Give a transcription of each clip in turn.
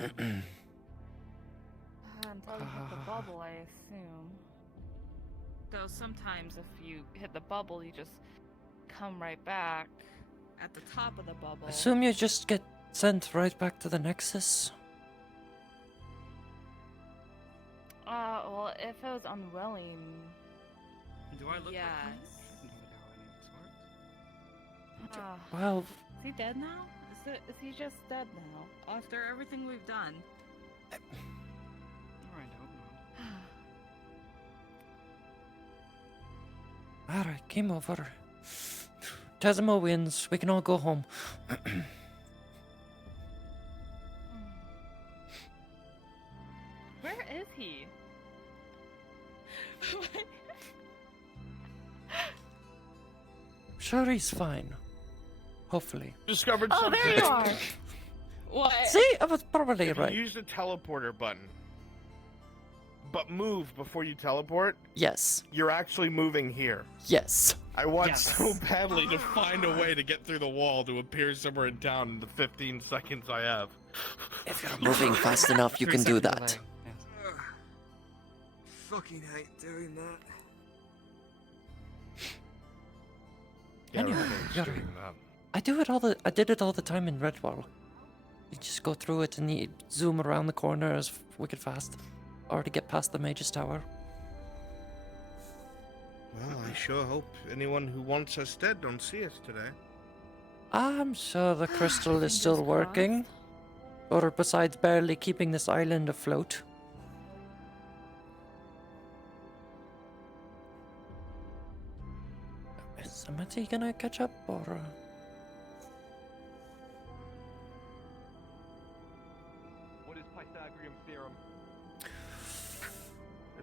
Until you hit the bubble, I assume. Though sometimes if you hit the bubble, you just come right back at the top of the bubble. Assume you just get sent right back to the Nexus. Well, if it was unwilling. Do I look yes. Well, is he dead now? Is he just dead now? After everything we've done? I don't know. Alright, game over. Tezimo wins. We can all go home. Where is he? Sure, he's fine. Hopefully. Discovered oh, something. there you are! What? See, I was probably If right. you use the teleporter button, but move before you teleport, Yes. you're actually moving here. Yes. I want so badly to find a way to get through the wall to appear somewhere in town in the 15 seconds I have. If you're moving fast enough, you can do that. Fucking hate doing that. Yeah, Anyway, okay, you're straighten right. up. I did it all the time in Redwall. You just go through it and you zoom around the corners wicked fast. Or to get past the Mage's Tower. Well, I sure hope anyone who wants us dead don't see us today. I'm sure the crystal is Fingers still working. crossed. Or besides barely keeping this island afloat. Is somebody gonna catch up or... What is Pythagorean theorem?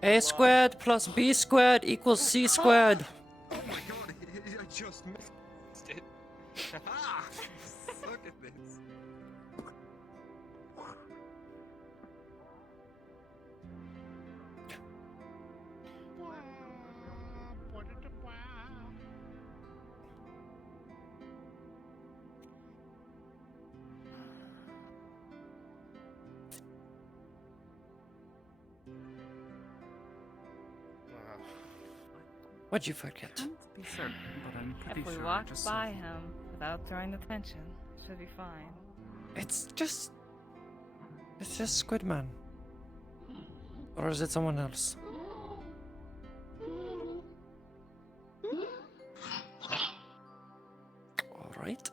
A squared plus B squared equals C squared. Oh my god, I just missed it. Look at this. What'd you forget? Can't be certain, but I'm pretty If we sure I walk just by him without throwing attention, it should be fine. It's just Squidman. Or is it someone else? Alright.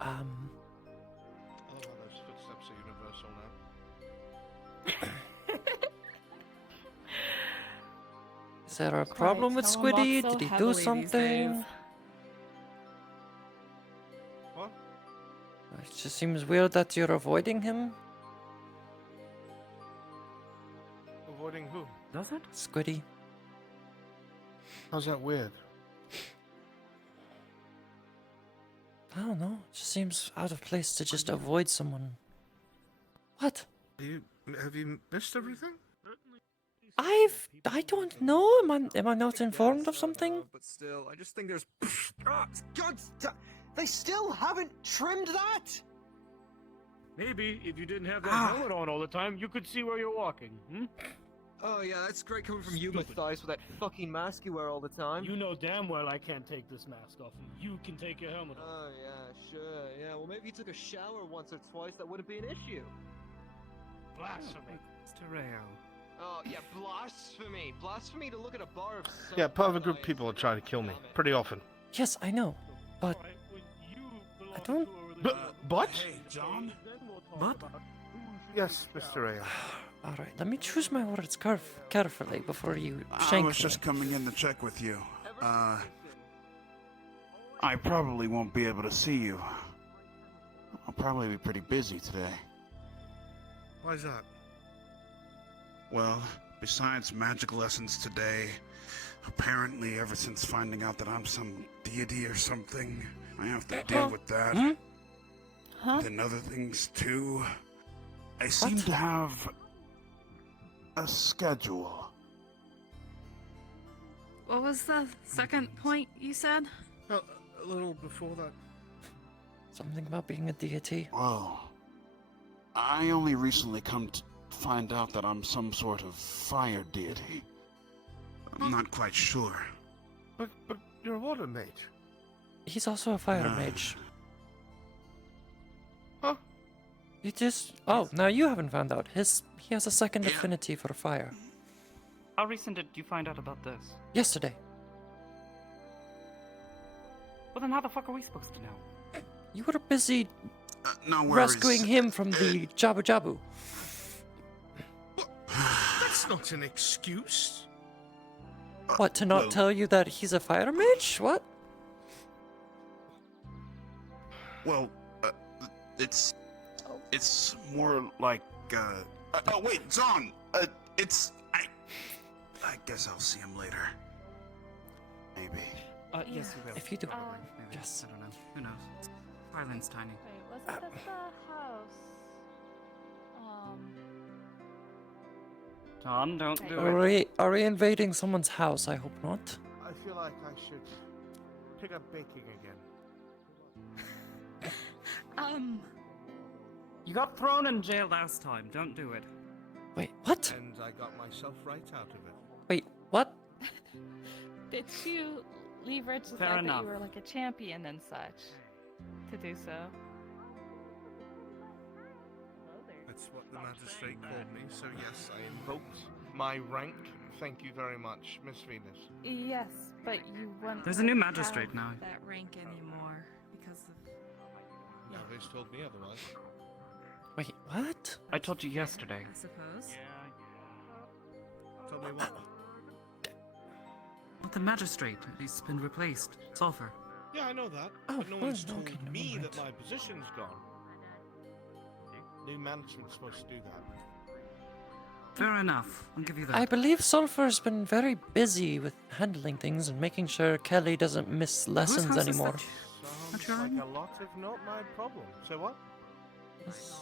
Oh, those footsteps are universal now. Is there a Right, problem with tell him not Squiddy? so Did he heavily do these something? days. What? It just seems weird that you're avoiding him. Avoiding who? Does it? Squiddy. How's that weird? I don't know. It just seems out of place to just avoid someone. What? Have you missed everything? I don't know. Am I not informed of something? But still, I just think there's. They still haven't trimmed that? Maybe if you didn't have that helmet on all the time, you could see where you're walking. Hmm? Oh yeah, that's great coming from you, Stupid. Matthias, with that fucking mask you wear all the time. You know damn well I can't take this mask off you. You can take your helmet off. Oh yeah, sure, yeah. Well, maybe you took a shower once or twice. That wouldn't be an issue. Blasphemy. Mr. Rayo. Oh yeah, blasphemy! Blasphemy to look at a bar of. Yeah, part of a group of people are trying to kill me pretty often. Yes, I know. But Alright, well, you belong I don't- to a religion. But? Hey, John? Then we'll talk What? about who should Yes, be Mr. down. Rayo. alright, let me choose my words carefully before you I shank was me. just coming in to check with you. I probably won't be able to see you. I'll probably be pretty busy today. Why's that? Well, besides magic lessons today, apparently ever since finding out that I'm some deity or something, I have to deal with that. Hmm? Huh? And other things too. I seem to have a schedule. What was the second point you said? A little before that. Something about being a deity. Well, I only recently come to find out that I'm some sort of fire deity. I'm not quite sure. But you're a water mage. He's also a fire mage. Huh? You just... Oh, now you haven't found out. He has a second affinity for fire. How recent did you find out about this? Yesterday. Well, then how the fuck are we supposed to know? You were busy No worries. rescuing him from the Jabu Jabu. That's not an excuse. What, to not well- tell you that he's a fire mage? What? Well, it's more like oh wait, Zon. I guess I'll see him later. Maybe. Yes, we will. If you do. Probably. Maybe. Yes. I don't know. Who knows? Thailand's tiny. Wait, was it at the house? Tom, don't do Are it. we invading someone's house? I hope not. I feel like I should pick up baking again. You got thrown in jail last time. Don't do it. Wait, what? And I got myself right out of it. Wait, what? Did you leave Rich the Fair fact that enough. you were like a champion and such to do so? That's what the magistrate called me, so yes, I invoked my rank. Thank you very much, Miss Venus. Yes, but you wouldn't. There's a new have magistrate now. That rank anymore because of. Yeah, they told me otherwise. Wait, what? I told you yesterday. I suppose. Tell me what? But the magistrate, he's been replaced. Sulfur. Yeah, I know that. Oh, but no one's well, told okay, never me that mind. my position's gone. New management's supposed to do that. Fair enough. I'll give you that. I believe Sulfur's been very busy with handling things and making sure Kelly doesn't miss Whose lessons house is anymore. that? Sounds Not your like own? a lot of not my problem. Say what?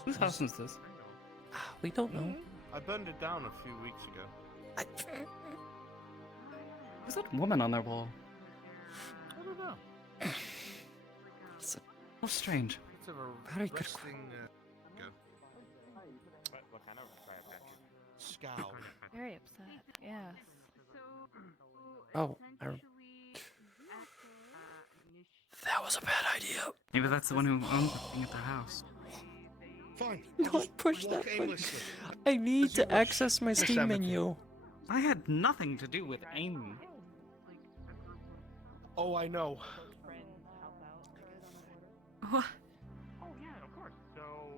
Whose house is this? We don't know. I burned it down a few weeks ago. Who's that woman on their wall? I don't know. How strange. It's a Very good resting, go. Scowl. Very upset. Yes. Oh, that was a bad idea. Maybe that's the one who owns the thing at their house. Fine. Don't push walk that one. aimlessly. I need to Let's access my Steam empathy. menu. I had nothing to do with aiming. Oh, I know. What?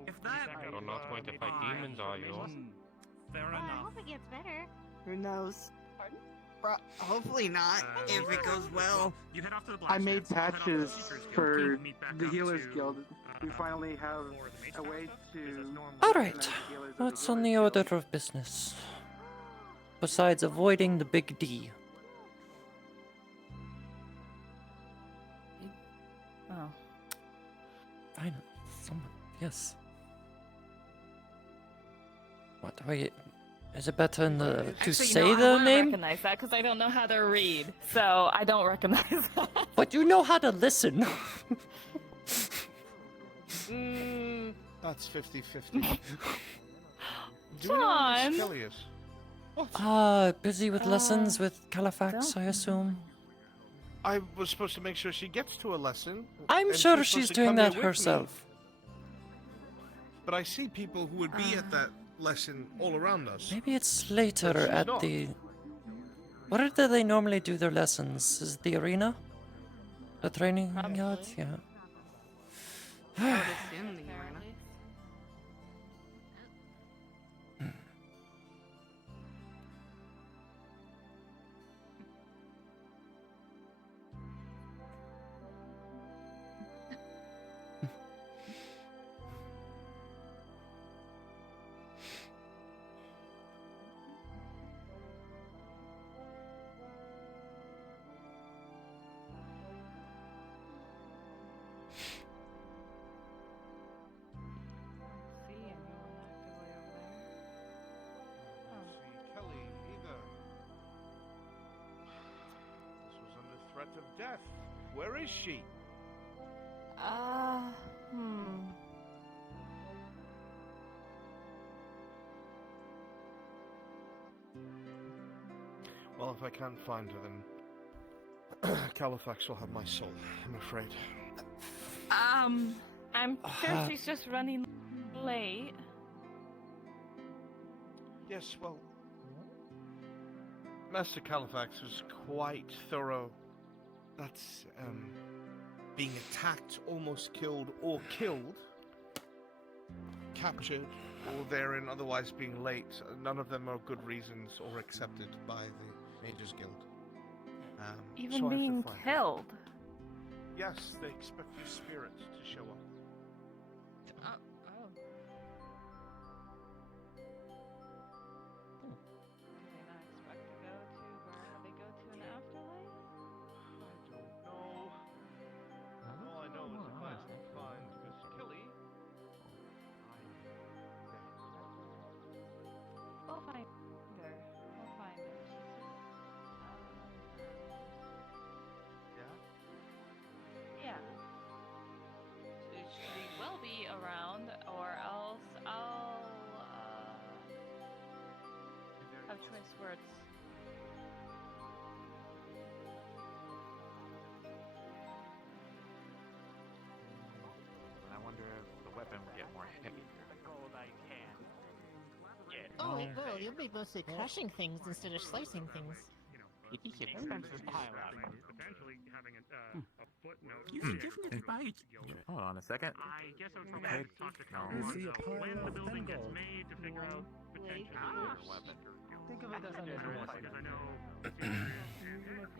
If that... You're not going to fight demons, are you? Fair I enough. hope it gets better. Who knows? Hopefully not, if it goes well. You head off to the I made blacksmith's, head off to the patches Seekers Guild, for meet back the up Healers to, Guild. We uh, finally have for the Mage a way Council, to. because normally- Alright, what's on the order of business? Besides avoiding the big D. Oh. Finally, someone. Yes. What do I? Is it better in the to Actually, say no, I the wouldn't name? recognize that because I don't know how to read, so I don't recognize that. But you know how to listen. That's 50-50. Do we know who John! Miss Kelly is? What? Busy with lessons with Califax, don't I assume. I was supposed to make sure she gets to a lesson. I'm and sure supposed she's to doing come here that with me. herself. But I see people who would be at that lesson all around us. Maybe it's later she's at not. the. Where do they normally do their lessons? Is it the arena? The training yard? Probably. Yeah. I would assume the arena. threat of death. Where is she? Well, if I can't find her, then Califax will have my soul, I'm afraid. I'm sure she's just running late. Yes, well, Master Califax was quite thorough. That's, being attacked, almost killed, or killed, captured, or therein otherwise being late. None of them are good reasons or accepted by the Mages Guild. Even so I have to being find her. killed. Yes, they expect your spirit to show up. Oh. Do they not expect to go to where they go to an afterlife? I don't know. All I know is if I can find Miss Killy, We'll find her. We'll find her. Yeah. She will be around, or else I'll have choice words. I wonder if the weapon will get more heavy. Oh, it will. You'll be mostly crushing things instead of slicing things. If he hits the pile up. Potentially having a footnote. You should give me a bite. Hold on a second. I guess I was going Okay. to talk to No. Carl See on when the building gets made to figure out potentially Weapon. Think of it as an because I know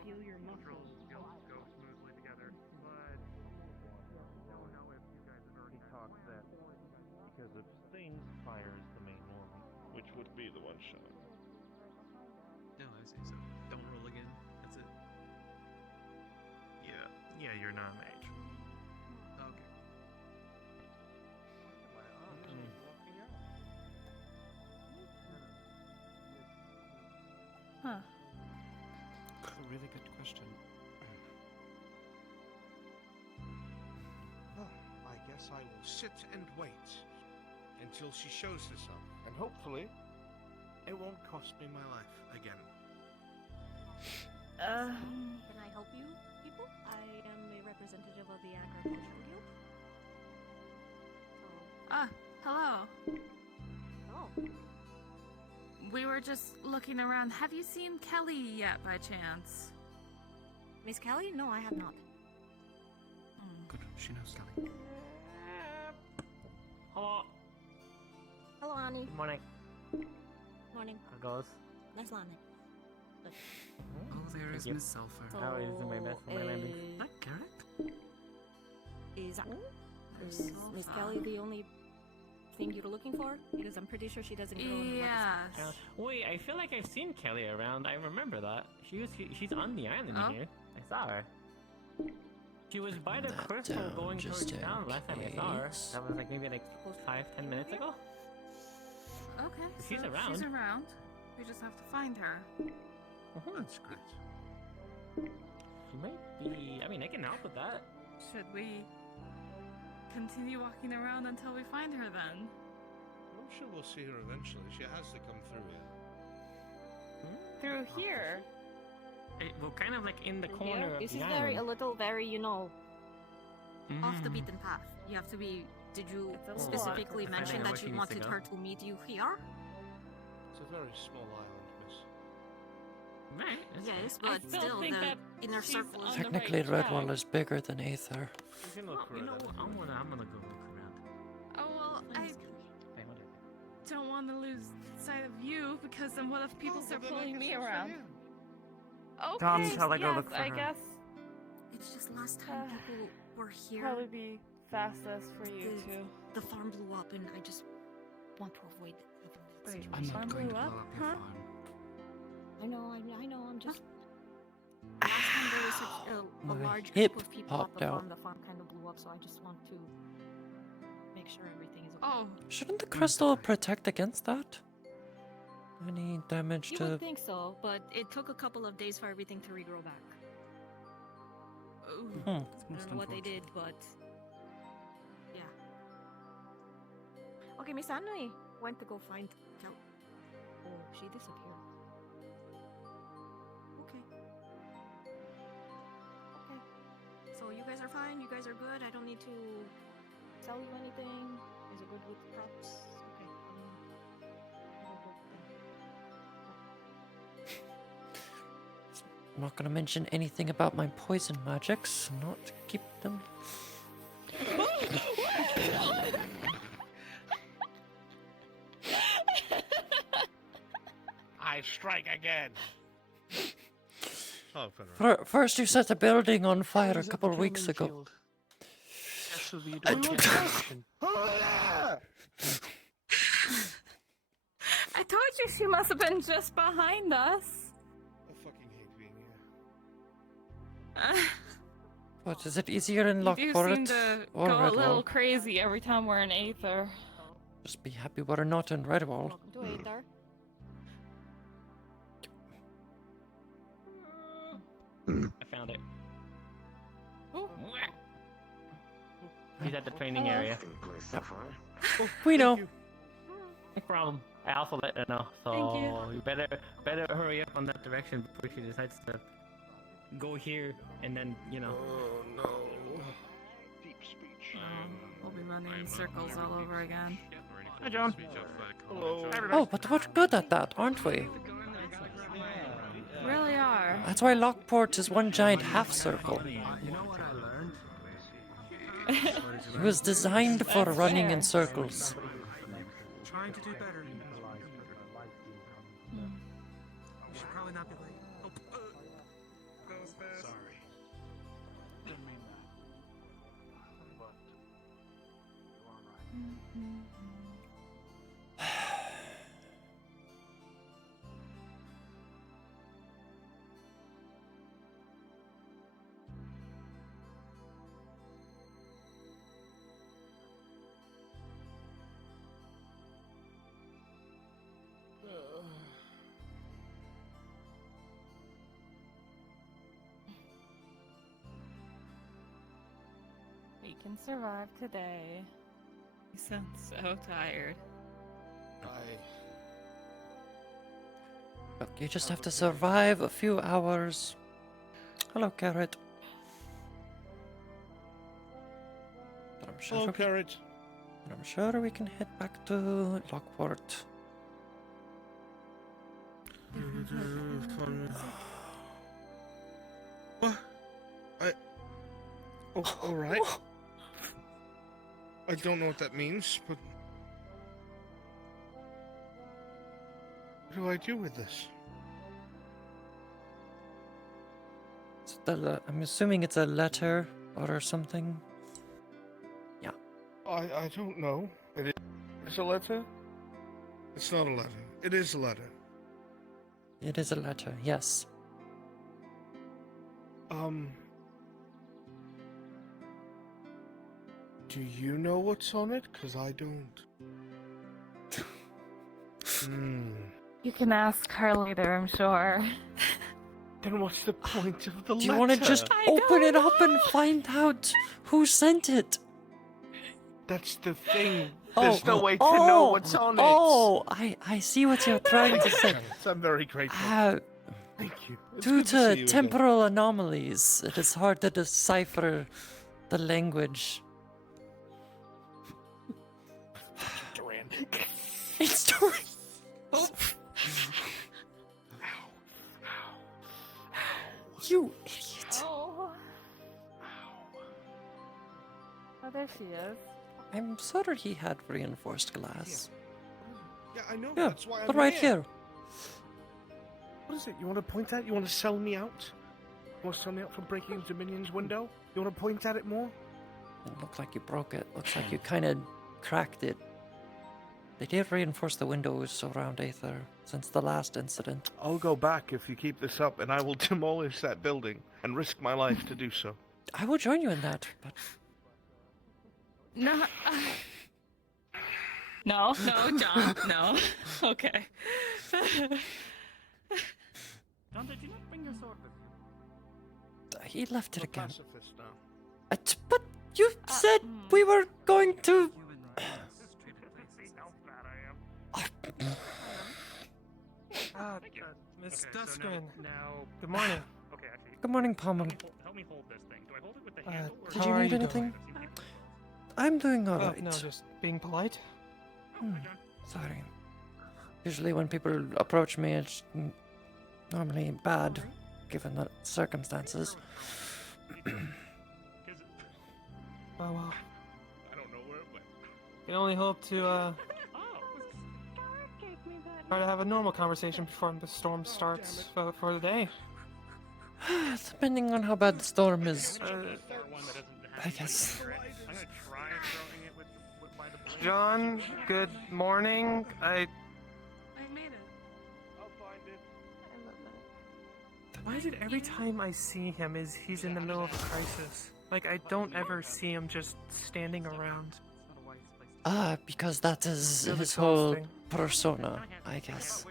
Feel your muscles. skills go smoothly together, but don't know if you guys have already talks that because of things fires the main one, which would be the one shot. No, I see. So don't roll again. That's it. Yeah, you're not a mage. Okay. Huh. That's a really good question. well, I guess I will sit and wait until she shows herself. And hopefully, it won't cost me my life again. Can I help you, people? I am a representative of the Agricultural Guild. Hello. Oh, We were just looking around. Have you seen Kelly yet, by chance? Miss Kelly? No, I have not. Good, she knows Kelly. Hello. Hello, Annie. Good morning. Morning. How goes? Nice landing. Oh, there is you. Miss Sulfur. So, How is my best for my landing? That carrot? Is So Miss far. Kelly the only thing you're looking for? Because I'm pretty sure she doesn't grow in the Yes. Wait, I feel like I've seen Kelly around. I remember that. She's on the island Oh? here. I saw her. She was by the That crystal down, going towards just in town last time I saw her. case. That was like maybe like 5-10 minutes ago. Okay. She's so around. She's around. We just have to find her. That's great. She might be. I mean, I can help with that. Should we continue walking around until we find her then? I'm sure we'll see her eventually. She has to come through here. Through here? Well, kind of like in the Through corner here? of This the is island. very, off the Mm. beaten path. You have to be. Did you It's a lot. specifically Depending mention on that where she you needs to wanted go. her to meet you here? It's a very small island, miss. Right. Yes, I but still still, think the that inner she's circle is on the Technically, right Redwall track. is bigger than Aether. You can Well, look for you it. know, at I'm the- gonna go look around. Oh, well, I Hey, what is it? don't want to lose sight of you because then what if people Oh, start well, then I pulling guess me I'll stay around? here. Okay, Tom, shall I go yes, look for I her? guess It's just last time people were here. probably be fastest for you The- too. The farm blew up, and I just want to avoid having that Wait, situation. I'm not Farm going to blew blow up? up your Huh? farm. I know. I'm just. Last time there was such a My large hip group of people at popped the out. farm kind of blew up, so I just want to make sure everything is okay. Oh, Shouldn't the crystal protect against that? Any damage You to... would think so, but it took a couple of days for everything to regrow back. Hmm. I don't know what they did, but yeah. Okay, Miss Anui went to go find Cal. Oh, she disappeared. Okay. Okay. So you guys are fine. You guys are good. I don't need to tell you anything. You guys are good with props. Okay. I'm not gonna mention anything about my poison magics. Not to keep them. I strike again. Oh, First, you set a building on fire a couple of weeks ago. I told you she must have been just behind us. I fucking hate being here. What, is it easier in You do Lockport seem to or go a little Redwall? crazy every time we're in Aether. Just be happy we're not in Redwall. Welcome to Aether. I found it. He's at the training area. We know. No problem. I also let her know, so Thank you better hurry up on that direction before she decides to go here and then, you know. Oh no. Deep speech. We'll be running in circles all over again. Hi, John. Hello. Oh, but we're good at that, aren't we? Really are. That's why Lockport is one giant half circle. You know what I learned? It was designed for That's running fair. in circles. Trying to do better. You should probably not be late. Sorry. Didn't mean that. But you are right. We can survive today. You sound so tired. Look, you just have to survive a few hours. Hello, Carrot. But I'm sure Hello, Carrot. I'm sure we can head back to Lockport. What? Oh, all right. I don't know what that means, but what do I do with this? I'm assuming it's a letter or something. I don't know. It is a letter? It's not a letter. It is a letter. It is a letter, yes. Do you know what's on it? 'Cause I don't. You can ask her later, I'm sure. Then what's the point of the Do letter? you want to just open it up and find out who sent it? That's the thing. There's no way to know what's on it. Oh, I see what you're trying to say. I'm very grateful. Thank you. It's Due good to see to you again. temporal anomalies, it is hard to decipher the language. Duran. It's Dory. You idiot. Oh. Oh, there she is. I'm sorry he had reinforced glass. Yeah, I know. Yeah, That's why I'm but right here. What is it? You want to point at? You want to sell me out? You want to sell me out for breaking into Minion's window? You want to point at it more? It looked like you broke it. Looks like you kind of cracked it. They did reinforce the windows around Aether since the last incident. I'll go back if you keep this up, and I will demolish that building and risk my life to do so. I will join you in that, but No. No, John, no. Okay. John, did you not bring your sword with He left it I'm a again. pacifist now. But you said we were going to. Miss Duskin. Now, Good morning. okay, actually. Good morning, Pommel. Help me hold this thing. Do I hold it with the handle? Or Did How you are need you anything? doing? I'm doing alright. No, just being polite. Sorry. Usually when people approach me, it's normally bad, given the circumstances. Well, I don't know where it went. can only hope to try to have a normal conversation before the storm starts for the day. Depending on how bad the storm is, I guess. John, good morning. I made it. I'll find it. I love that. Why is it every time I see him he's in the middle of a crisis? Like, I don't ever see him just standing around. Because that is Feels his whole exhausting. persona, I guess.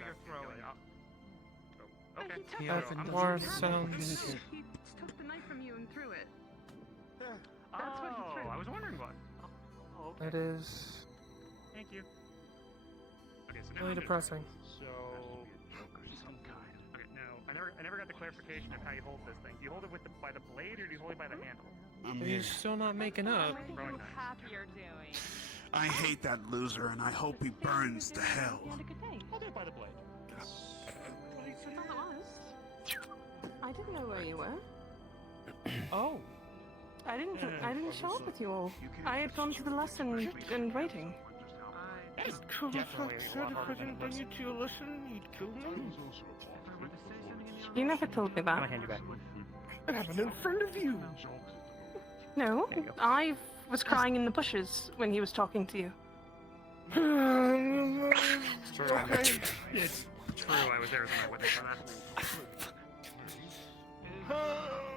More sounds. He took the knife from you and threw it. That's what he threw. I was wondering what. Oh, okay. It is Thank you. Okay, so now really I'm depressing. So, okay, now I never got the clarification of how you hold this thing. Do you hold it by the blade or do you hold it by the handle? I'm Are here. you still not making up? Throwing knife. Happy you're doing. I hate that loser, and I hope he burns to hell. You had a good day. Hold it by the blade. I didn't know where you were. Oh. I didn't show up with you all. I had gone to the lesson and waiting. That's Kulith definitely said a lot if I harder than didn't it bring looks. you to your lesson, you'd kill me. You never told me I'm gonna that. hand you back. It happened in front of you. No, There you go. I was crying in the bushes when he was talking to you. It's true. It's true. I was there as an eyewitness for that.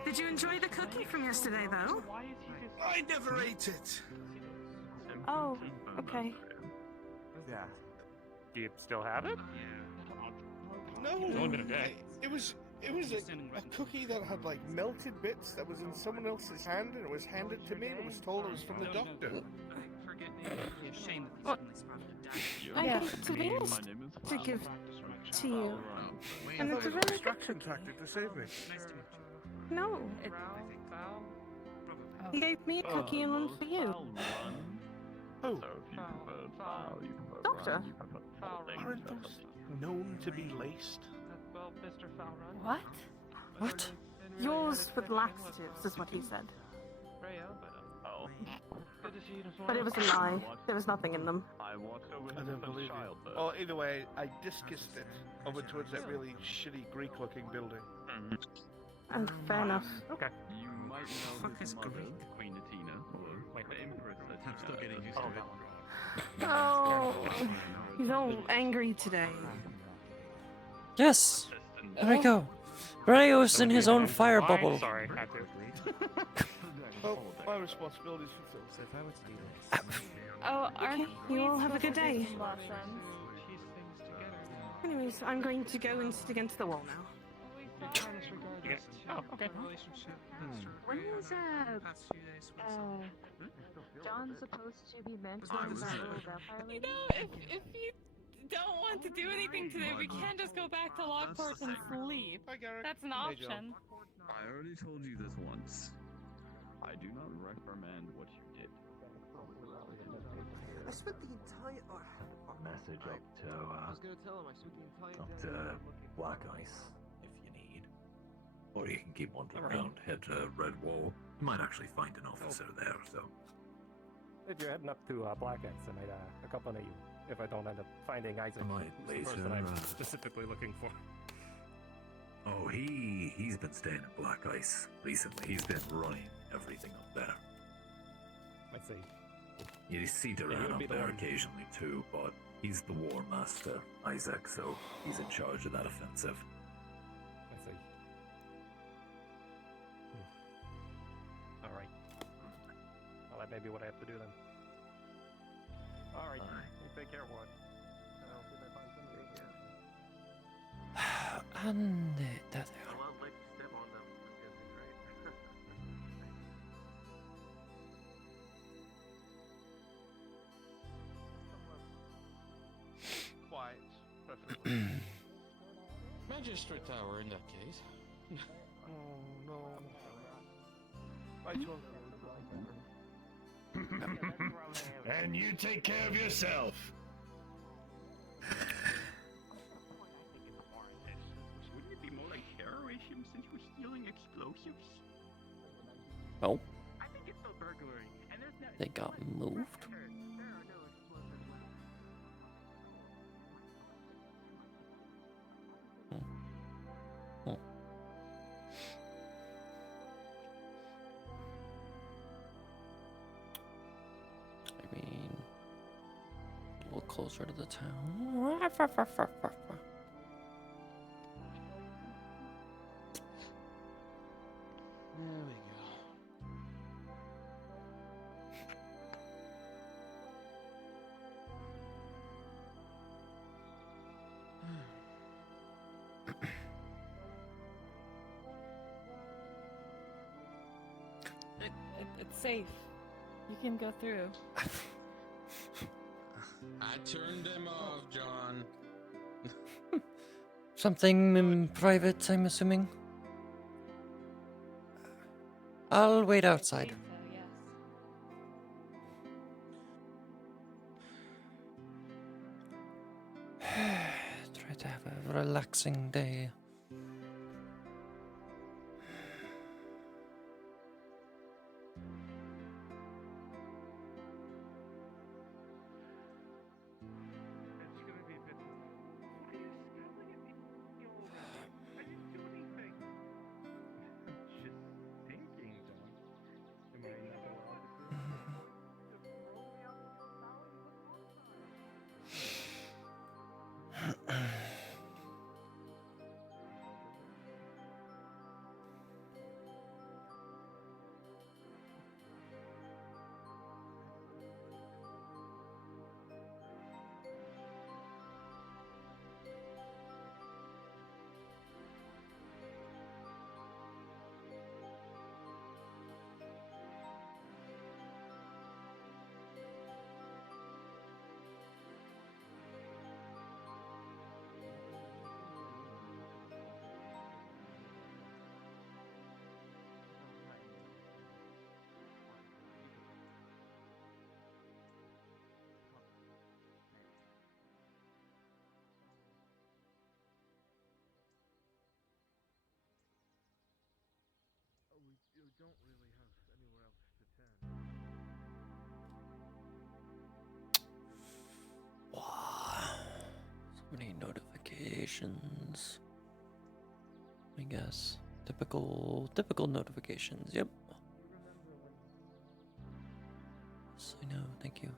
Did you enjoy the cookie from yesterday, though? I never ate it. Oh, okay. Yeah. Do you still have it? No, It's only been a day. It was a cookie that had like melted bits that was in someone else's hand, and it was handed to me, and it was told it was from the doctor. What? I got souvenirs to give to you. And it's a really good Distraction tactic to save me. No. He gave me a cookie and one for you. Oh, Doctor. aren't those known to be laced? What? What? Yours with laxatives is what he said. Oh. But it was a lie. There was nothing in them. I don't believe you. Well, either way, I discused it over towards that really shitty Greek-looking building. Fair enough. Okay. You might know his mother, Queen Athena, or Wait, the Empress Athena. I'm still getting used to it. Oh, he's all angry today. Yes! There we go. Rayos in his own fire bubble. Sorry, had to. Well, my responsibility is fulfilled. Oh, aren't Okay, you all have a good day. lessons? Anyways, I'm going to go and sit against the wall now. Oh, okay. When is John supposed to be mentioning that little vampire lady? If you don't want to do anything today, we can't just go back to Lockport and sleep. That's an option. I already told you this once. I do not recommend what you did. I spent the entire. Message up to I was gonna tell him I spent the entire up day. to Black Ice if you need, or you can keep wandering around. Head to Red Wall. You might actually find an officer there. So If you're heading up to Black X, I might accompany you if I don't end up finding Isaac. might who's the later, person I'm uh, specifically looking for. oh, he's been staying in Black Ice recently. He's been running everything up there. Let's see. You see he Duran would up be the there one. occasionally too, but he's the War Master, Isaac, so he's in charge of that offensive. Let's see. All right. Well, that may be what I have to do then. All right. You take care, Ward. I'll see if I find somebody here. And there they are. Magistrate Tower in that case. Oh no. And you take care of yourself. Wouldn't it be more like terrorism since we're stealing explosives? Oh, I think it's still burglary, and there's no. they got moved. Oh. I mean, a little closer to the town. There we go. It's safe. You can go through. I turned them off, John. Something in private, I'm assuming. I'll wait outside. So, yes. Try to have a relaxing day. It's gonna be a bit. Why are you scowling at me all around? I didn't do anything. I'm just thinking, John. Am I not allowed to say? We don't really have anywhere else to turn. Wow. So many notifications. I guess. Typical notifications, yep. Yes, I know, thank you.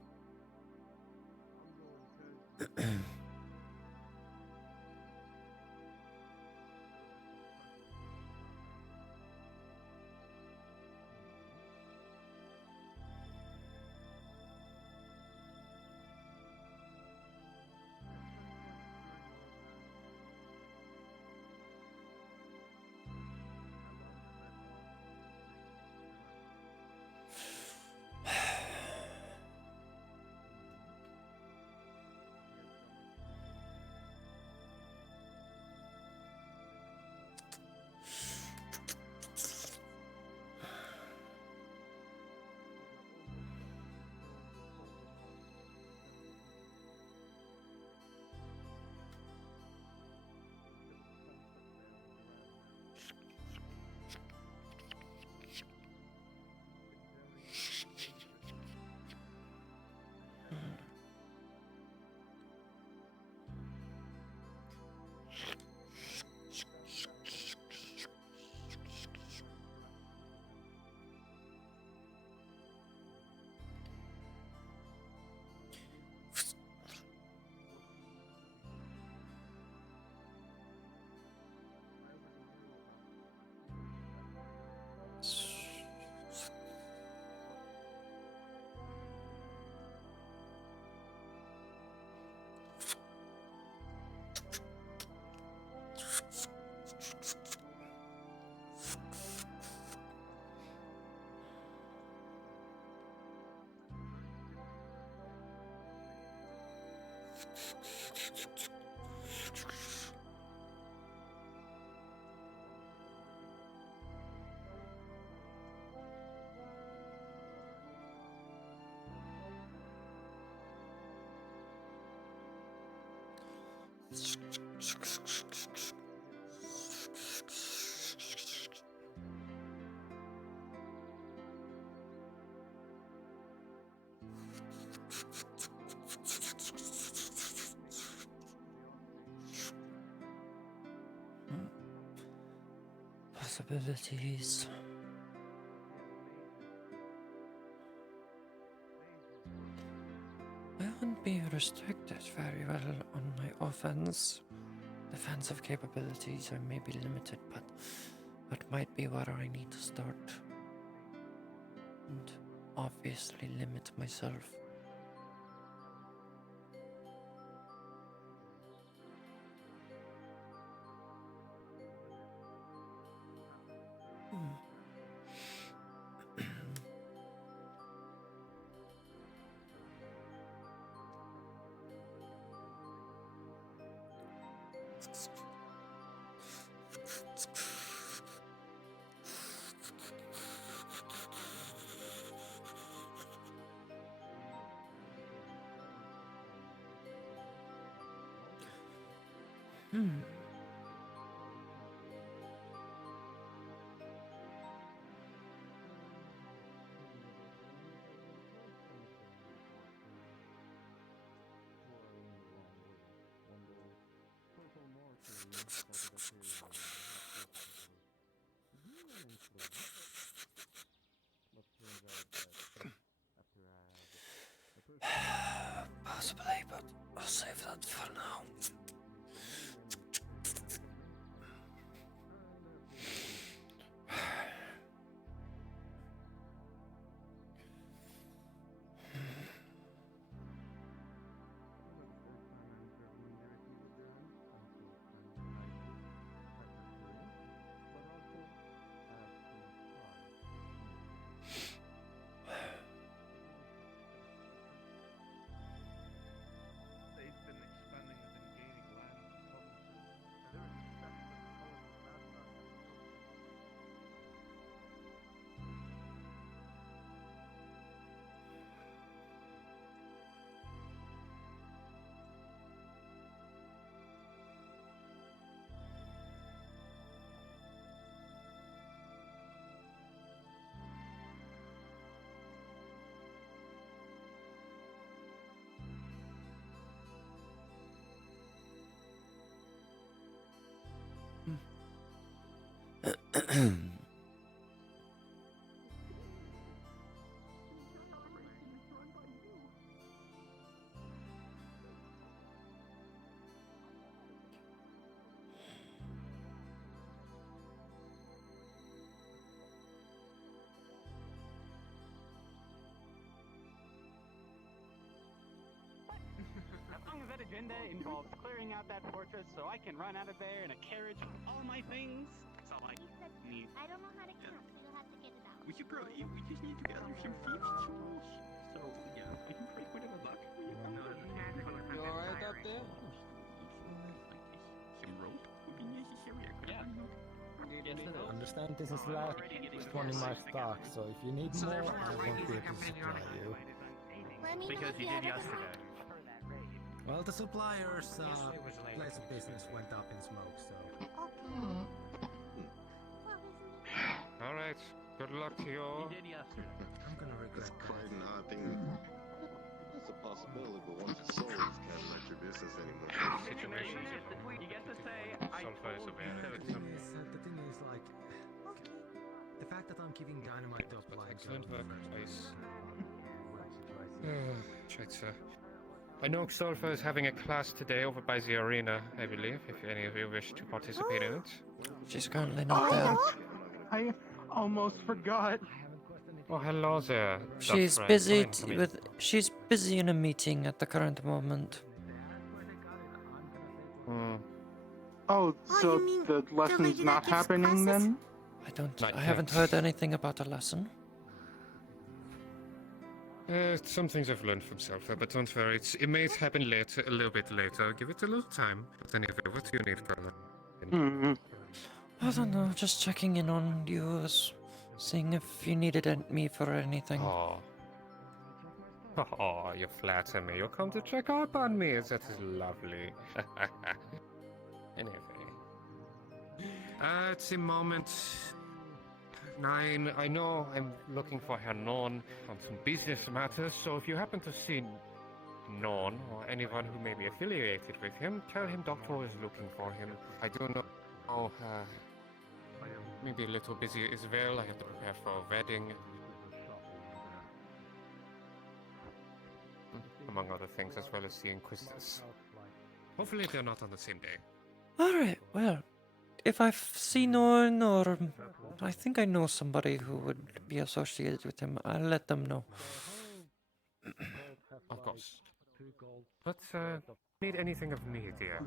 Possibilities. I wouldn't be restricted very well on my offense. Defensive capabilities are maybe limited, but that might be where I need to start. And obviously limit myself. Possibly, but I'll save that for now. As long as that agenda involves clearing out that fortress so I can run out of there in a carriage with all my things, that's all I need. I don't know how to count, so you'll have to get it out. We just need to gather some thieves tools. So, yeah, I can break whatever luck. You alright up there? Some rope would be necessary. Yeah. Understand this is last one in my stock, so if you need more, I won't be able to supply you. Because you did yesterday. Well, the supplier's place of business went up in smoke, so... Alright, good luck to you all. You did yesterday. I'm gonna regret It's quite an odd thing. It's a possibility, but once it's sold, you can't let your business anymore. Situations You get to say, I Sulfur is told a you very so. The thing is, like... The fact that I'm keeping dynamite up like... excellent work, guys. Scheiße. I know Xolfa is having a class today over by the arena, I believe, if any of you wish to participate in it. She's currently not there. I almost forgot. Oh, hello there. She's Dr. busy Come in. she's busy in a meeting at the current moment. Oh, so the lesson's not happening then? I haven't heard anything about a lesson. Some things I've learned from Sulfur, but don't worry, it may happen later, a little bit later. Give it a little time. But anyway, what do you need, brother? I don't know, just checking in on you, seeing if you needed me for anything. Oh. Oh, you flatter me. You come to check up on me. That is lovely. Anyway. At the moment, Nine, I know I'm looking for Herr Non on some business matters, so if you happen to see Non or anyone who may be affiliated with him, tell him Doctor is looking for him. I do know, maybe a little busy as well. I have to prepare for a wedding. Among other things, as well as the Inquisitors. Hopefully they're not on the same day. Alright, well, if I see no one, or I think I know somebody who would be associated with him, I'll let them know. Of course. But, need anything of me, dear?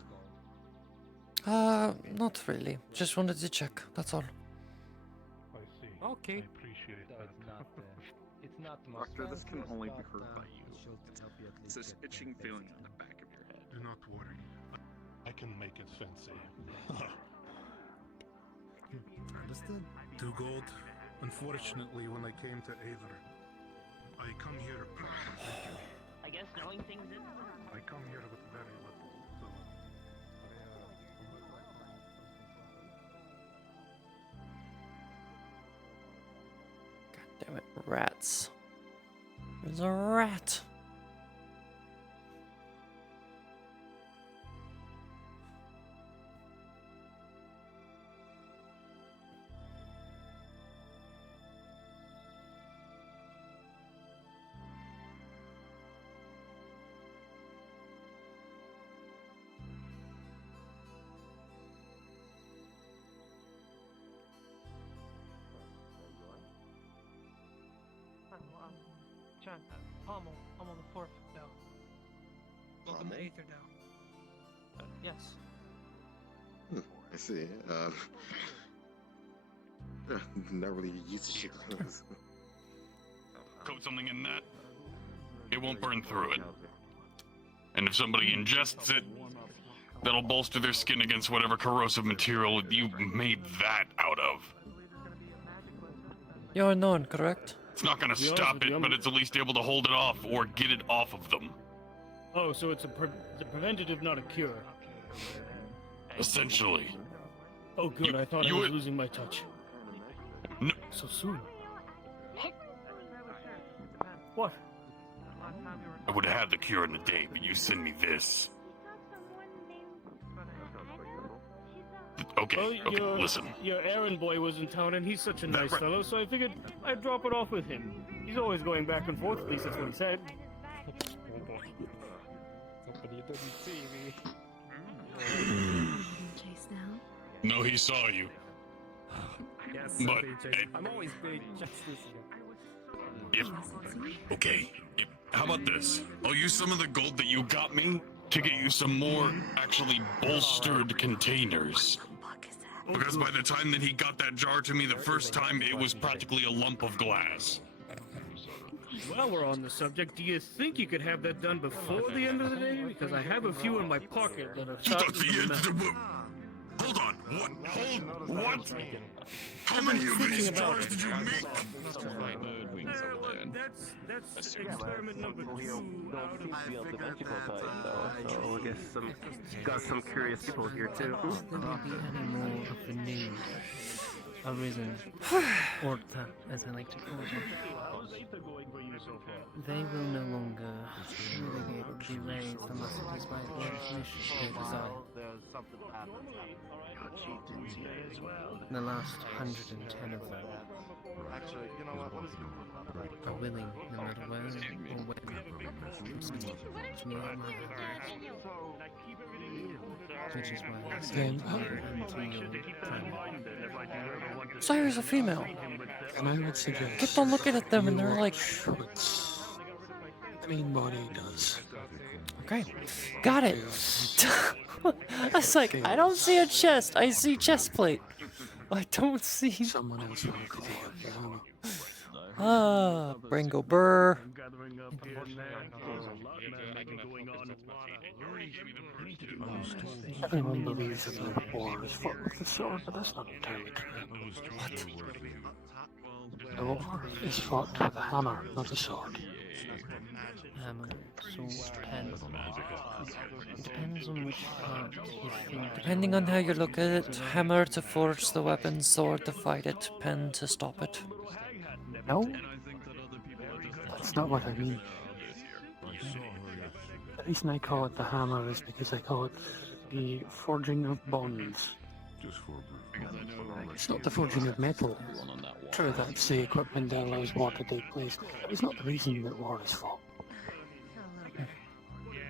Not really. Just wanted to check, that's all. Okay. It's not Doctor, this can only be heard by you. It's this itching feeling on the back of your head. Do not worry. I can make it fancy. Understood. 2 gold. Unfortunately, when I came to Aether, I come here. I guess knowing things is. I come here with very little, so. God damn it, rats. There's a rat. John, I'm on the 4th now. Welcome to Aether now. Yes. I see. Not really used to shit. Coat something in that. It won't burn through it. And if somebody ingests it, that'll bolster their skin against whatever corrosive material you made that out of. You're known, correct? It's not gonna stop it, but it's at least able to hold it off or get it off of them. Oh, so it's a preventative, not a cure. Essentially. Oh, good. I thought I was losing my touch. No. So soon. What? I would have had the cure in a day, but you send me this. Okay, well, listen. Your errand boy was in town, and he's such a nice fellow, so I figured I'd drop it off with him. He's always going back and forth, at least that's what he said. Somebody didn't see me. Chase now? No, he saw you. Yes, but I'm always doing justice here. Okay. How about this? I'll use some of the gold that you got me to get you some more actually bolstered containers. Because by the time that he got that jar to me the first time, it was practically a lump of glass. While we're on the subject, do you think you could have that done before the end of the day? Because I have a few in my pocket that are Hold on. What? How many of these jars did you make? That's experiment number 2 out of... So I guess got some curious people here too. There may be any more of the new arisen, Orta, as I like to call them. They will no longer really be able to be raised unless it is by their permission they desire. The last 110 of them are willing, no matter where or when, to meet my which is why I say Sire's a female. And I would suggest... Keep on looking at them and they're like... Anybody does. Okay, got it. I was like, I don't see a chest, I see chest plate. I don't see... Someone else will call Bringo Burr. Gathering up here and there. There's a lot maybe going on in water. Everyone believes that the war is fought with the sword, but that's not entirely true. The war is fought with a hammer, not a sword. Hammer, sword, pen. It depends on which part you think. Depending on how you look at it, hammer to forge the weapon, sword to fight it, pen to stop it. No, that's not what I mean. The reason I call it the hammer is because I call it the forging of bonds. It's not the forging of metal. True, that's the equipment that allows war to take place. It's not the reason that war is fought.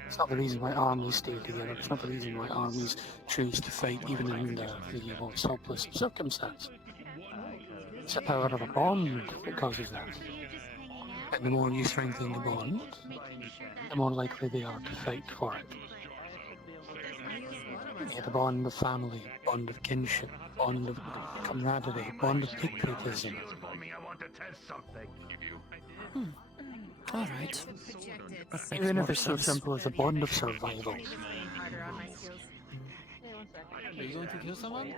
It's not the reason why armies stay together. It's not the reason why armies choose to fight even in the most hopeless circumstance. It's the power of a bond that causes that. And the more you strengthen the bond, the more likely they are to fight for it. Yeah, the bond of family, bond of kinship, bond of camaraderie, bond of patriotism. Alright. Even if it's so simple as a bond of survival. Are you going to kill someone?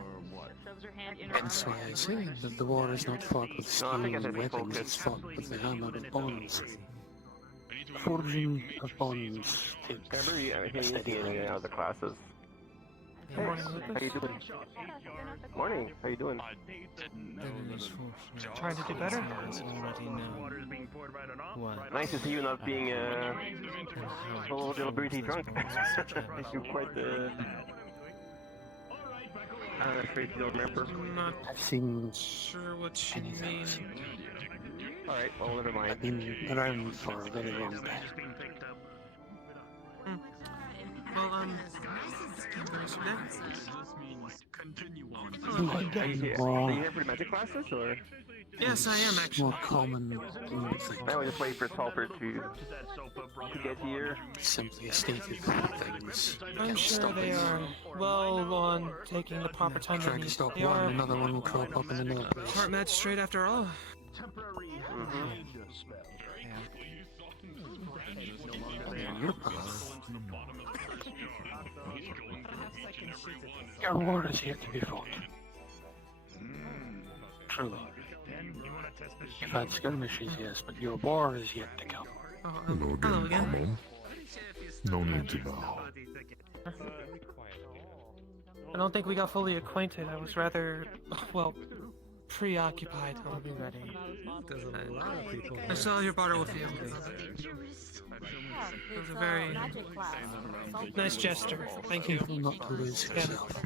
Hence why I say that the war is not fought with steel and weapons, it's fought with the hammer of bonds. Forging of bonds takes a steady hand. Out of the classes. Hey, how you doing? Morning, how you doing? Trying to do better? Nice to see you not being a little pretty drunk. You're quite I'm afraid you don't remember. I'm not I've seen sure what you mean. Alright, well, never mind. I've been around for a very long time. Well, how was your day? Are you here for the magic classes, or? Yes, I am actually. More common than you think. I was just waiting for Sulfur to get here. Simply a state of things. I'm sure they are well on taking the proper time Try they to need. stop They one, are another one will crop up in another place. part magistrate after all. Your path. Your war is yet to be fought. Truly. You've had skirmishes, yes, but your war is yet to come. Hello again. No need to bow. I don't think we got fully acquainted. I was rather, well, preoccupied. I'll be ready. I saw your bottle with you. It was a very nice gesture. Thank you. Not to lose yourself.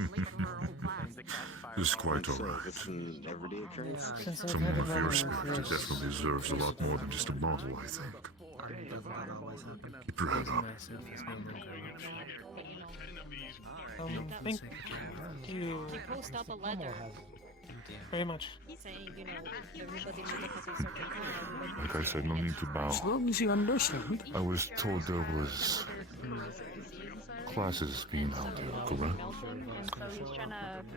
It's quite alright. Someone of your spirit definitely deserves a lot more than just a bottle, I think. Keep your head up. Thank you Post up a letter very much. saying, everybody needs a certain time. Like I said, no need to bow. As long as you understand. I was told there was classes being held here, correct?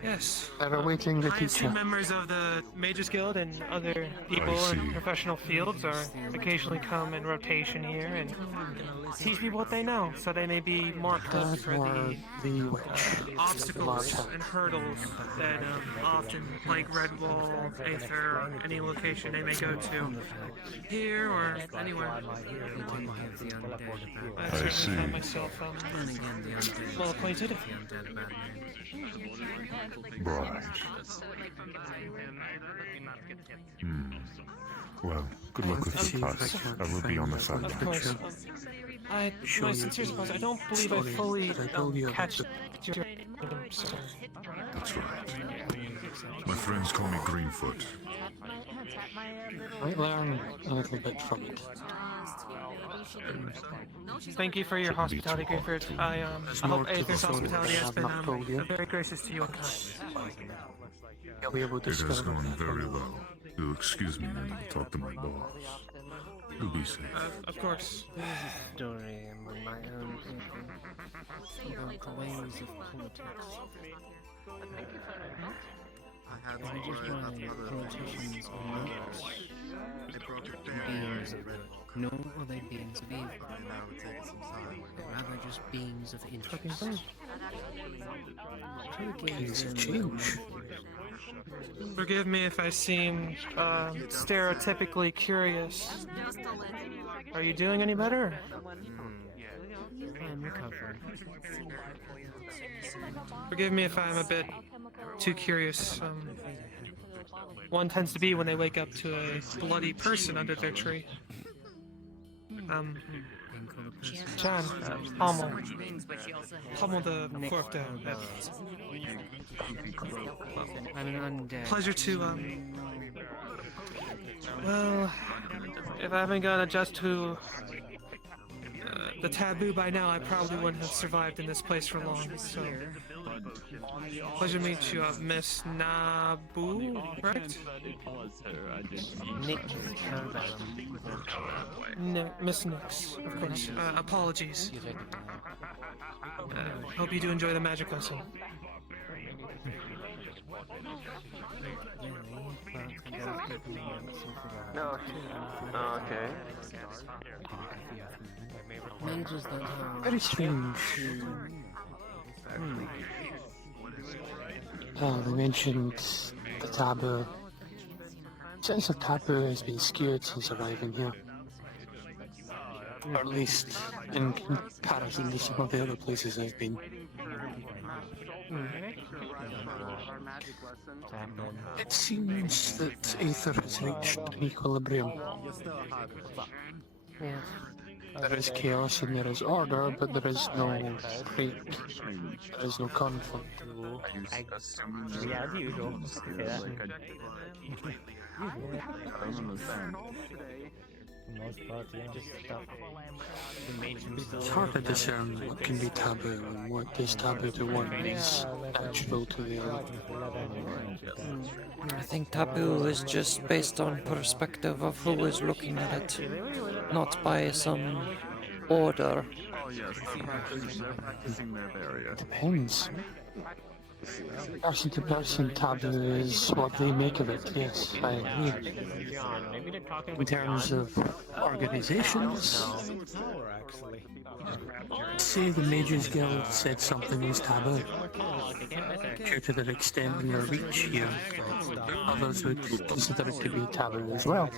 Yes. They're awaiting the I assume teacher. members of the Mages Guild and other people in professional fields are occasionally come in rotation here and teach people what they know, so they may be more equipped for the obstacles and hurdles that often, like Red Wall, Aether, or any location they may go to, here or anywhere. I certainly find myself well acquainted. Right. Well, good luck with the class. I will be on the Of sideline. course. My sincere apologies. I don't believe I fully catch your sorry. That's right. My friends call me Greenfoot. I learn a little bit from it. Thank you for your hospitality, Greenford. I hope Aether's hospitality has been very gracious to you and kind. You'll be able to It has discover gone that. very well. You'll excuse me, I need to talk to my boss. You'll be safe. Of course. There's a story among my own people about the ways of politics. I had Can I to just worry run about other politicians things. or not? They brought a Beings bear of and good. No, or they beings of evil? that would take some time. Or rather just beings of Fucking interest. fun. Who gives Beings of them change. Forgive me if I seem stereotypically curious. Are you doing any better? I'm recovering. Forgive me if I'm a bit too curious. One tends to be when they wake up to a bloody person under their tree. John, pummel the fork down. I'm an undead. Pleasure to, well, if I haven't got adjusted to the taboo by now, I probably wouldn't have survived in this place for long, so... Pleasure to meet you, Miss Nabu, right? Nick No, Miss Nix, of course. Apologies. Hope you do enjoy the magic lesson. No. Oh, okay. Mages don't have... Very strange. They mentioned the taboo. Sense of taboo has been skewed since arriving here. Or at least in comparison to some of the other places I've been. It seems that Aether has reached an equilibrium. Yes. There is chaos and there is order, but there is no hate. There is no conflict. Yeah, as usual. Yeah. For the most part, yeah. Just stuff. It's hard to discern what can be taboo and what is taboo to one is natural to the other. I think taboo is just based on perspective of who is looking at it, not by some order. Oh yes, they're practicing their barrier. Depends. Person to person taboo is what they make of it, yes, I agree. In terms of organizations, say the Mages Guild said something was taboo, due to their extent and their reach here, others would consider it to be taboo as well.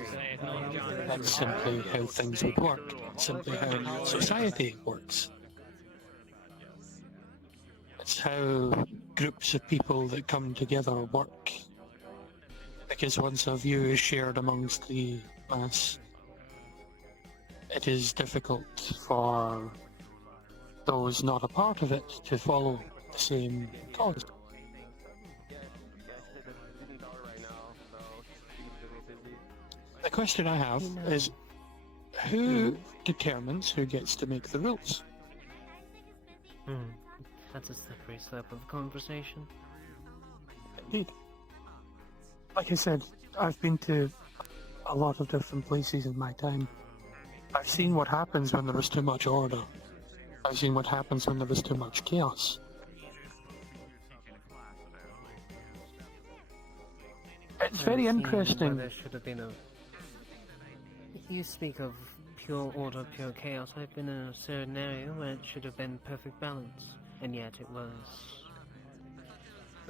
That's simply how things would work, simply how society works. It's how groups of people that come together work. Because once a view is shared amongst the mass, it is difficult for those not a part of it to follow the same cause. The question I have is, who determines who gets to make the rules? That's a slippery slope of conversation. Indeed. Like I said, I've been to a lot of different places in my time. I've seen what happens when there is too much order. I've seen what happens when there is too much chaos. It's very interesting. There should have been a... You speak of pure order, pure chaos. I've been in a certain area where it should have been perfect balance, and yet it was...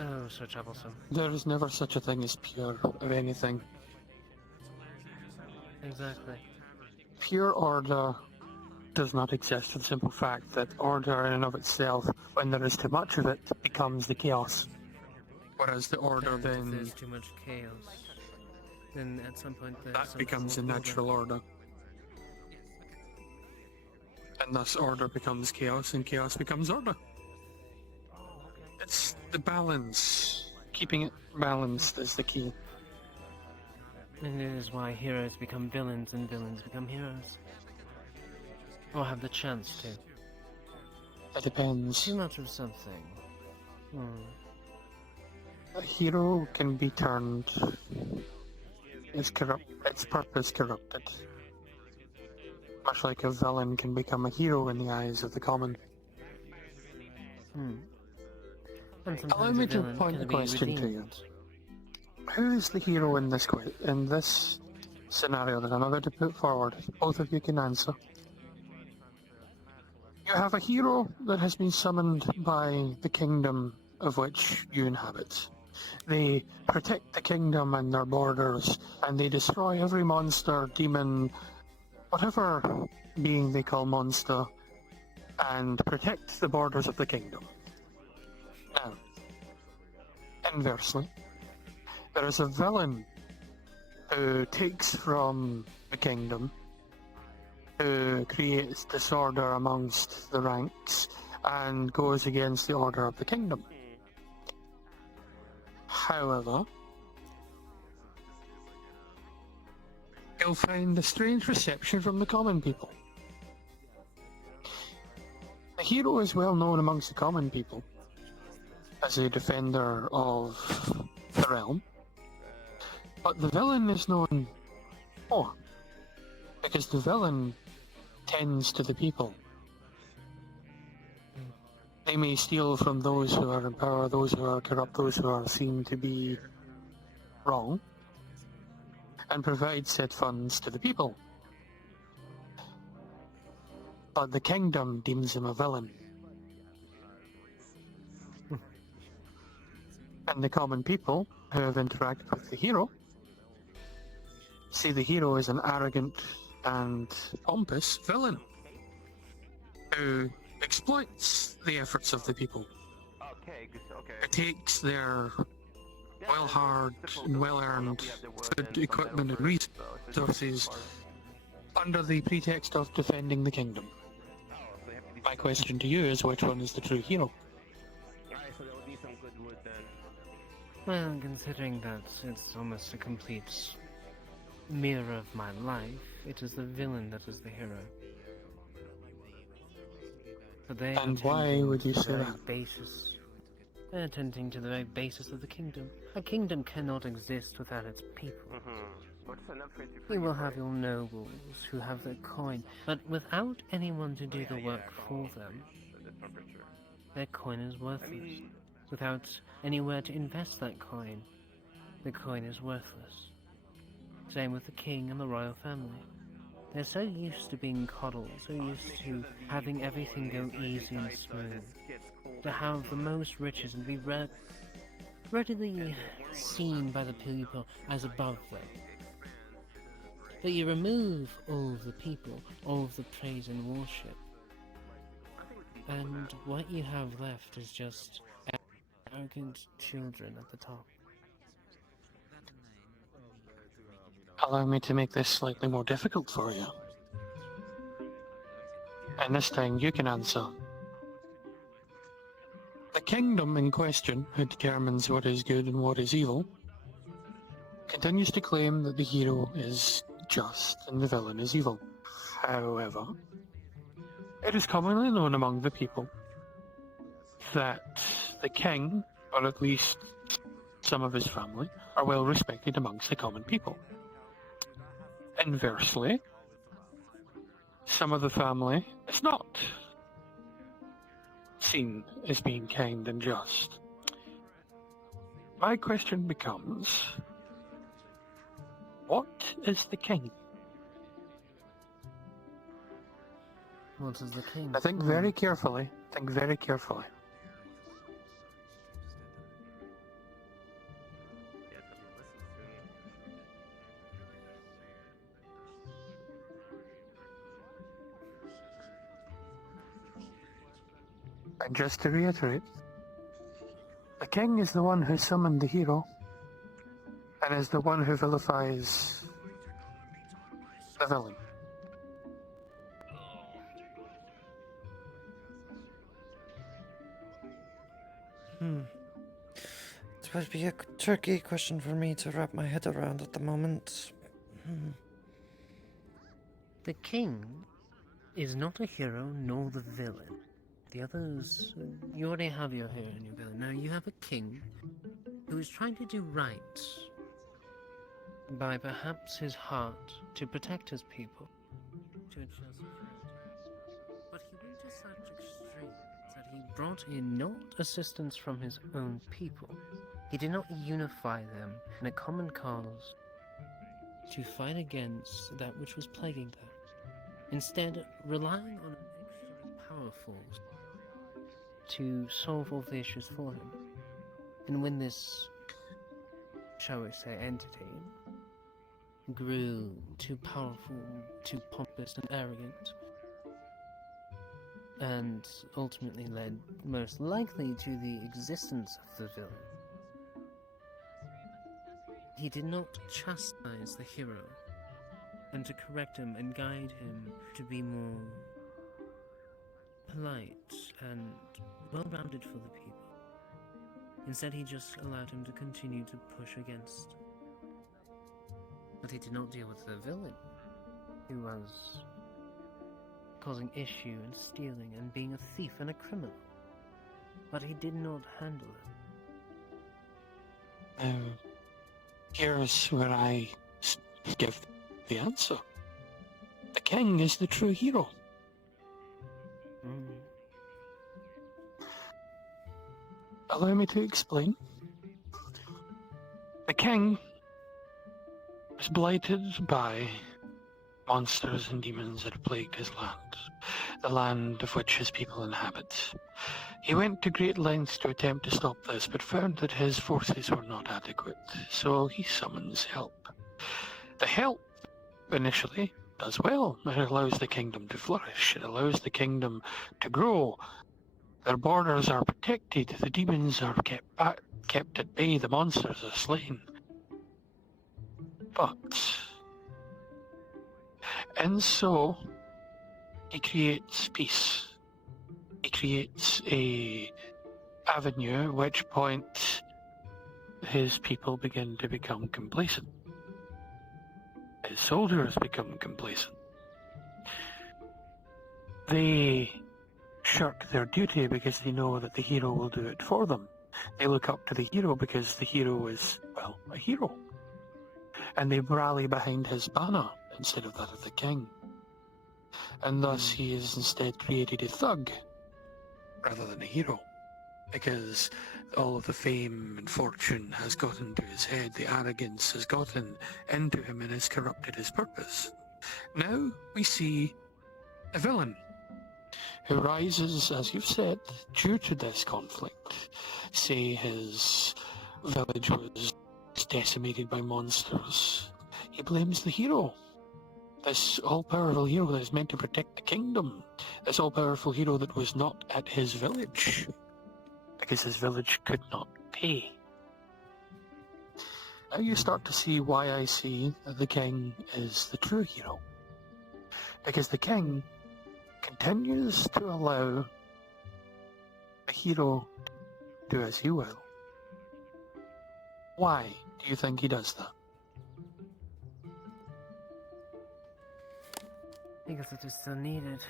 oh, so troublesome. There is never such a thing as pure of anything. Exactly. Pure order does not exist for the simple fact that order in and of itself, when there is too much of it, becomes the chaos. Whereas the order And if then... there's too much chaos, then at some point there's that some becomes a form of natural order. And thus order becomes chaos and chaos becomes order. It's the balance. Keeping it balanced is the key. And it is why heroes become villains and villains become heroes. Or have the chance to. It depends. Too much of something. A hero can be turned... its purpose corrupted. Much like a villain can become a hero in the eyes of the common. And Allow sometimes me a to villain point can a be question to you. redeemed. who is the hero in this scenario that I'm about to put forward? Both of you can answer. You have a hero that has been summoned by the kingdom of which you inhabit. They protect the kingdom and their borders, and they destroy every monster, demon, whatever being they call monster, and protect the borders of the kingdom. Now, inversely, there is a villain who takes from the kingdom, who creates disorder amongst the ranks, and goes against the order of the kingdom. However, you'll find a strange reception from the common people. The hero is well known amongst the common people as a defender of the realm, but the villain is known more because the villain tends to the people. They may steal from those who are in power, those who are corrupt, those who are seen to be wrong, and provide said funds to the people. But the kingdom deems him a villain. And the common people who have interacted with the hero see the hero as an arrogant and pompous villain who exploits the efforts of the people. It takes their well-hard and well-earned food, equipment and resources under the pretext of defending the kingdom. My question to you is, which one is the true hero? Well, considering that it's almost a complete mirror of my life, it is the villain that is the hero. But they And why would you say that? They're attending to the very basis of the kingdom. A kingdom cannot exist without its people. You will have your nobles who have their coin, but without anyone to do the work for them, their coin is worthless. Without anywhere to invest that coin, the coin is worthless. Same with the king and the royal family. They're so used to being coddled, so used to having everything go easy and smooth, to have the most riches and be readily seen by the people as above them. But you remove all of the people, all of the praise and worship, and what you have left is just arrogant children at the top. Allow me to make this slightly more difficult for you. And this time you can answer. The kingdom in question, who determines what is good and what is evil, continues to claim that the hero is just and the villain is evil. However, it is commonly known among the people that the king, or at least some of his family, are well respected amongst the common people. Inversely, some of the family is not seen as being kind and just. My question becomes, what is the king? What is the king? Now think very carefully. Think very carefully. And just to reiterate, the king is the one who summoned the hero, and is the one who vilifies the villain. It would be a tricky question for me to wrap my head around at the moment. The king is not a hero nor the villain. The others, you already have your hero and your villain. Now you have a king who is trying to do right by perhaps his heart to protect his people, to ensure security. But he went to such extremes that he brought in not assistance from his own people, He did not unify them in a common cause to fight against that which was plaguing them. Instead, relying on extra powerfuls to solve all the issues for him. And when this, shall we say, entity grew too powerful, too pompous and arrogant, and ultimately led most likely to the existence of the villain, he did not chastise the hero, and to correct him and guide him to be more polite and well-rounded for the people. Instead, he just allowed him to continue to push against. But he did not deal with the villain, who was causing issue and stealing and being a thief and a criminal. But he did not handle it. Here's where I give the answer. The king is the true hero. Allow me to explain. The king was blighted by monsters and demons that have plagued his land, the land of which his people inhabit. He went to great lengths to attempt to stop this, but found that his forces were not adequate, so he summons help. The help, initially, does well. It allows the kingdom to flourish. It allows the kingdom to grow. Their borders are protected, the demons are kept at bay, the monsters are slain. But, and so, he creates peace. He creates a avenue at which point his people begin to become complacent. His soldiers become complacent. They shirk their duty because they know that the hero will do it for them. They look up to the hero because the hero is, well, a hero. And they rally behind his banner instead of that of the king. And thus he has instead created a thug rather than a hero. Because all of the fame and fortune has gotten to his head, the arrogance has gotten into him and has corrupted his purpose. Now we see a villain who rises, as you've said, due to this conflict. Say his village was decimated by monsters. He blames the hero. This all-powerful hero that is meant to protect the kingdom. This all-powerful hero that was not at his village. Because his village could not pay. Now you start to see why I see that the king is the true hero. Because the king continues to allow the hero to do as he will. Why do you think he does that? Because it is still needed.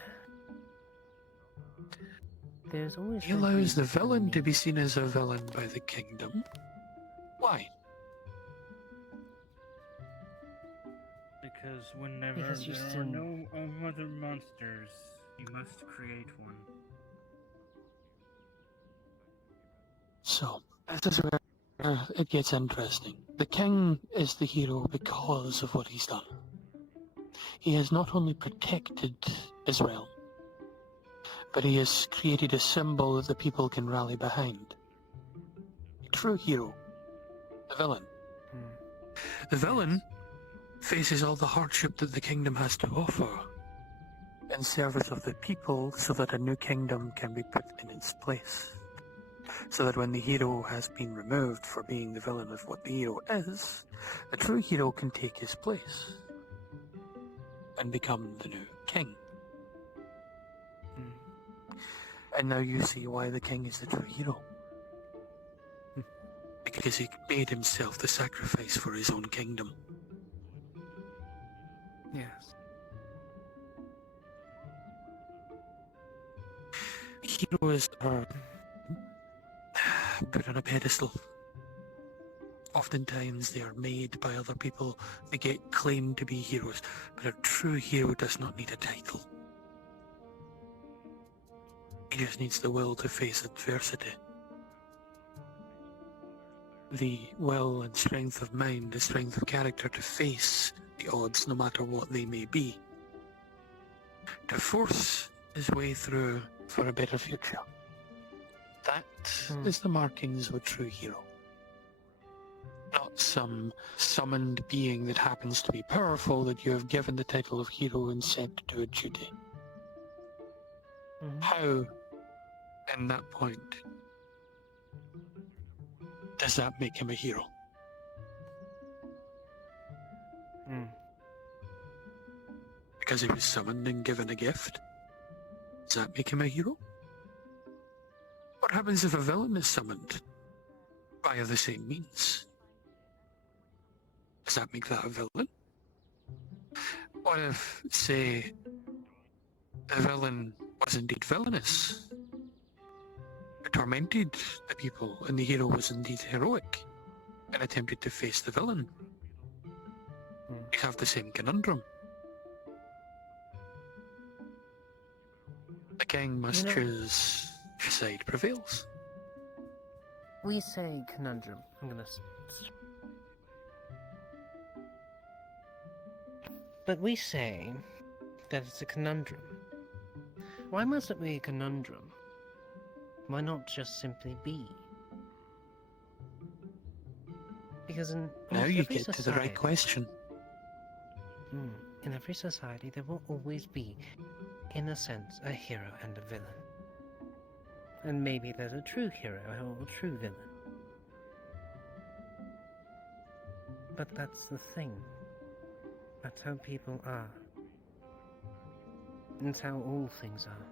There's always He allows the villain to be seen as a villain by the kingdom. Why? Because whenever Because you there still- are no other monsters, you must create one. So, this is where it gets interesting. The king is the hero because of what he's done. He has not only protected his realm, but he has created a symbol that the people can rally behind. A true hero. The villain. The villain faces all the hardship that the kingdom has to offer in service of the people so that a new kingdom can be put in its place. So that when the hero has been removed for being the villain of what the hero is, the true hero can take his place and become the new king. And now you see why the king is the true hero. Because he made himself the sacrifice for his own kingdom. Yes. Heroes are put on a pedestal. Oftentimes they are made by other people. They get claimed to be heroes. But a true hero does not need a title. He just needs the will to face adversity. the will and strength of mind, the strength of character to face the odds, no matter what they may be, to force his way through for a better future. That is the markings of a true hero. Not some summoned being that happens to be powerful that you have given the title of hero and sent to do a duty. How, in that point, does that make him a hero? Because he was summoned and given a gift? Does that make him a hero? What happens if a villain is summoned via the same means? Does that make that a villain? What if, say, the villain was indeed villainous? It tormented the people, and the hero was indeed heroic and attempted to face the villain. You have the same conundrum. The king must choose which side prevails. We say conundrum. I'm gonna. But we say that it's a conundrum. Why must it be a conundrum? Why not just simply be? Because in Now you every get to the society, right question. in every society, there will always be, in a sense, a hero and a villain. And maybe there's a true hero or a true villain. But that's the thing. That's how people are. That's how all things are.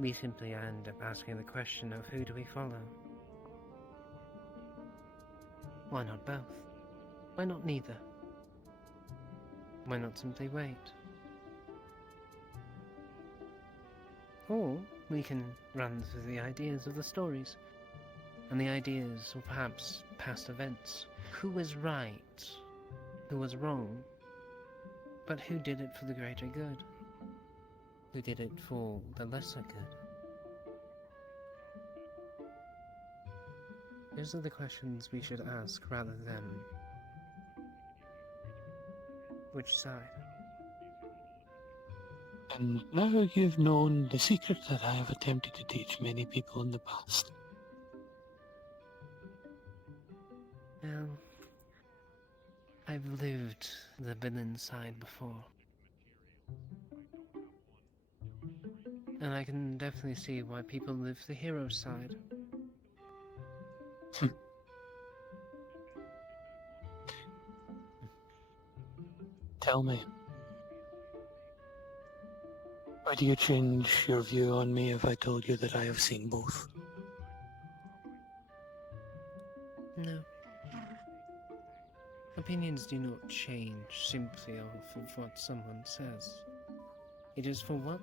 We simply end up asking the question of who do we follow? Why not both? Why not neither? Why not simply wait? Or we can run through the ideas of the stories, and the ideas of perhaps past events. Who was right? Who was wrong? But who did it for the greater good? Who did it for the lesser good? Those are the questions we should ask rather than which side. And now you've known the secret that I have attempted to teach many people in the past. Well, I've lived the villain side before. And I can definitely see why people live the hero side. Tell me, why do you change your view on me if I told you that I have seen both? No. Opinions do not change simply off of what someone says. It is for what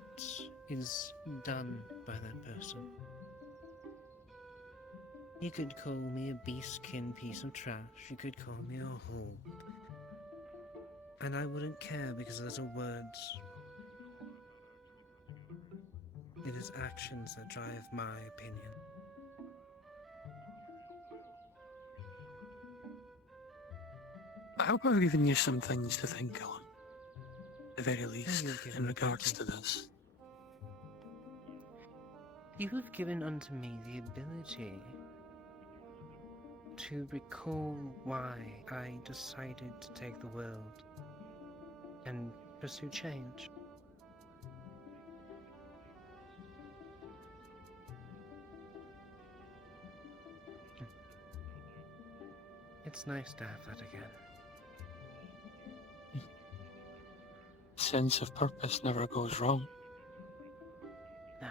is done by that person. You could call me a beastkin piece of trash, you could call me a whore. And I wouldn't care because those are words. It is actions that drive my opinion. I hope I've given you some things to think on, at the very least, in regards to this. You have given unto me the ability to recall why I decided to take the world and pursue change. It's nice to have that again. Sense of purpose never goes wrong. No.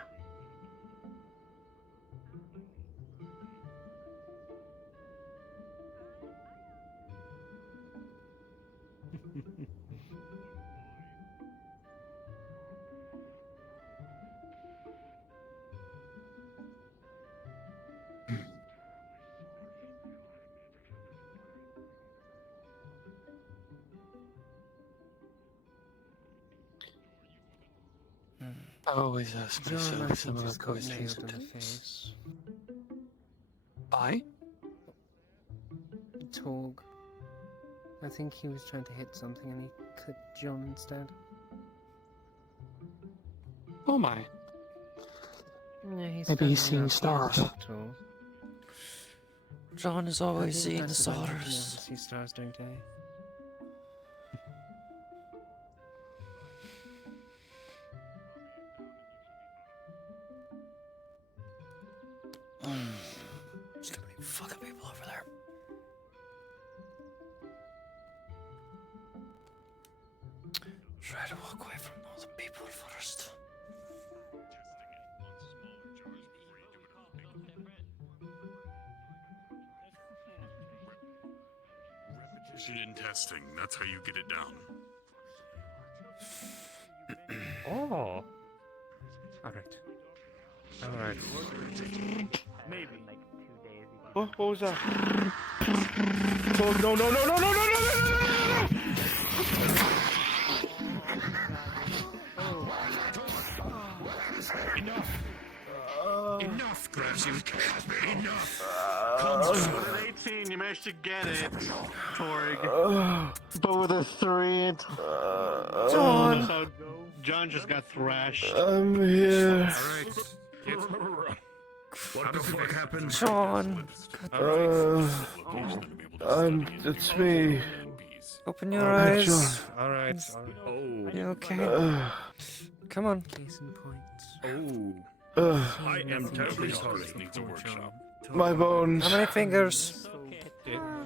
I always ask Your myself license similar has got nailed questions in at the times. face. Bye. Torg. I think he was trying to hit something and he clicked John instead. Oh my. Yeah, Maybe he's seeing stars. John is always seeing the stars. See stars during day. There's gonna be fucking people over there. Try to walk away from all the people first. Repetition in testing. That's how you get it down. Oh. Alright. Maybe. What was that? Oh, no, no, no, no, no, no, no, no, no, Enough, grabs you. Enough. 18, you managed to get it. Torg. But with a 3, John. John just got thrashed. I'm here. What the fuck happened? John. It's me. Open your eyes. Alright. Are you okay? Come on. Case in point. I am terribly sorry. Needs a workshop. My bones. How many fingers?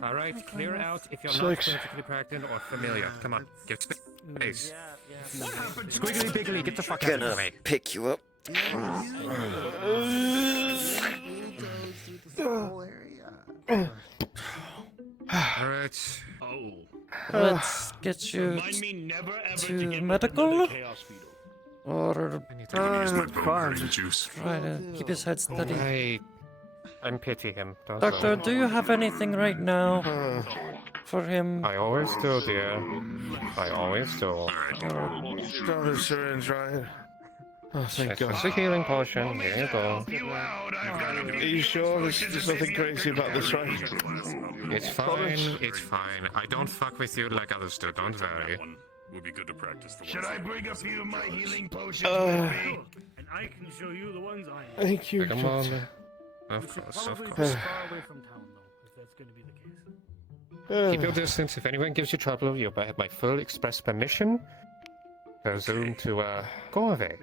Alright, clear out if you're 6. not genetically pregnant or familiar. Come on, give space. What happened? Squiggly Biggly, get the fuck out of the way. Pick you up. Alright. Let's get you to medical. Or I'm fine. Juice. try to keep his head steady. I pity him. Don't Doctor, worry. do you have anything right now for him? I always do, dear. I always do. Got a syringe, right? Oh, thank God. It's a healing potion. Here you go. Are you sure there's nothing crazy about this, right? It's fine. It's fine. I don't fuck with you like others do. Don't worry. Would be good to practice the Should I bring a few of my healing potions Uh, with me? And I can show you the ones I have. Thank you. Come on. We Of should course, of probably course. be far away from town, though, if that's going to be the case. Keep your distance. If anyone gives you trouble, you'll have my full express permission. Presume to go away.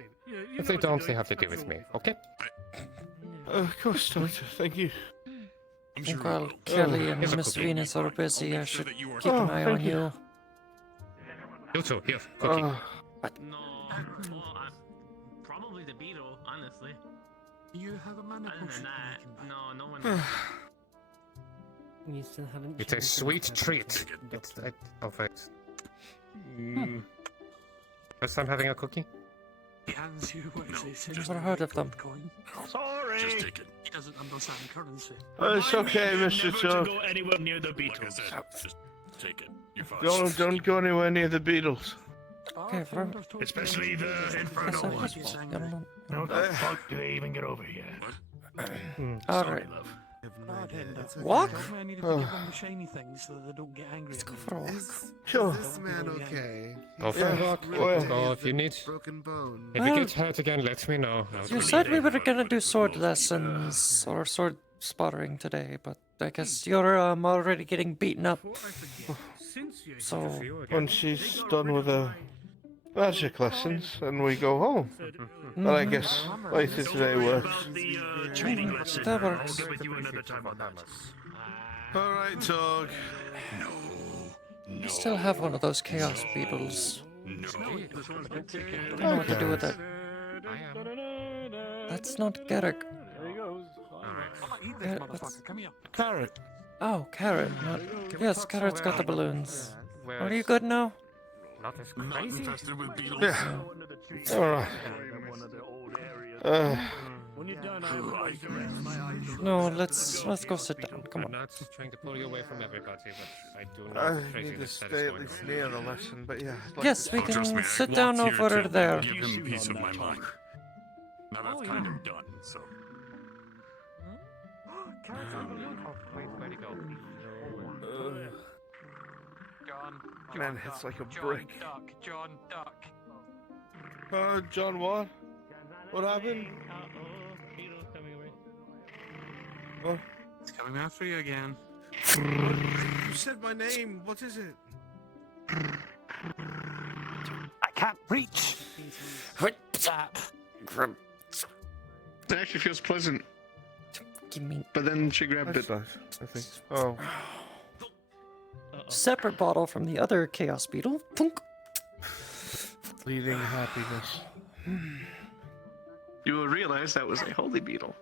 If they don't, they have to deal with me. Okay? Of course, Doctor. Thank you. I think while Kelly and Here's a Miss cookie. Venus are busy, I should you are- keep an Oh, eye thank on you. you. You too. Here, cookie. No, well, probably the beetle, honestly. You have a mana Other than potion. that, no one. You still haven't. It's a checked sweet the treat. Doctor. It's perfect. First time having a cookie? He hands you what is this? Never heard of them. Coin. Sorry. Just take it. He doesn't understand currency. It's okay, Mr. Never to Toad. go anywhere near the Like I beetles. said, just take it. You're fine. Don't go anywhere near the Beatles. Okay, for Especially the infernal ones. How the fuck do they even get over here? Alright. Love. Walk? I need to give them the shiny things so that they don't get angry. Let's go for a walk. Sure. This man okay? Go for a walk. Go if you need. Broken bone. If you get hurt again, let me know. You said we were gonna do sword lessons or sword sparring today, but I guess you're already getting beaten up. So When she's done with her magic lessons, and we go home. Well, I guess later today works. that works. I'll get with you another time on that. All right, Tog. I still have one of those chaos beetles. No. I don't know what to do with it. That's not Garrick. There he goes. Eat this motherfucker. Come here. Carrot. Oh, Carrot. Not... Yes, Carrot's got the balloons. Where Are you good now? Not as Not crazy. infested with beetles. Yeah. All right. When you're done, I will direct my eyes. No, let's go sit down. Come I'm on. not trying to pull you away from everybody, but I do I know need craziness to that is stay at going least on. near the lesson, but yeah. I'd like Yes, to- we Trust me, can I sit down walked here over to there. Give him peace of my mind. Now that's kind of done, so. Where'd he go? John. Man, it's like a brick. John, duck. John, what? What happened? Beetle's coming away. Oh. It's coming after you again. You said my name. What is it? I can't reach. It actually feels pleasant. Give me. But then she grabbed it. Nice, I think. Oh. Separate bottle from the other Chaos Beetle. Thunk. Fleeting happiness. You will realize that was a holy beetle.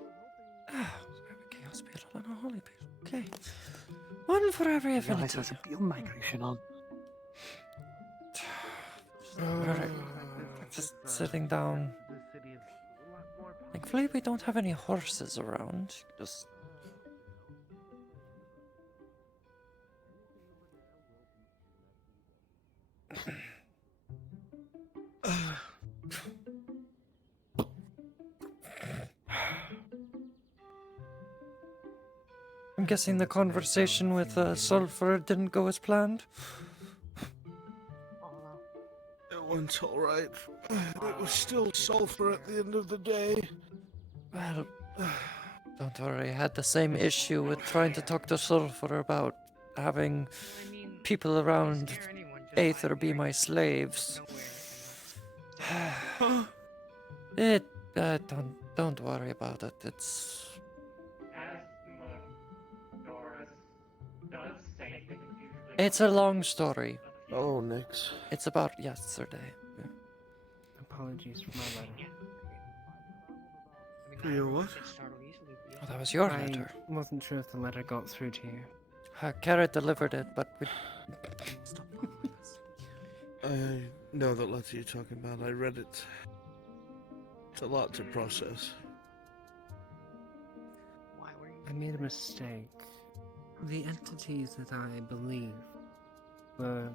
Chaos Beetle and a holy beetle. Okay. One for every affinity. There's a beetle migration on. Alright. Just sitting down. Thankfully, we don't have any horses around. Just. I'm guessing the conversation with Sulfur didn't go as planned. It went alright. It was still sulfur at the end of the day. Well, don't worry. I had the same issue with trying to talk to Sulfur about having people around Aether be my slaves. Don't worry about it. It's a long story. Oh, Nix. It's about yesterday. Apologies for my letter. For your what? Oh, that was your letter. I wasn't sure if the letter got through to you. Carrot delivered it, but we... I know that letter you're talking about. I read it. It's a lot to process. I made a mistake. The entities that I believe were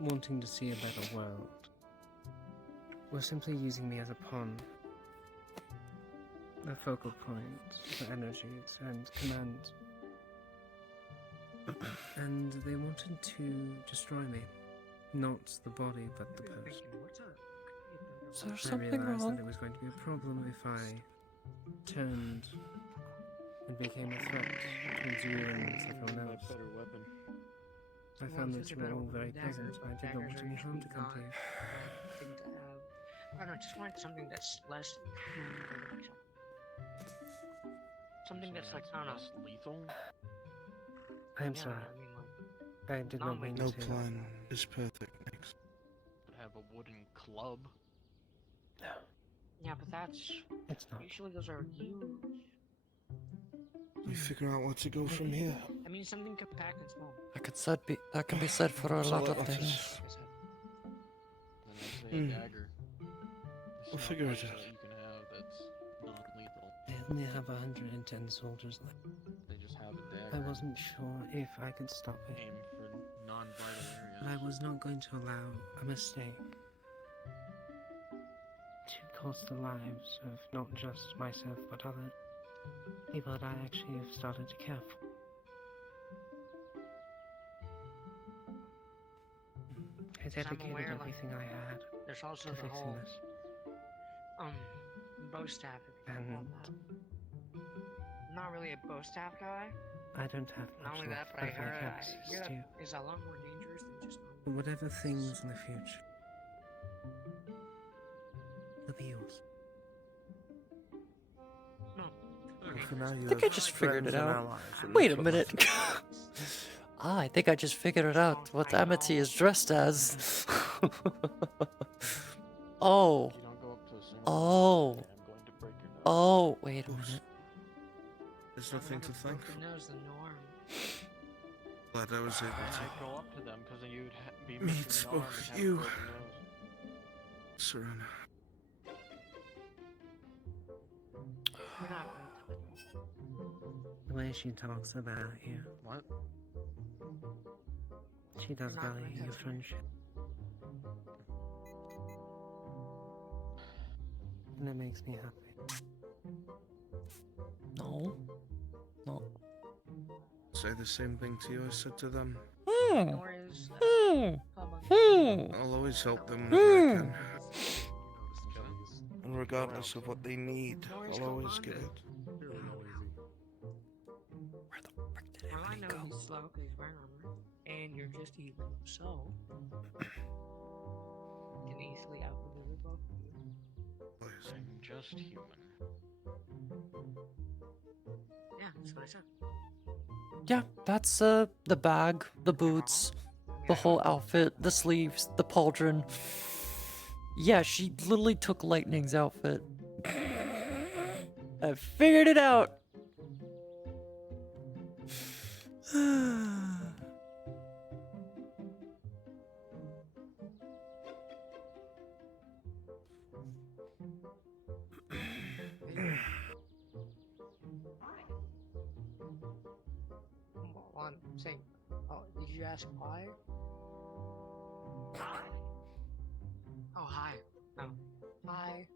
wanting to see a better world were simply using me as a pawn, a focal point for energies and commands. And they wanted to destroy me. Not the body, but the person. Is there I something realized wrong? that there was going to be a problem if I turned and became a threat towards you and everyone else. I found that you were all very pleasant, and I did not want any harm to come to you. I don't know, I just wanted something that's less... Something that's like, I don't know. Lethal? I am sorry. I did not mean No to. plan is perfect, Nix. Have a wooden club? Yeah, but that's... It's not. Usually those are huge. We figure out where to go from here. I mean, something compact and small. That can be said for a lot of things. Hmm. Dagger. We'll figure it out. You can have that's non-lethal. I only have 110 soldiers left. They just have a I dagger. wasn't sure if I could stop it. Aim for non-vital areas. But I was not going to allow a mistake to cost the lives of not just myself but other people that I actually have started to care for. I dedicated aware, like, everything I had There's also to the fixing whole, this. bow staff. if you call And that. I'm not really a bow staff guy. I don't have Not much only that, left, but I but if I heard, have I access hear to that is a lot more dangerous than just... whatever things in the future will be yours. No. For now, you I think I have just figured it friends and out. allies, and Wait that's a what minute. matters. I think I just figured it out what Amity is dressed as. Oh. Oh. Oh, wait a minute. There's nothing to thank for. Broken nose, the norm. Glad I was able I'd go up to them because you'd be Meet missing an arm both and have a you. broken nose. to Serena. We're not The way she talks about you. What? She does value your friendship. And it makes me happy. No. say the same thing to you I said to them. No worries. I'll always help them whenever I can. And regardless of what they need, I'll always give it. Well, I know he's slow because he's wearing armor, and you're just human, so you can easily outmaneuver both of you. I'm just human. Yeah, that's what I said. Yeah, that's the bag, the boots, the whole outfit, the sleeves, the pauldron. Yeah, she literally took Lightning's outfit. I figured it out. Well, I'm saying, oh, did you ask why? Oh, hi. Oh, hi.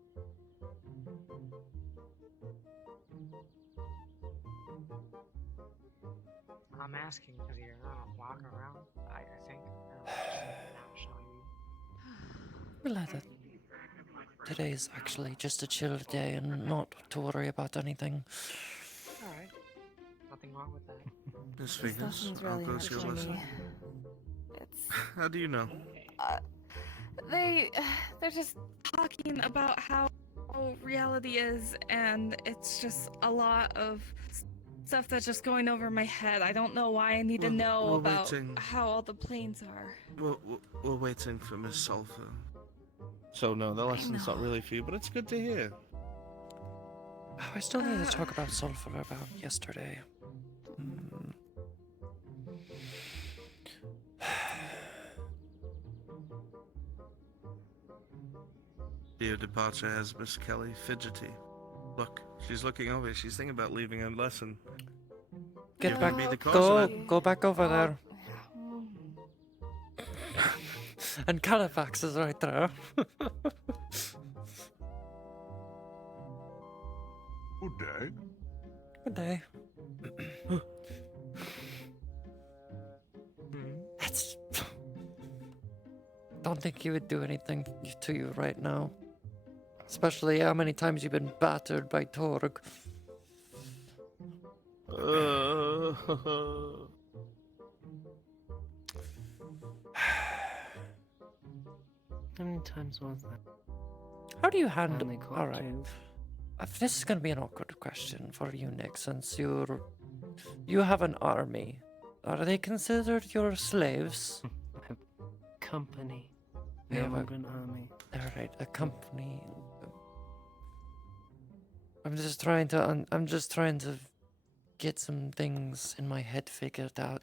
I'm asking because you're not walking around, I think. We'll let it. Today's actually just a chill day and not to worry about anything. Alright. Nothing wrong with that. This This figures. lesson's I'll really go see your interesting lesson. me. It's How do you know? They're just talking about how reality is, and it's just a lot of stuff that's just going over my head. I don't know why I need to know we're about waiting. how all the planes are. We're waiting for Miss Sulfur. So no, the lesson's not really for you, but it's good to hear. Oh, I still need to talk about Sulfur about yesterday. Your departure has Miss Kelly fidgety. Look, she's looking over. She's thinking about leaving her lesson. Get You back. may be the cause of it. Go back over there. And Califax is right there. Good day. Good day. That's. Don't think he would do anything to you right now. Especially how many times you've been battered by Torg. How many times was that? How do you handle? Only caught All right. two. This is gonna be an awkward question for you, Nick, since you have an army. Are they considered your slaves? Company. We No have longer an army. Alright, a company. I'm just trying to get some things in my head figured out.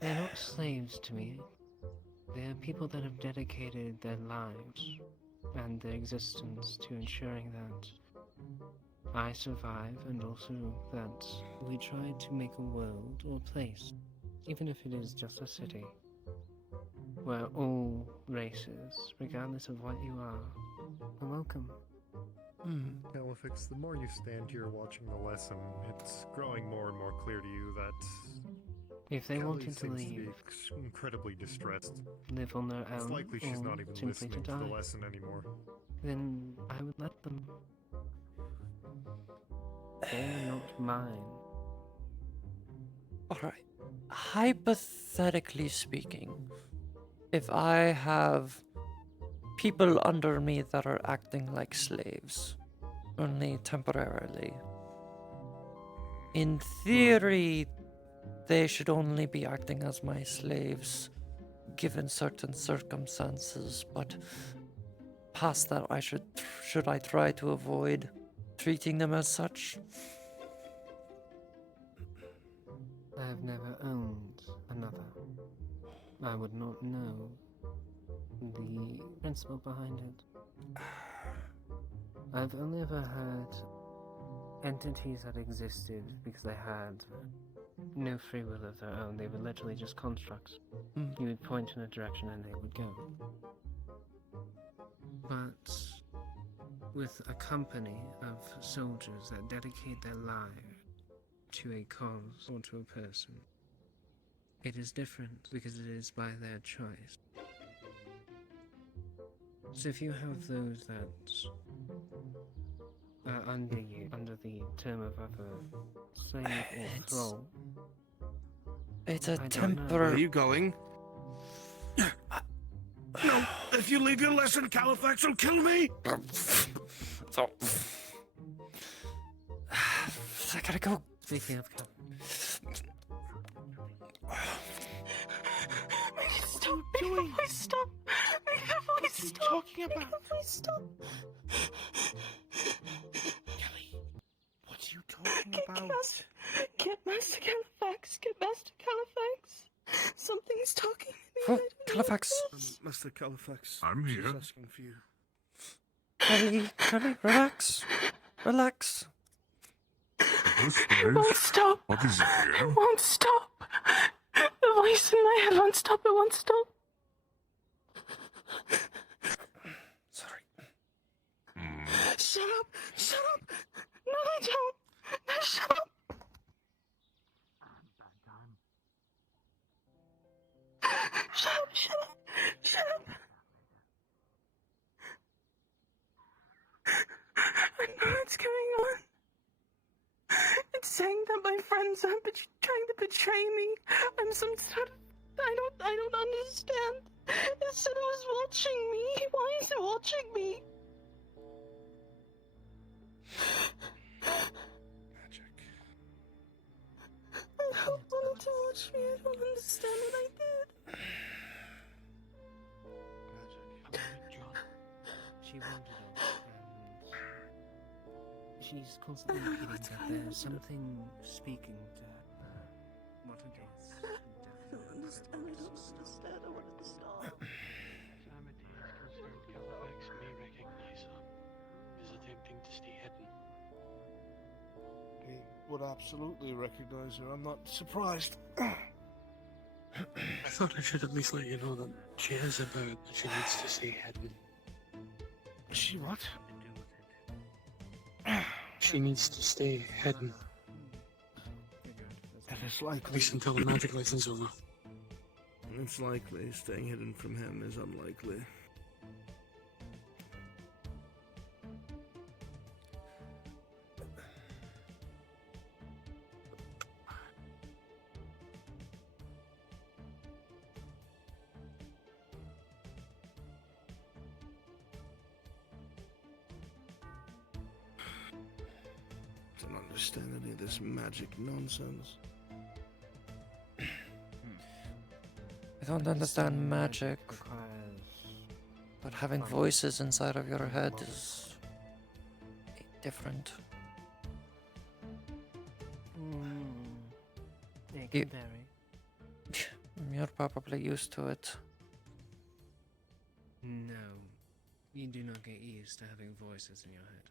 They're not slaves to me. They are people that have dedicated their lives and their existence to ensuring that I survive, and also that we try to make a world or a place, even if it is just a city, where all races, regardless of what you are welcome. Califix, the more you stand here watching the lesson, it's growing more and more clear to you that If they Kelly wanted to seems leave, to be incredibly distressed. live on their It's own, likely she's or not even simply listening to to the die, lesson anymore. then I would let them. They are not mine. Alright. Hypothetically speaking, if I have people under me that are acting like slaves, only temporarily, in theory, they should only be acting as my slaves given certain circumstances, but past that, should I try to avoid treating them as such? I have never owned another. I would not know the principle behind it. I've only ever had entities that existed because they had no free will of their own. They were literally just constructs. You would point in a direction and they would go. But with a company of soldiers that dedicate their lives to a cause or to a person. It is different because it is by their choice. So if you have those that are under you, under the term of other slave or thrall, It's a I don't know. temporary. Where are you going? No! If you leave your lesson, Califax will kill me! So. I gotta go. Speaking of Stop! Please stop! Please stop! Talking about? Please stop! What are you talking about? Get Master Califax! Get Master Califax! Something's talking to me. Oh, Califax. Master Califax. I'm she's here. asking for you. Kelly, relax. Relax. It won't stop. What is it here? It won't stop. The voice in my head won't stop. It won't stop. Sorry. Shut up! Shut up! No, they don't! No, shut up! Shut up! Shut up! Shut up! I know what's going on. It's saying that my friends are trying to betray me. I'm some sort of... I don't understand. It said it was watching me. Why is it watching me? Magic. I don't want it to watch me. I don't understand what I did. she wandered off, and she's constantly repeating that there's something speaking to her. What it is. I don't understand. I don't understand. I want it to stop. Califax may recognize her. Is attempting to stay hidden. He would absolutely recognize her. I'm not surprised. I thought I should at least let you know that she is about that she needs to stay hidden. She what? She needs to stay hidden. That is At likely. least until the magic license is over. It's likely. Staying hidden from him is unlikely. Don't understand any of this magic nonsense. I don't understand magic, but having voices inside of your head is different. It You- can vary. You're probably used to it. No, you do not get used to having voices in your head.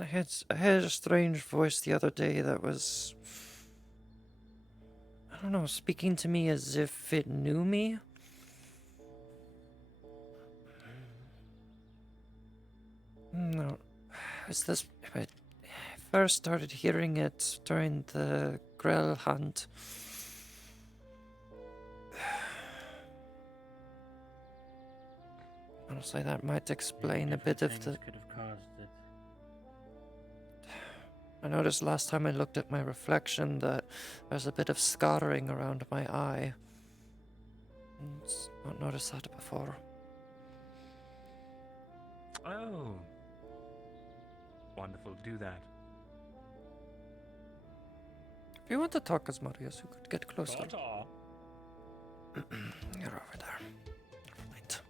I had a strange voice the other day that was, I don't know, speaking to me as if it knew me. No, it's this. I first started hearing it during the Grell hunt. Honestly, that might explain a bit of the. Could have caused it. I noticed last time I looked at my reflection that there's a bit of scarring around my eye. Not noticed that before. Oh. Wonderful, do that. If you want to talk, Asmodeus, you could get closer. Ta-ta. You're over there. Right.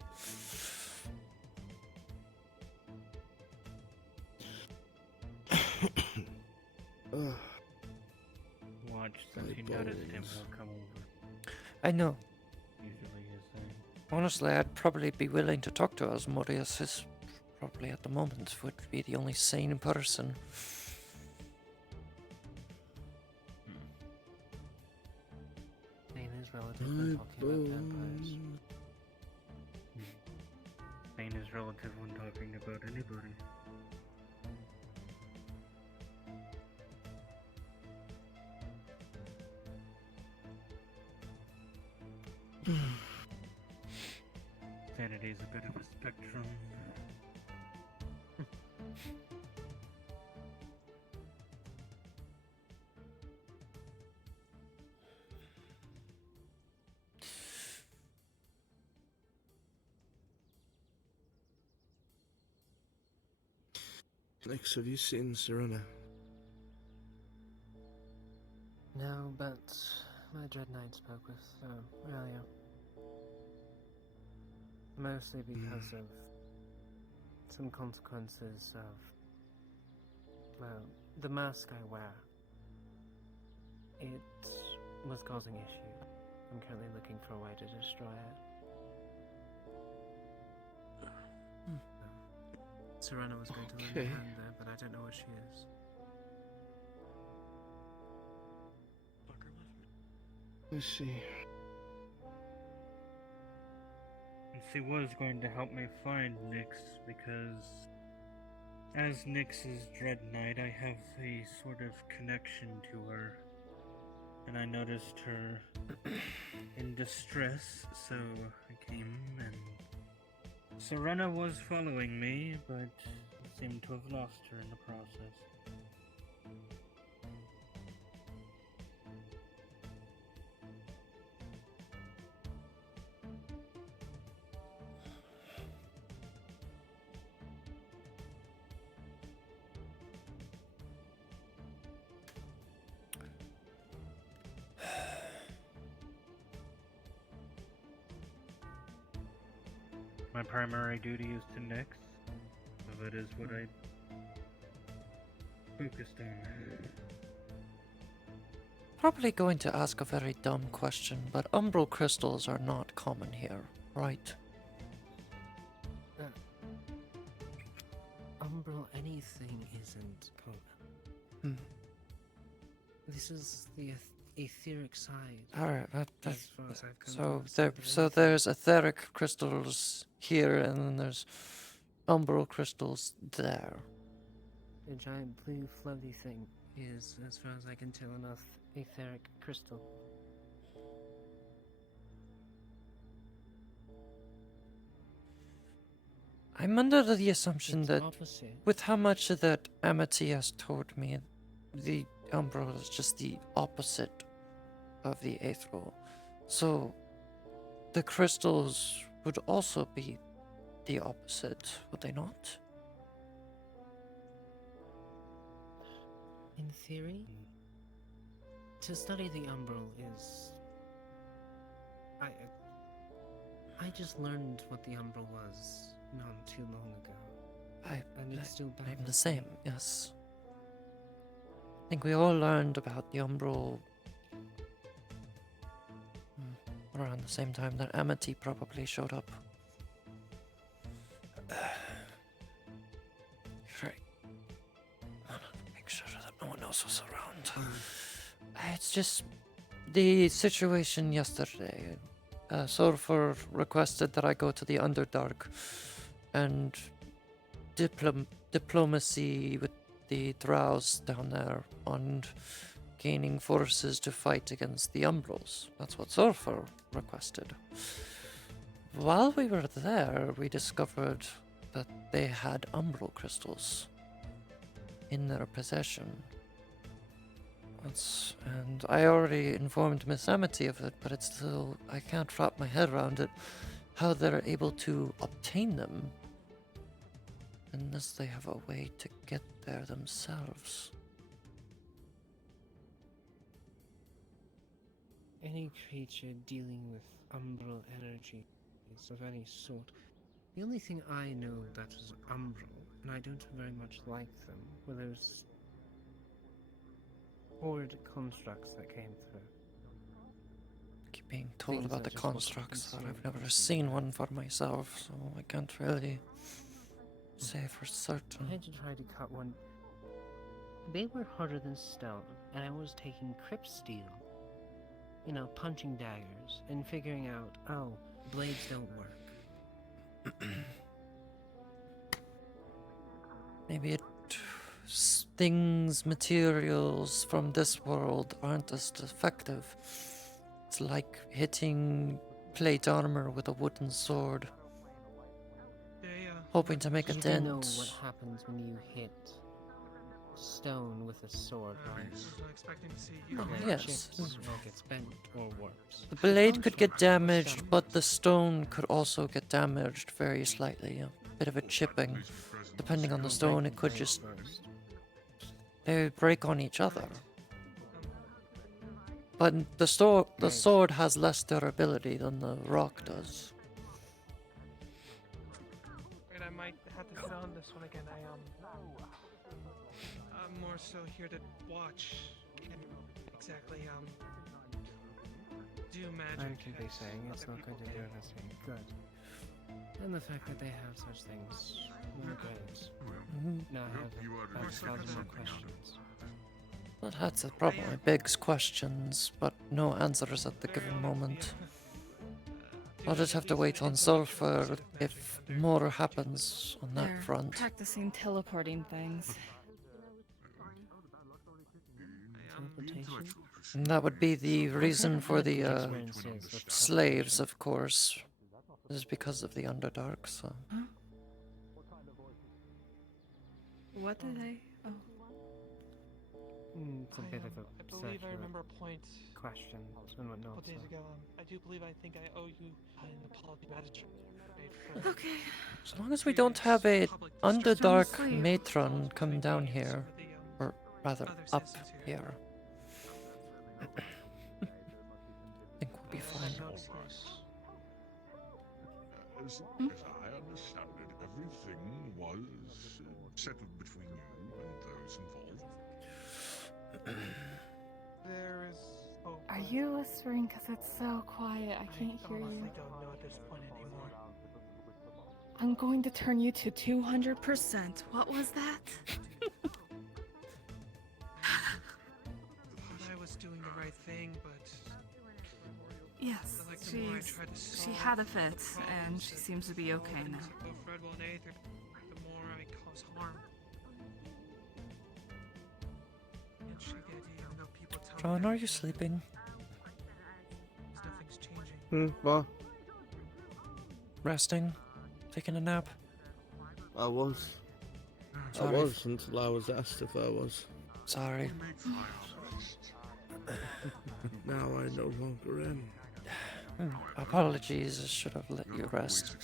Watch, since you noticed him, he'll come over. I know. Usually his thing. Honestly, I'd probably be willing to talk to Asmodeus. Is probably at the moment would be the only sane person. Pain is relative when talking about vampires. Pain is relative when talking about anybody. Sanity's a bit of a spectrum. Nix, have you seen Serena? No, but my Dread Knight spoke with her earlier. Mostly because of some consequences of, well, the mask I wear. It was causing issue. I'm currently looking for a way to destroy it. Serena was going to lend a hand there, but I don't know where she is. Let's see. She was going to help me find Nyx, because as Nyx's Dread Knight, I have a sort of connection to her. And I noticed her in distress, so I came and... Serena was following me, but seemed to have lost her in the process. My primary duty is to Nyx, so that is what I focused on. Probably going to ask a very dumb question, but umbral crystals are not common here, right? Umbral anything isn't common. This is the etheric side. Alright, as far as I've come to so there's etheric crystals here, and then there's umbral crystals there. The giant blue floaty thing is, as far as I can tell, an etheric crystal. I'm under the assumption It's that opposite. with how much that Amity has told me, the umbral is just the opposite of the Aether. So the crystals would also be the opposite, would they not? In theory, to study the umbral is... I just learned what the umbral was not too long ago. And it's still I'm baffling. the same, yes. I think we all learned about the umbral around the same time that Amity probably showed up. Right. I want to make sure that no one else was around. It's just the situation yesterday. Sulfur requested that I go to the Underdark and diplomacy with the Drows down there on gaining forces to fight against the Umbrals. That's what Sulfur requested. While we were there, we discovered that they had Umbral crystals in their possession. And I already informed Miss Amity of it, but it's still, I can't wrap my head around it, how they're able to obtain them unless they have a way to get there themselves. Any creature dealing with umbral energy is of any sort. The only thing I know that is umbral, and I don't very much like them, were those horde constructs that came through. Keep being told Things about the that just wasn't constructs, but I've consumed never seen one for myself, so I can't really say for certain. I had to try to cut one. They were harder than stone, and I was taking crypt steel. You know, punching daggers, and figuring out, oh, blades don't work. Maybe things, materials from this world aren't as effective. It's like hitting plate armor with a wooden sword, hoping to make a You dent. know what happens when you hit stone with a sword, right? expecting to see It Yes. chips or gets bent or warps. The blade could get damaged, but the stone could also get damaged very slightly. A bit of a chipping. Depending on the stone, it could just... They would break on each other. But the sword has less durability than the rock does. Right, I might have to sit on this one again. I'm more so here to watch and exactly do magic. I'm simply saying it's not going to do anything good. And the fact that they have such things, we're good. Now I have 1,000 more questions. Well, that's the problem. It begs questions, but no answers at the given moment. I'll just have to wait on Sulfur if more happens on that They're front. practicing teleporting things. And that would be the reason for the slaves, of course. This is because of the Underdark, so... Huh? What did I... Oh. It's a bit of a I believe I remember a point question and a whatnot. couple days ago. I do believe I think I owe you an apology, magistrate. Okay. As long as we don't have a Underdark matron come down here, or rather up here, I think we'll be fine. As I understand it, everything was settled between you and those involved. There is hope. Are you whispering? Because it's so quiet. I can't hear you. Don't know at this point anymore. I'm going to turn you to 200%. What was that? I was doing the right thing, but Yes, like the more I try to she solve had a fit, problems and she seems to be okay now. both Redwell and Aether, the more I cause harm. And she the idea, even though people tell me John, are you sleeping? nothing's changing. What? Resting? Taking a nap? I was. Sorry. I was until I was asked if I was. Sorry. Now I no longer am. Apologies, I should have let you rest.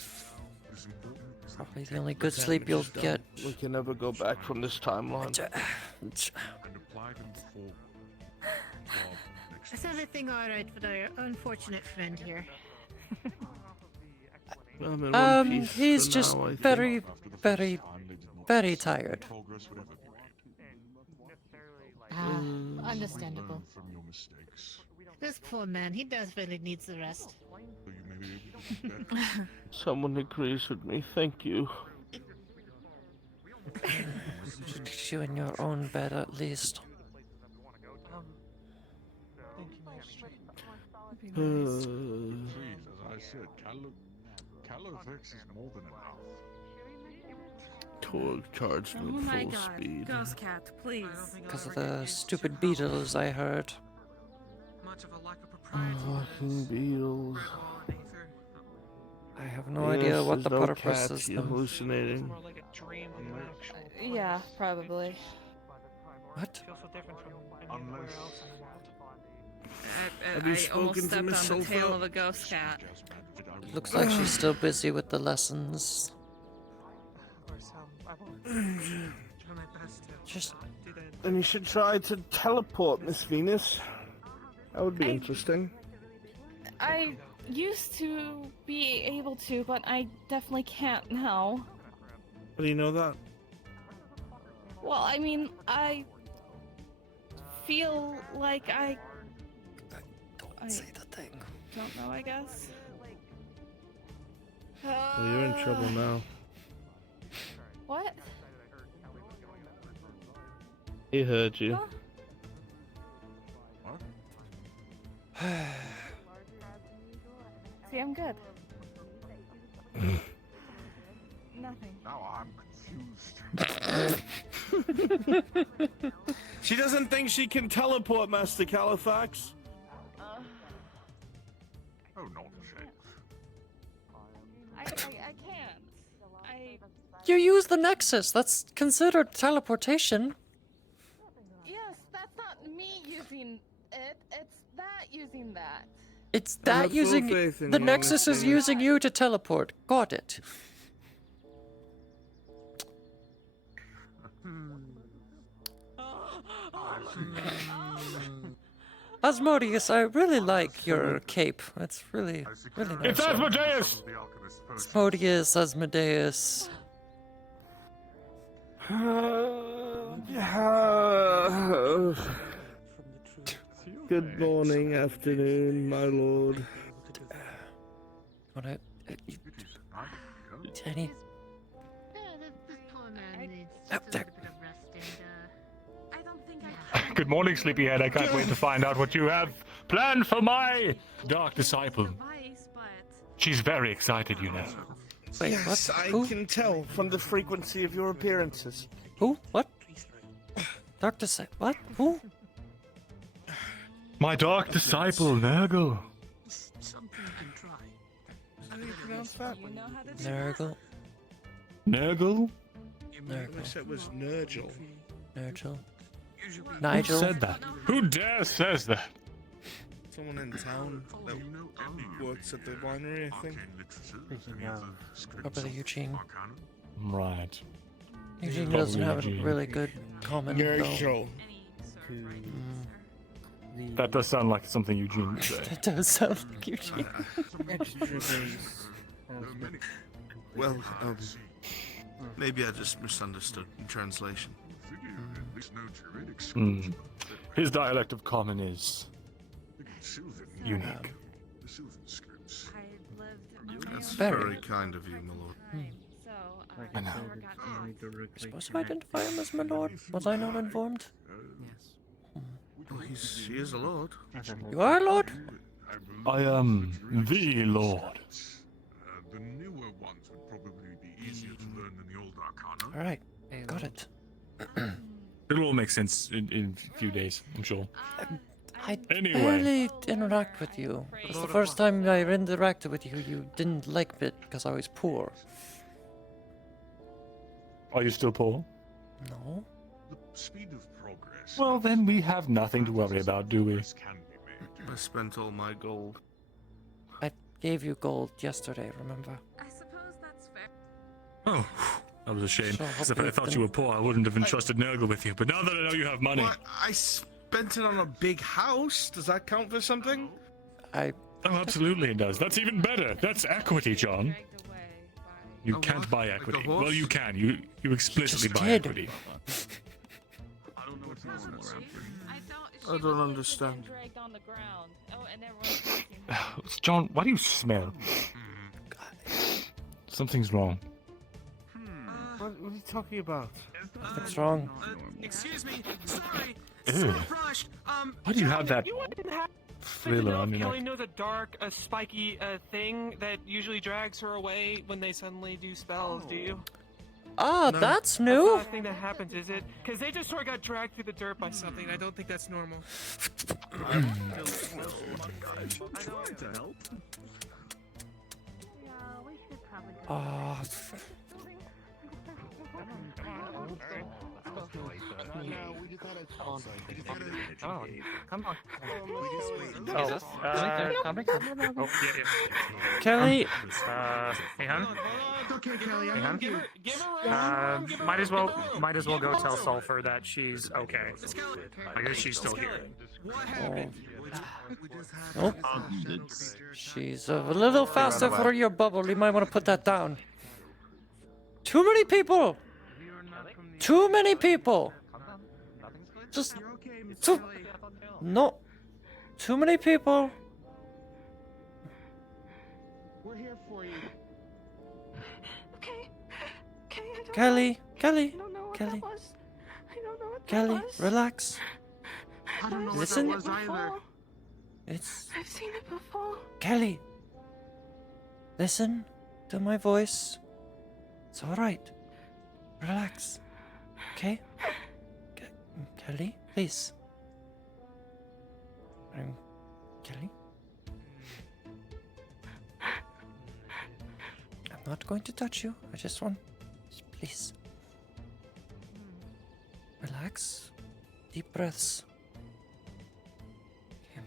Probably the only good sleep you'll get. We can never go back from this timeline. Is everything alright with our unfortunate friend here? I'm in one piece He's for just now, I think. very tired. Understandable. This poor man, he desperately needs the rest. Someone agrees with me, thank you. Should you in your own bed at least. Thank you, magistrate. Please, as I said, Calovex is more than enough. Torg charged Oh me my full god, speed. Ghost Cat, please. Because of the stupid beetles I heard. Much of a lack of propriety. Fucking beetles. I have no idea what the no purpose cat, is. you're hallucinating. More like a dream than an actual. Yeah, probably. What? Feels so different from anywhere else in the world. Have you I spoken almost to stepped Miss on the tail Sulfur? of a ghost cat. It looks like she's still busy with the lessons. Of course, I won't try my best to Just do that. Then you should try to teleport, Miss Venus. That would be interesting. I used to be able to, but I definitely can't now. How do you know that? Well, I mean, I feel like I don't say the thing. Don't know, I guess. Well, you're in trouble now. What? He heard you. Huh? See, I'm good. Nothing. Now I'm confused. She doesn't think she can teleport, Master Califax. Oh, nonsense. you use the Nexus. That's considered teleportation. Yes, that's not me using it. It's that using that. It's I have that full using faith in the your Nexus is honesty. using you to teleport. Got it. Asmodeus, I really like your cape. It's really nice. It's Asmodeus! Asmodeus. Good morning, afternoon, my lord. Wanna, Jenny. Good morning, sleepyhead. I can't wait to find out what you have planned for my dark disciple. She's very excited, you know. Wait, yes, what? I Who? can tell from the frequency of your appearances. Who? What? Doctor say what? Who? My dark disciple, Nurgle. How do you pronounce that? Nurgle. Nurgle? I said it was Nurgle. Nigel. Who said that? Who dare says that? Someone in town that works at the winery, I think. Probably Eugene. Right. Eugene Probably doesn't have a Eugene. really good comment. Nurgle. That does sound like something Eugene would say. It does sound like Eugene. Well, maybe I just misunderstood in translation. Hmm. His dialect of common is unique. That's Very. very kind of you, my lord. I know. You're supposed to identify him as my lord. Was I not informed? Well, he is a lord. You are a lord? I am the Lord. The newer ones would probably be easier to learn than the old Arcana. Alright, got it. It'll all make sense in a few days, I'm sure. I Anyway. barely interact with you. It's the first time I interacted with you, you didn't like me because I was poor. Are you still poor? No. The speed of progress. Well, then we have nothing to worry about, do we? I spent all my gold. I gave you gold yesterday, remember? I suppose that's fair. Oh, that was a shame. So 'Cause if I thought you were poor, I wouldn't have entrusted Nurgle with you. But now that I know you have money... What? I spent it on a big house? Does that count for something? Oh, absolutely it does. That's even better. That's equity, John. You A can't what? buy Like a equity. horse? Well, you can. You explicitly just buy did. equity. I don't understand. John, why do you smell? Something's wrong. What are you talking about? What's wrong? Excuse me. Sorry. Ew. So rushed. Why do you have that You wouldn't have thriller on your Kelly neck? knows a dark, spiky thing that usually drags her away when they suddenly do spells, do you? Ah, that's That's new. not a thing that happens, is it? Because they just sort of got dragged through the dirt by something. I don't think that's normal. Ah, Oh, come on. Jesus. Comic? Oh, yeah. Kelly. Hey, hon. Okay, Kelly, Hey, hon. Might as well go tell Sulfur that she's okay. I guess she's still here. Oh. She's a little faster for your bubble. You might want to put that down. Too many people. Too many people. Just no. Too many people. We're here for you. Kelly, Kelly, I don't know what Kelly, that was. I don't know what Kelly, that was. relax. I don't know Listen. what that was either. It's I've seen it before. Kelly. Listen to my voice. It's all right. Relax. Okay? Kelly, please. Kelly? I'm not going to touch you. I just want... Please. Relax. Deep breaths. Okay.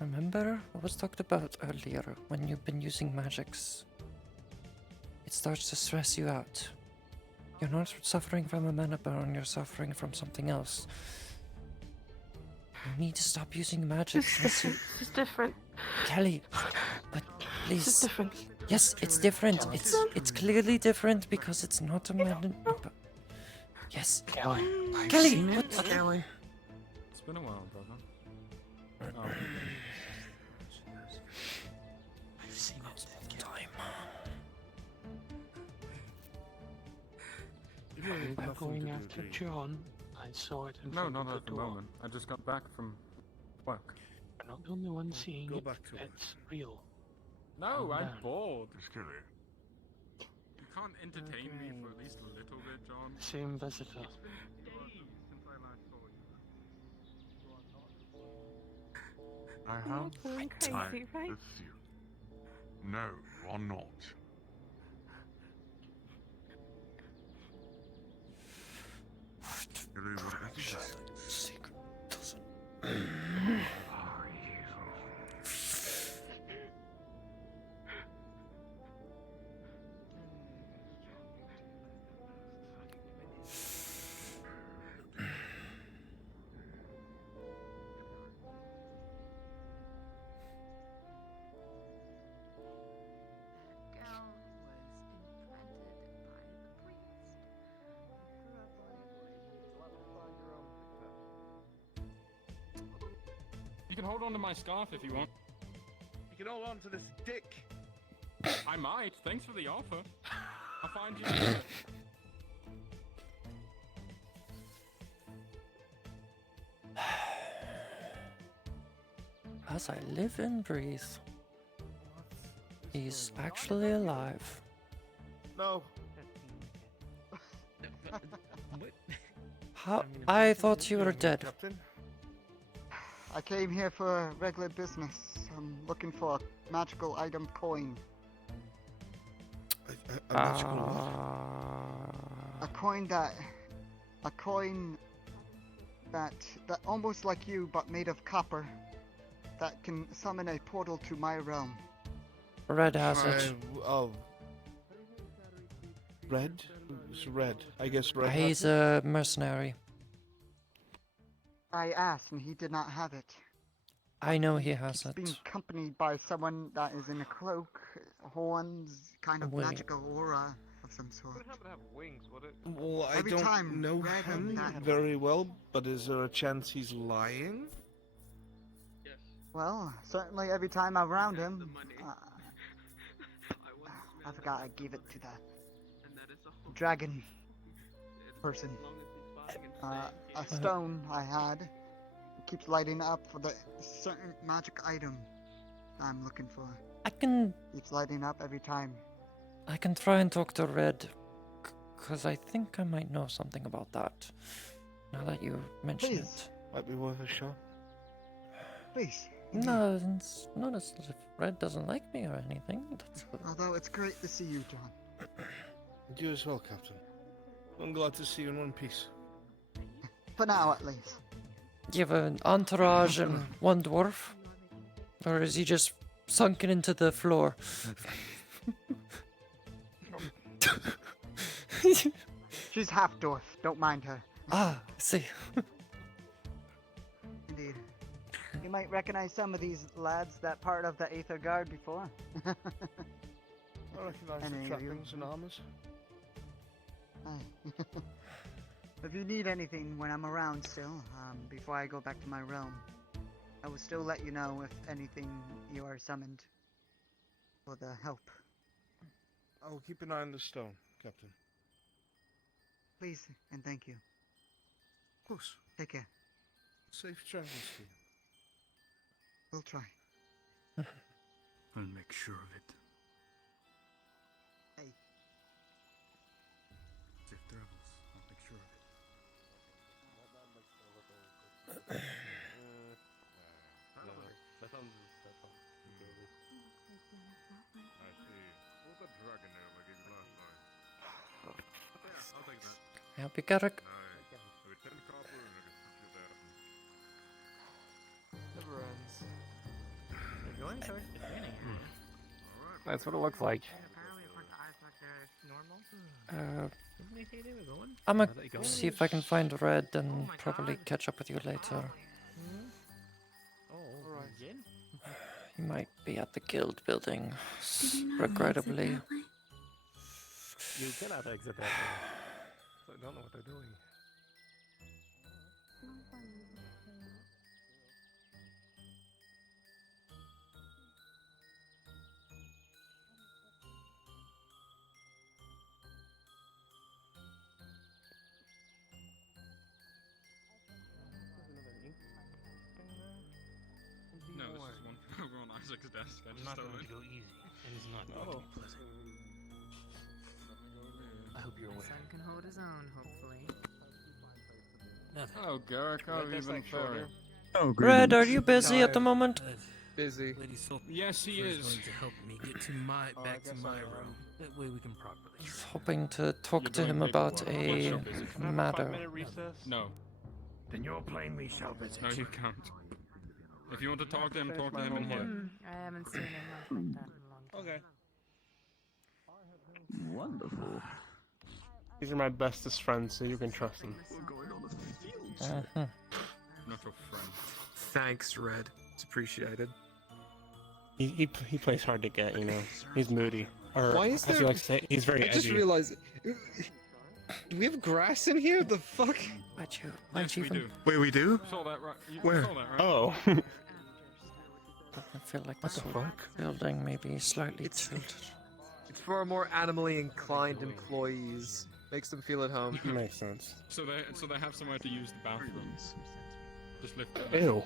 Remember what was talked about earlier when you've been using magics? It starts to stress you out. You're not suffering from a mana burn, you're suffering from something else. You need to stop using magic. It's different. Kelly, but please. It's different. Yes, it's different. It's clearly different because it's not a man. Yes. Kelly. Kelly, What? what? Kelly. It's been a while, brother. Oh. I've seen it all the time. By going after John, I saw it in No, front not of the at the door. moment. I just got back from work. You're not the only one seeing Go it. back to it. It's real. No, Calm I'm down. bored. Kelly. You can't entertain me for at least a little bit, John. Same visitor. It's been days since I last saw you. I You're have going crazy, right? with you. No, you are not. Kelly, what is this? Secret doesn't. You can hold on to my scarf if you want. You can hold on to this dick. I might. Thanks for the offer. I'll find you later. As I live and breathe, he's actually alive. No. How? I thought you were dead. Captain. I came here for regular business. I'm looking for a magical item coin. A magical A coin that almost like you but made of copper that can summon a portal to my realm. Red has it. Oh. Red? It's red. I guess red. He's has it? a mercenary. I asked and he did not have it. I know he has He's it. being accompanied by someone that is in a cloak, horns, kind of Wait. magical aura of some sort. Wouldn't happen to have wings, would it? Well, I Every don't time, know red him and that. very well, but is there a chance he's lying? Yes. Well, certainly every time I'm around him, I forgot I gave it to the dragon person. A stone I had keeps lighting up for the certain magic item I'm looking for. I can Keeps lighting up every time. try and talk to Red, cause I think I might know something about that. Now that you mention Please. it. Might be worth a shot. Please. No, it's not as if Red doesn't like me or anything. That's Although it's great to see you, John. You as well, Captain. I'm glad to see you in one piece. For now, at least. Do you have an entourage and one dwarf? Or is he just sunken into the floor? She's half dwarf. Don't mind her. Ah, I see. Indeed. You might recognize some of these lads that part of the Aether Guard before. I recognize Any the of you? trappings and armors. Aye. If you need anything when I'm around still, before I go back to my realm, I will still let you know if anything you are summoned for the help. I'll keep an eye on the stone, Captain. Please, and thank you. Of course. Take care. Safe travels to you. We'll try. I'll make sure of it. Hey. Safe travels. I'll make sure of it. That sounds I see. What was that dragon ale I gave you last night? Help you, Garrick. Never ends. We're going towards the beginning. That's what it looks like. I'm gonna see if I can find Red and probably catch up with you later. Oh, again? He might be at the guild building, regrettably. You cannot exit that way. So I don't know what they're doing. No, this is one over on Isaac's desk. I just not stole going it. to go easy. It is not going to be pleasant. I hope you're aware. Son can hold his own, hopefully. Oh, Garrick, how have you been faring? Red, are you busy at the moment? Busy. Yes, he is. Going to help me get to my back to my room. That way we can properly. Hoping to talk to him about a matter. No. Then you're plainly so busy. No, you can't. If you want to talk to him in here. I haven't seen him like that in a long time. Okay. Wonderful. These are my bestest friends, so you can trust them. Not your friend. Thanks, Red. It's appreciated. He plays hard to get, you know. He's moody. Or, Why is as there... you like to say, he's very I just edgy. realized... Do we have grass in here? The fuck? Yes, we do. Wait, we do? You saw that right? You Where? saw that, right? Oh. I feel like this building may be slightly tilted. It's for our more animally inclined employees. Makes them feel at home. Makes sense. So they have somewhere to use the bathrooms. Just lift it. Ew.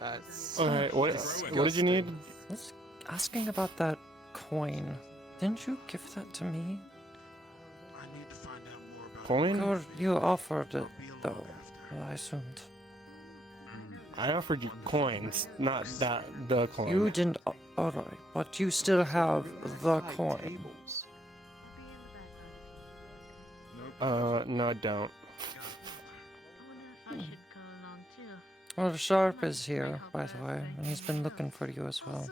That's... Alright, what did you need? I was asking about that coin. Didn't you give that to me? Coin? Or you offered it, though, I assumed. I offered you coins, not the coin. You didn't... Alright, but you still have the coin. No, I don't. Well, Sharp is here, by the way, and he's been looking for you as well.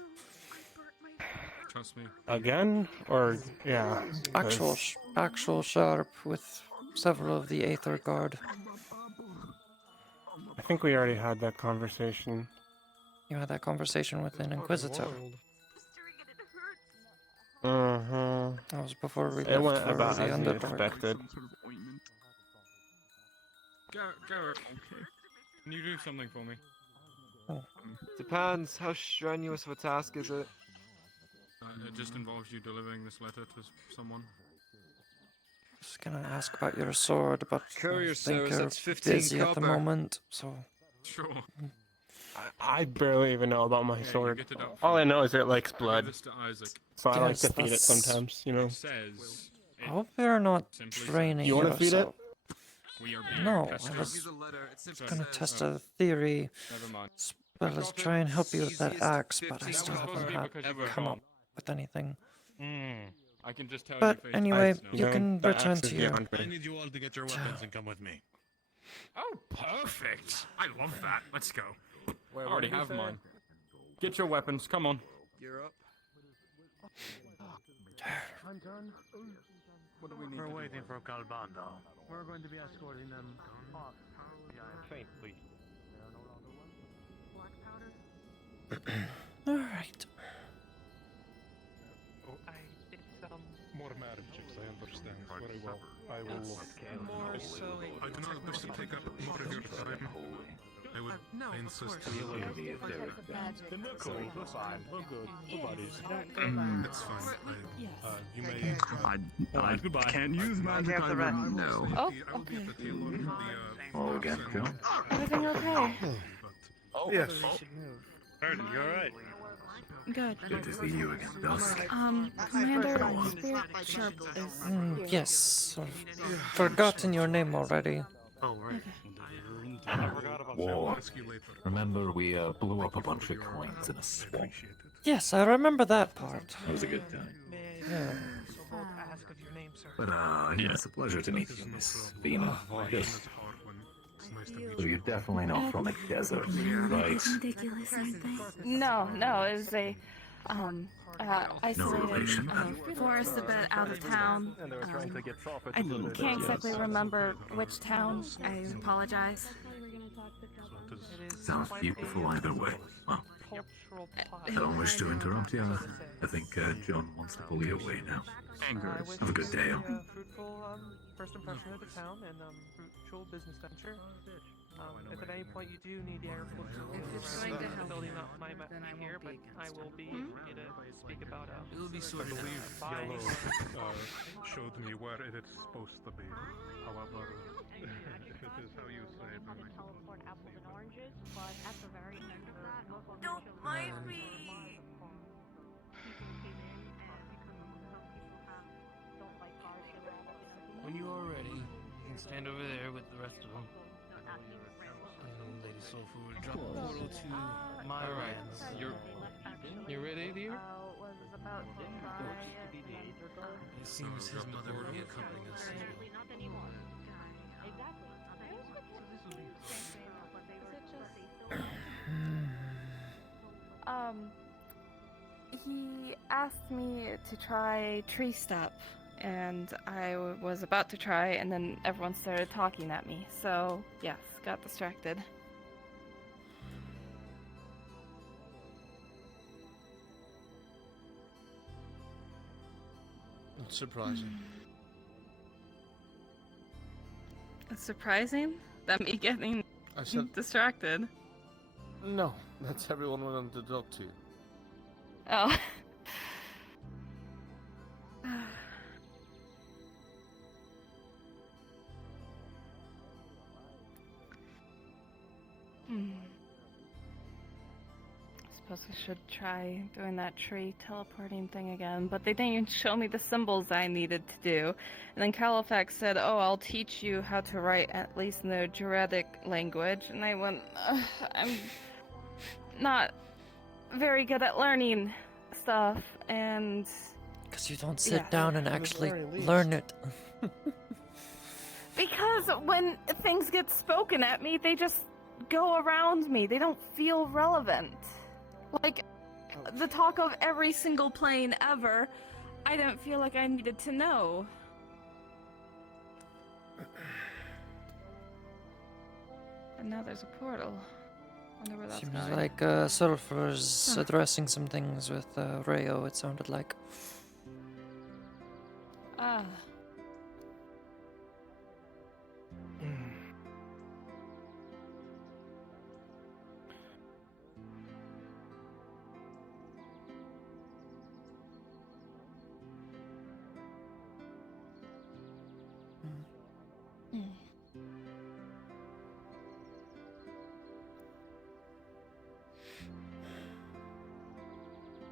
Trust me. Again? Or, yeah. Actual Sharp with several of the Aether Guard. I think we already had that conversation. You had that conversation with an Inquisitor. Uh-huh. That was before we It left went for about the as we Underdark. expected. Garrett, can you do something for me? Depends. How strenuous of a task is it? It just involves you delivering this letter to someone. I was gonna ask about your sword, but Courier I think service, you're that's 15 busy at the copper. moment, so... Sure. I barely even know about my you sword. get it up All I front. know is it likes Give blood. this to Isaac. So I like Yes, to feed it that's- sometimes, you know. It says I hope you're not Simply training You wanna feed it? yourself. we are being No, tested. I was Sorry. gonna test a theory, Never mind. as well as try and help you with that axe, but I That still was supposed haven't to be because you were come gone. up with anything. I can just tell But you face anyway, to face now. you can the return axe to is your... beyond me. I need you all to get your weapons and come with me. Oh, perfect. I love that. Let's go. I already have mine. Get your weapons, come on. You're up. I'm done. What do we need We're to do? waiting for Calbando. We're going to be escorting them off. Faint, please. Alright. I did some more marriage checks, I understand. Very well. I will. More so I do not wish to take up more of your time. I insist to Then we're cool. We're fine. We're good. We're buddies. It's fine. You may. I goodbye. can't use magic. I will know. Oh, okay. Oh, again, Phil. Everything okay? Oh, yes. Erden, you alright? Good. Good to see you again, Dusk. Commander Spirit Sharp is here. Yes, I've forgotten your name already. Oh, right. War. Remember, we blew up a bunch of coins in a swamp. Yes, I remember that part. It was a good time. Yeah. ask of your name, sir. But, yeah, it's a pleasure to meet you, Miss Vina. Yes. So you're definitely not from the desert, right? Ridiculous, aren't they? No, it was a isolated relation. Forest a bit out of town. I can't exactly remember which town. I apologize. Sounds beautiful either way. Well, I don't wish to interrupt you. I think John wants to pull you away now. Have a good day. Fruitful first impression of the town and fruitful business venture. If at any point you do need the agricultural building up my here, but I will be here to speak about It will be sorted out. Yellow showed me where it is supposed to be. However, if it is how you say it, then I teleport apples and oranges, but at the very end of that, don't mind me. When you are ready, you can stand over there with the rest of them. Lady Soulful will drop a portal to my right. You're ready, dear? It seems his mother will be accompanying us. He asked me to try tree step, and I was about to try, and then everyone started talking at me. So, yes, got distracted. Not surprising. It's surprising that me getting I said distracted. no. That's everyone wanted to talk to. Oh. I suppose I should try doing that tree teleporting thing again, but they didn't even show me the symbols I needed to do. And then Califax said, oh, I'll teach you how to write at least in the Druidic language. And I went, I'm not very good at learning stuff, and... Because you don't sit down and actually learn it. Because when things get spoken at me, they just go around me. They don't feel relevant. Like, the talk of every single plane ever, I didn't feel like I needed to know. And now there's a portal. Wonder where that's Seems going. like Sulfur's addressing some things with Rayo, it sounded like. Ah.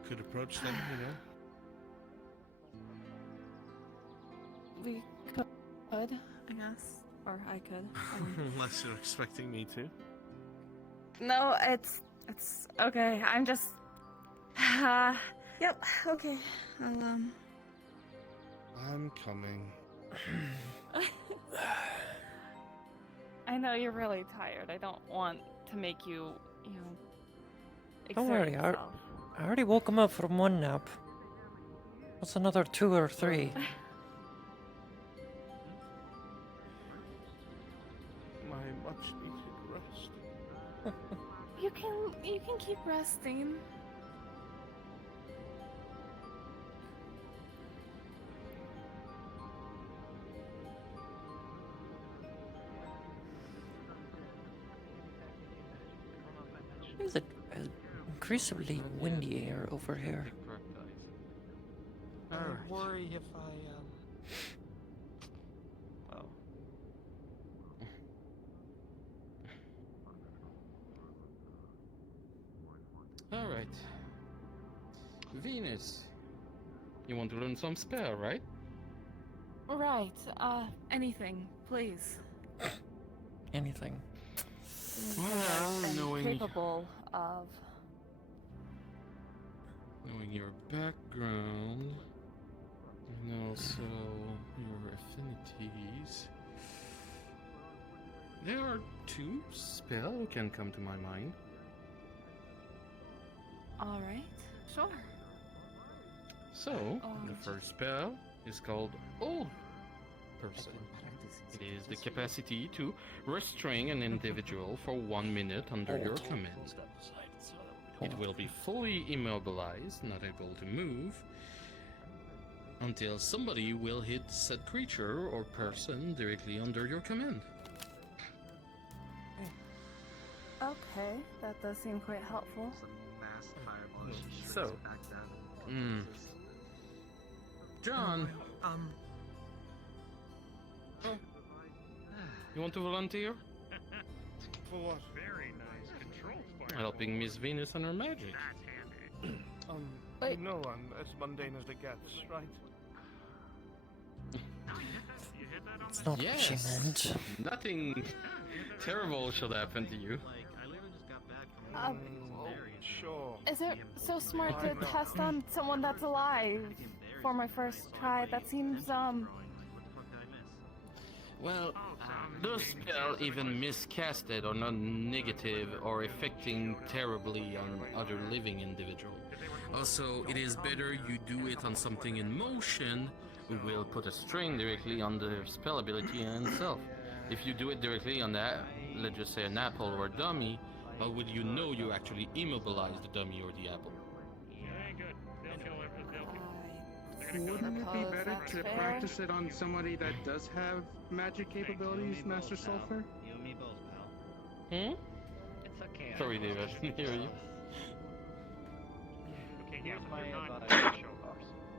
Could approach them, you know. We could, I guess. Or I could. Unless you're expecting me to. No, it's okay. I'm just... yep, okay. I'll, I'm coming. I know you're really tired. I don't want to make you, Don't exert worry, yourself. I already woke him up from one nap. What's another 2 or 3? My much needed rest. You can keep resting. It's increasingly windy air over here. I worry if I, well... Alright. Venus. You want to learn some spell, right? Right, anything, please. Anything. Well, I'm knowing... capable of. Knowing your background, And also your affinities. There are 2 spells that can come to my mind. Alright, sure. So, the first spell is called Old Person. It is the capacity to restrain an individual for 1 minute under your command. It will be fully immobilized, not able to move, until somebody will hit said creature or person directly under your command. Okay, that does seem quite helpful. So, John, you want to volunteer? For what? Very nice control fire. Helping Miss Venus and her magic. Wait. No, as mundane as it gets, right? It's not what she meant. Nothing terrible should happen to you. Sure. Is it so smart to test on someone that's alive for my first try? That seems, Well, those spells even miscasted are not negative or affecting terribly on other living individual. Also, it is better you do it on something in motion who will put a strain directly on the spell ability in itself. If you do it directly on that, let's just say an apple or a dummy, how would you know you actually immobilize the dummy or the apple? Wouldn't it be better to practice it on somebody that does have magic capabilities, Master Sulfur? You and me both, pal. It's okay. Sorry, Dave, I didn't hear you. Okay, here's my advice.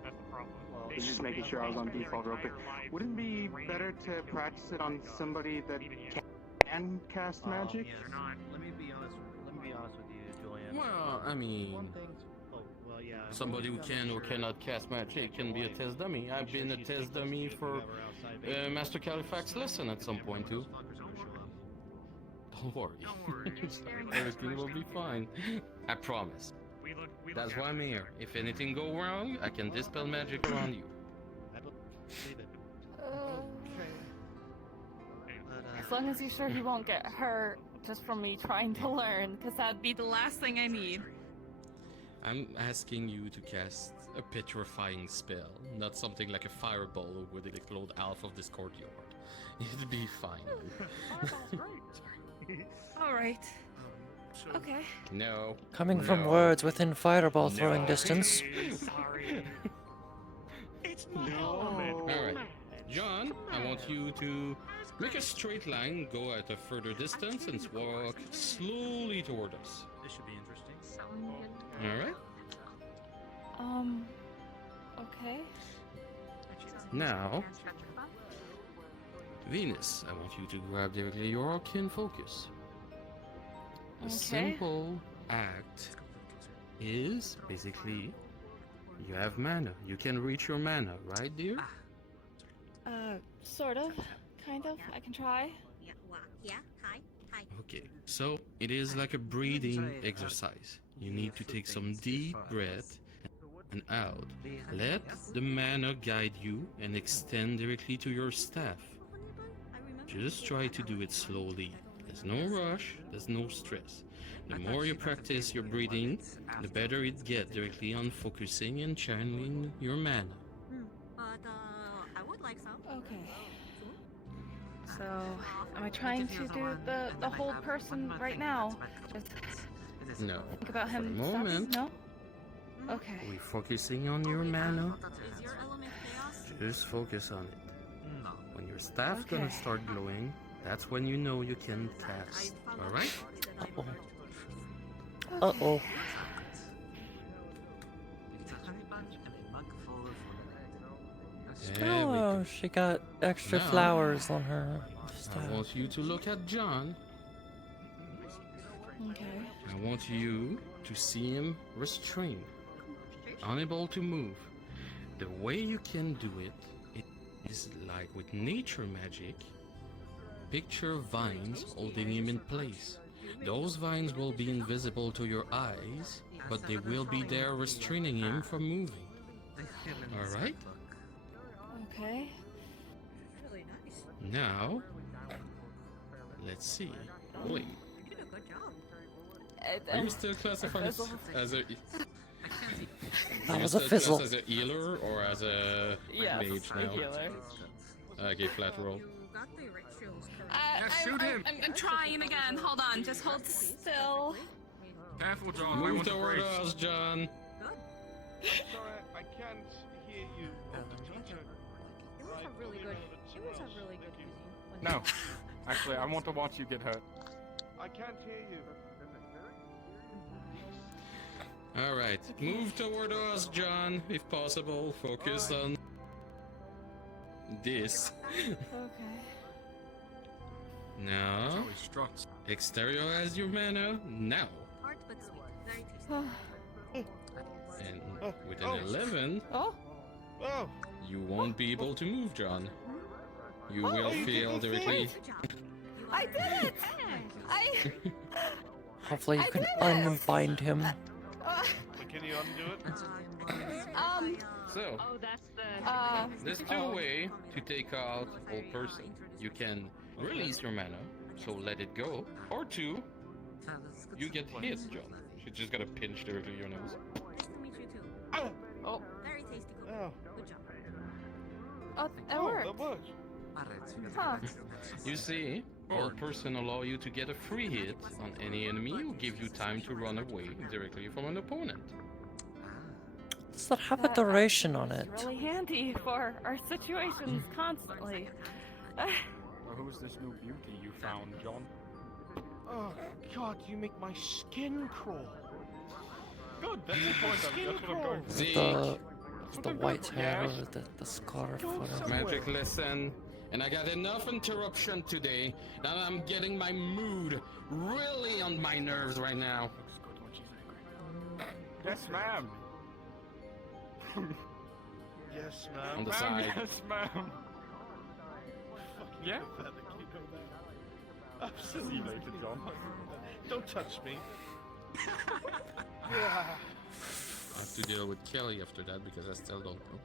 That's the problem. I was just making sure I was on default real quick. Wouldn't it be better to practice it on somebody that can cast magic? Yes. Let me be honest with you, Julian. Well, I mean, somebody who can or cannot cast magic can be a test dummy. I've been a test dummy for Master Califax lesson at some point too. Don't worry. Everything will be fine. I promise. That's why I'm here. If anything go wrong, I can dispel magic around you. as long as you're sure he won't get hurt just from me trying to learn, because that'd be the last thing I need. I'm asking you to cast a petrifying spell, not something like a fireball would explode half of this courtyard. It'd be fine. Alright. Okay. No. Coming from words within fireball throwing distance. Sorry. It's Alright. John, I want you to make a straight line, go at a further distance, and walk slowly toward us. This should be interesting. Alright? Okay. Now, Venus, I want you to grab directly your arcane focus. A simple act is basically you have mana. You can reach your mana, right, dear? Sort of. Kind of. I can try. Yeah, hi. Okay, so it is like a breathing exercise. You need to take some deep breath and out. Let the mana guide you and extend directly to your staff. Just try to do it slowly. There's no rush, there's no stress. The more you practice your breathing, the better it gets directly on focusing and channeling your mana. I would like some. Okay. So, am I trying to do the whole person right now? Just No. think about him For a stopping? moment. No? Okay. We're focusing on your mana. Just focus on it. When your staff gonna start glowing, that's when you know you can cast. Alright? Uh-oh. Uh-oh. Oh, she got extra Now, flowers on her staff. I want you to look at John. Okay. I want you to see him restrained, unable to move. The way you can do it is like with nature magic. Picture vines holding him in place. Those vines will be invisible to your eyes, but they will be there restraining him from moving. Alright? Okay. Really nice. Now, let's see. Wait, You did a good job. are you still classified as a? That was you a still fizzle. classed as a healer or as a Yes, mage a now? healer. Okay, flat roll. You got the rituals correct. shoot him! I'm trying again. Hold on. Just hold still. Careful, John. Move toward us, John. Sorry, I can't hear you. Teacher. It was a really good cuisine. No. Actually, I want to watch you get hurt. I can't hear you. All right, move toward us, John, if possible. Focus on this. Okay. Now, exteriorize your mana now. Hard but sweet. Very tasty. And with an 11, Oh. Oh. you won't be able to move, John. You will fail directly. I did it! Hopefully you can unbind him. Can you undo it? So, Oh, that's the. there's two ways to take out a whole person. You can release your mana, so let it go, or two, you get hit, John. You just gotta pinch directly your nose. Nice to meet you too. Oh. Very tasty cookie. Oh. Good job. Oh, that worked. That worked. Huh. You see, all person allow you to get a free hit on any enemy who give you time to run away directly from an opponent. Does that have a duration on it? It's really handy for our situations constantly. Well, who's this new beauty you found, John? Oh God, you make my skin crawl. Good, that's the point. That's what I'm going for. Zeke, The white hair or the scarf, whatever. magic lesson. And I got enough interruption today that I'm getting my mood really on my nerves right now. Yes, ma'am. Yes, ma'am. On the side. Yes, ma'am. Yeah? Absolutely. See you later, John. Don't touch me. I have to deal with Kelly after that because I still don't know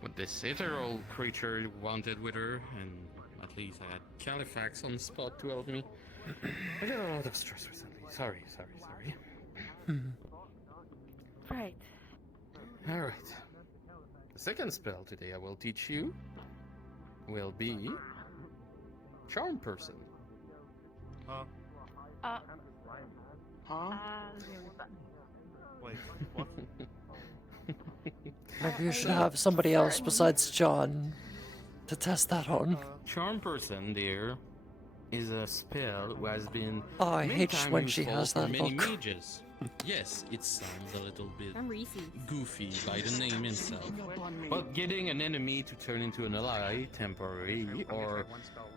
what this ethereal creature wanted with her, and at least I had Califax on the spot to help me. I got a lot of stress recently. Sorry. Right. Alright. The second spell today I will teach you will be Charm Person. Huh? Huh? Wait, what? Maybe you should have somebody else besides John to test that on. Charm Person there is a spell who has been Oh, I many hate times when she useful has for that many look. mages. Yes, it sounds a little bit I'm Reese's. goofy by the name itself. But getting an enemy to turn into an ally temporarily, or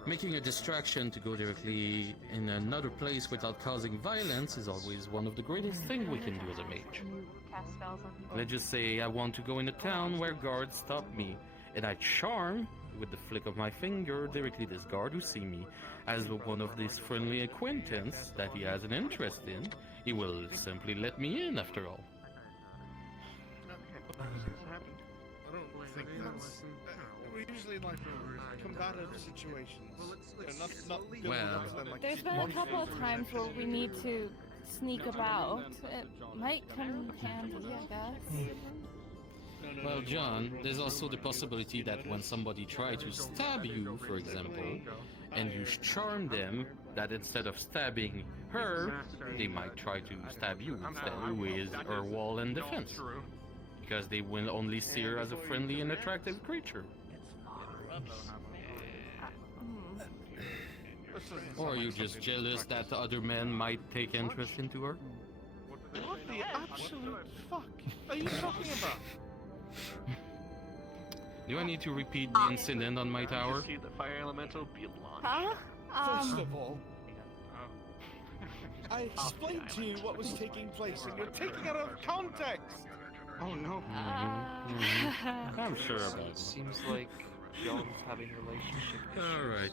making a distraction to go directly in another place without causing violence is always one of the greatest things we can do as a mage. Cast spells on people. Let's just say I want to go in a town where guards stop me, and I charm, with the flick of my finger, directly this guard who see me as one of these friendly acquaintance that he has an interest in. He will simply let me in after all. I don't think that's. We're usually like combative situations. Not building Well, up to them like There's been a couple of times where we need to sneak about. It might come in handy, I guess. Well, John, there's also the possibility that when somebody tries to stab you, for example, and you charm them, that instead of stabbing her, they might try to stab you instead with her wall and defense. Because they will only see her as a friendly and attractive creature. Or are you just jealous that the other men might take interest into her? What the absolute fuck are you talking about? Do I need to repeat the incident on my tower? See the fire elemental be launched. Huh? First of all, I explained to you what was taking place, and you're taking it out of context. Oh no. I'm sure about it. Seems like John's having a relationship. Alright.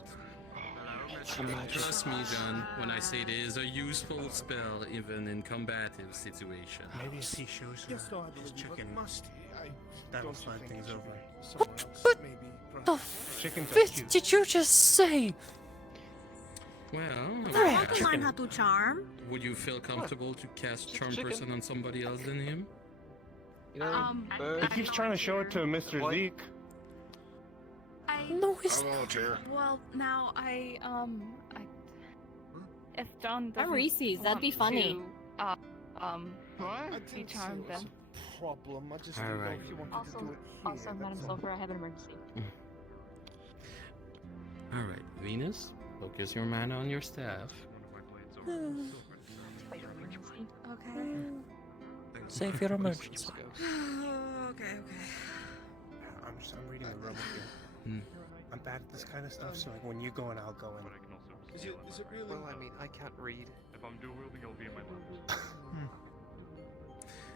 Trust me, John, when I say it is a useful spell, even in combative situations. Maybe if he shows her his chicken, that'll slide things over. Someone else, maybe the f did you just say? Well, Threat. chicken. Learn how to charm. Would you feel comfortable to cast Charm Chicken. Person on somebody else than him? You know, He keeps trying to show it to Mr. What? Zeke. No, he's Well, now if John doesn't Reese's, that'd be want funny. to, I be didn't charmed say it was then. a problem. I just didn't know Alright. if you wanted to do it here. Madam that's all. Sulfur, I have an emergency. Alright, Venus, focus your mana on your staff. Okay. Save your emergency. Okay. I'm reading the room here. Hmm. I'm bad at this kind of stuff, so like when you go in, I'll go in. is it really? Well, I mean, I can't read. If I'm dual wielding, I'll be in my lap.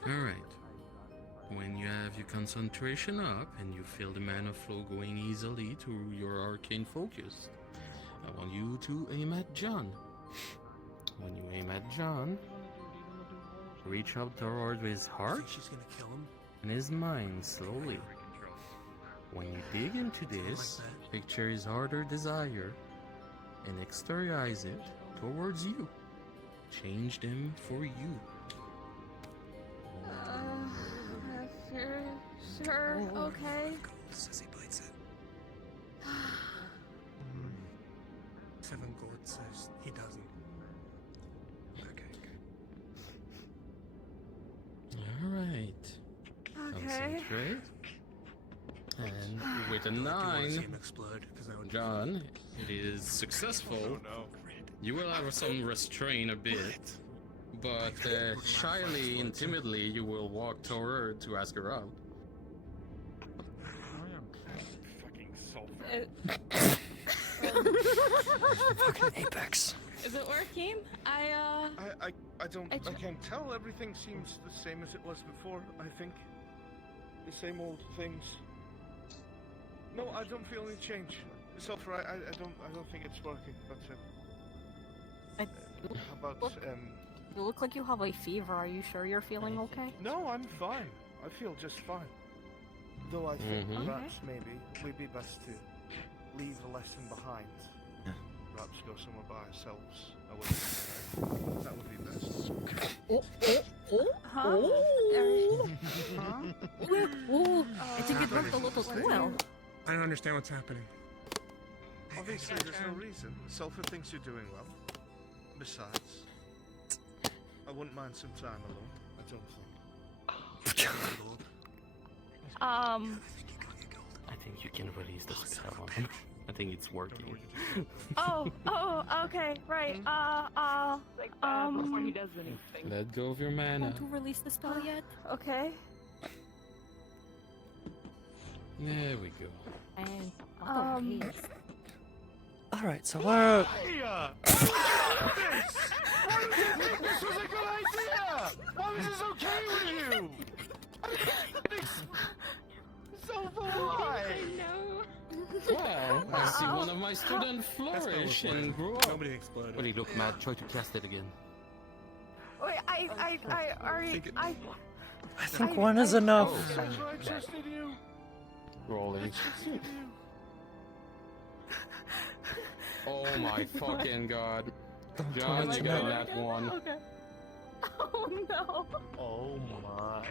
Alright. When you have your concentration up and you feel the mana flow going easily to your arcane focus, I want you to aim at John. When you aim at John, reach up toward his heart She's gonna kill him. and his mind slowly. When you dig into this, picture his heart or desire and exteriorize it towards you. Change them for you. Sure. Okay. Says he bites it. 7 gold says he doesn't. Okay. Alright. Okay. Concentrate. And with a 9, John, it is successful. You will have some restraint a bit, but shyly and timidly you will walk toward her to ask her out. Fucking Apex. Is it working? I can't tell. Everything seems the same as it was before. I think the same old things. No, I don't feel any change. Sulfur, I don't think it's working. But how about You look like you have a fever. Are you sure you're feeling okay? No, I'm fine. I feel just fine. Though I think Mhm. perhaps maybe we'd be best to leave the lesson behind. Perhaps go somewhere by ourselves. That would be best. Huh? Ooh, I think it worked a little too well. I don't understand what's happening. Obviously, there's no reason. Sulfur thinks you're doing well. Besides, I wouldn't mind some time alone. I don't think. I think you can release the spell on him. I think it's working. Okay, right. Before he does anything. Let go of your mana. Want to release the spell yet? Okay. There we go. And Alright, so we're This was a good idea! Why is this okay with you? Sulfur, why? Well, I see one of my students flourish and grow up. Nobody exploded. But he looked mad. Try to cast it again. Wait, I think one is enough. I trusted you. Rolling. Oh my fucking god. John, you got that one. Okay. Oh no. Oh my.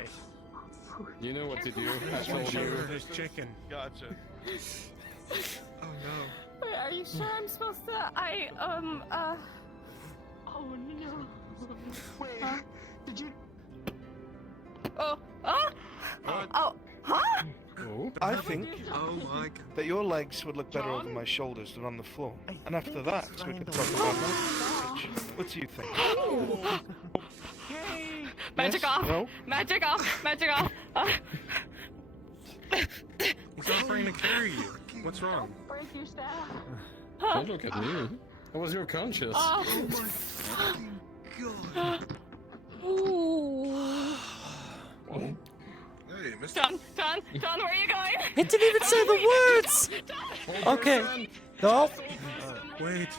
You know what to do. I told you. There's chicken. Gotcha. Oh no. Wait, are you sure I'm supposed to? Oh no. Wait, did you? Oh, huh? Oh. I think Oh my god. that your legs would look better over my shoulders than on the floor. And after that, we can talk about marriage. What do you think? Hey! Magic Yes? off! No? Magic off! Magic off! He's offering to carry you. What's wrong? break your staff. Don't look at me. That was your conscience. Oh my fucking god. Ooh. Hey, Mr. John, where are you going? It didn't even say the words! Okay. No. Wait.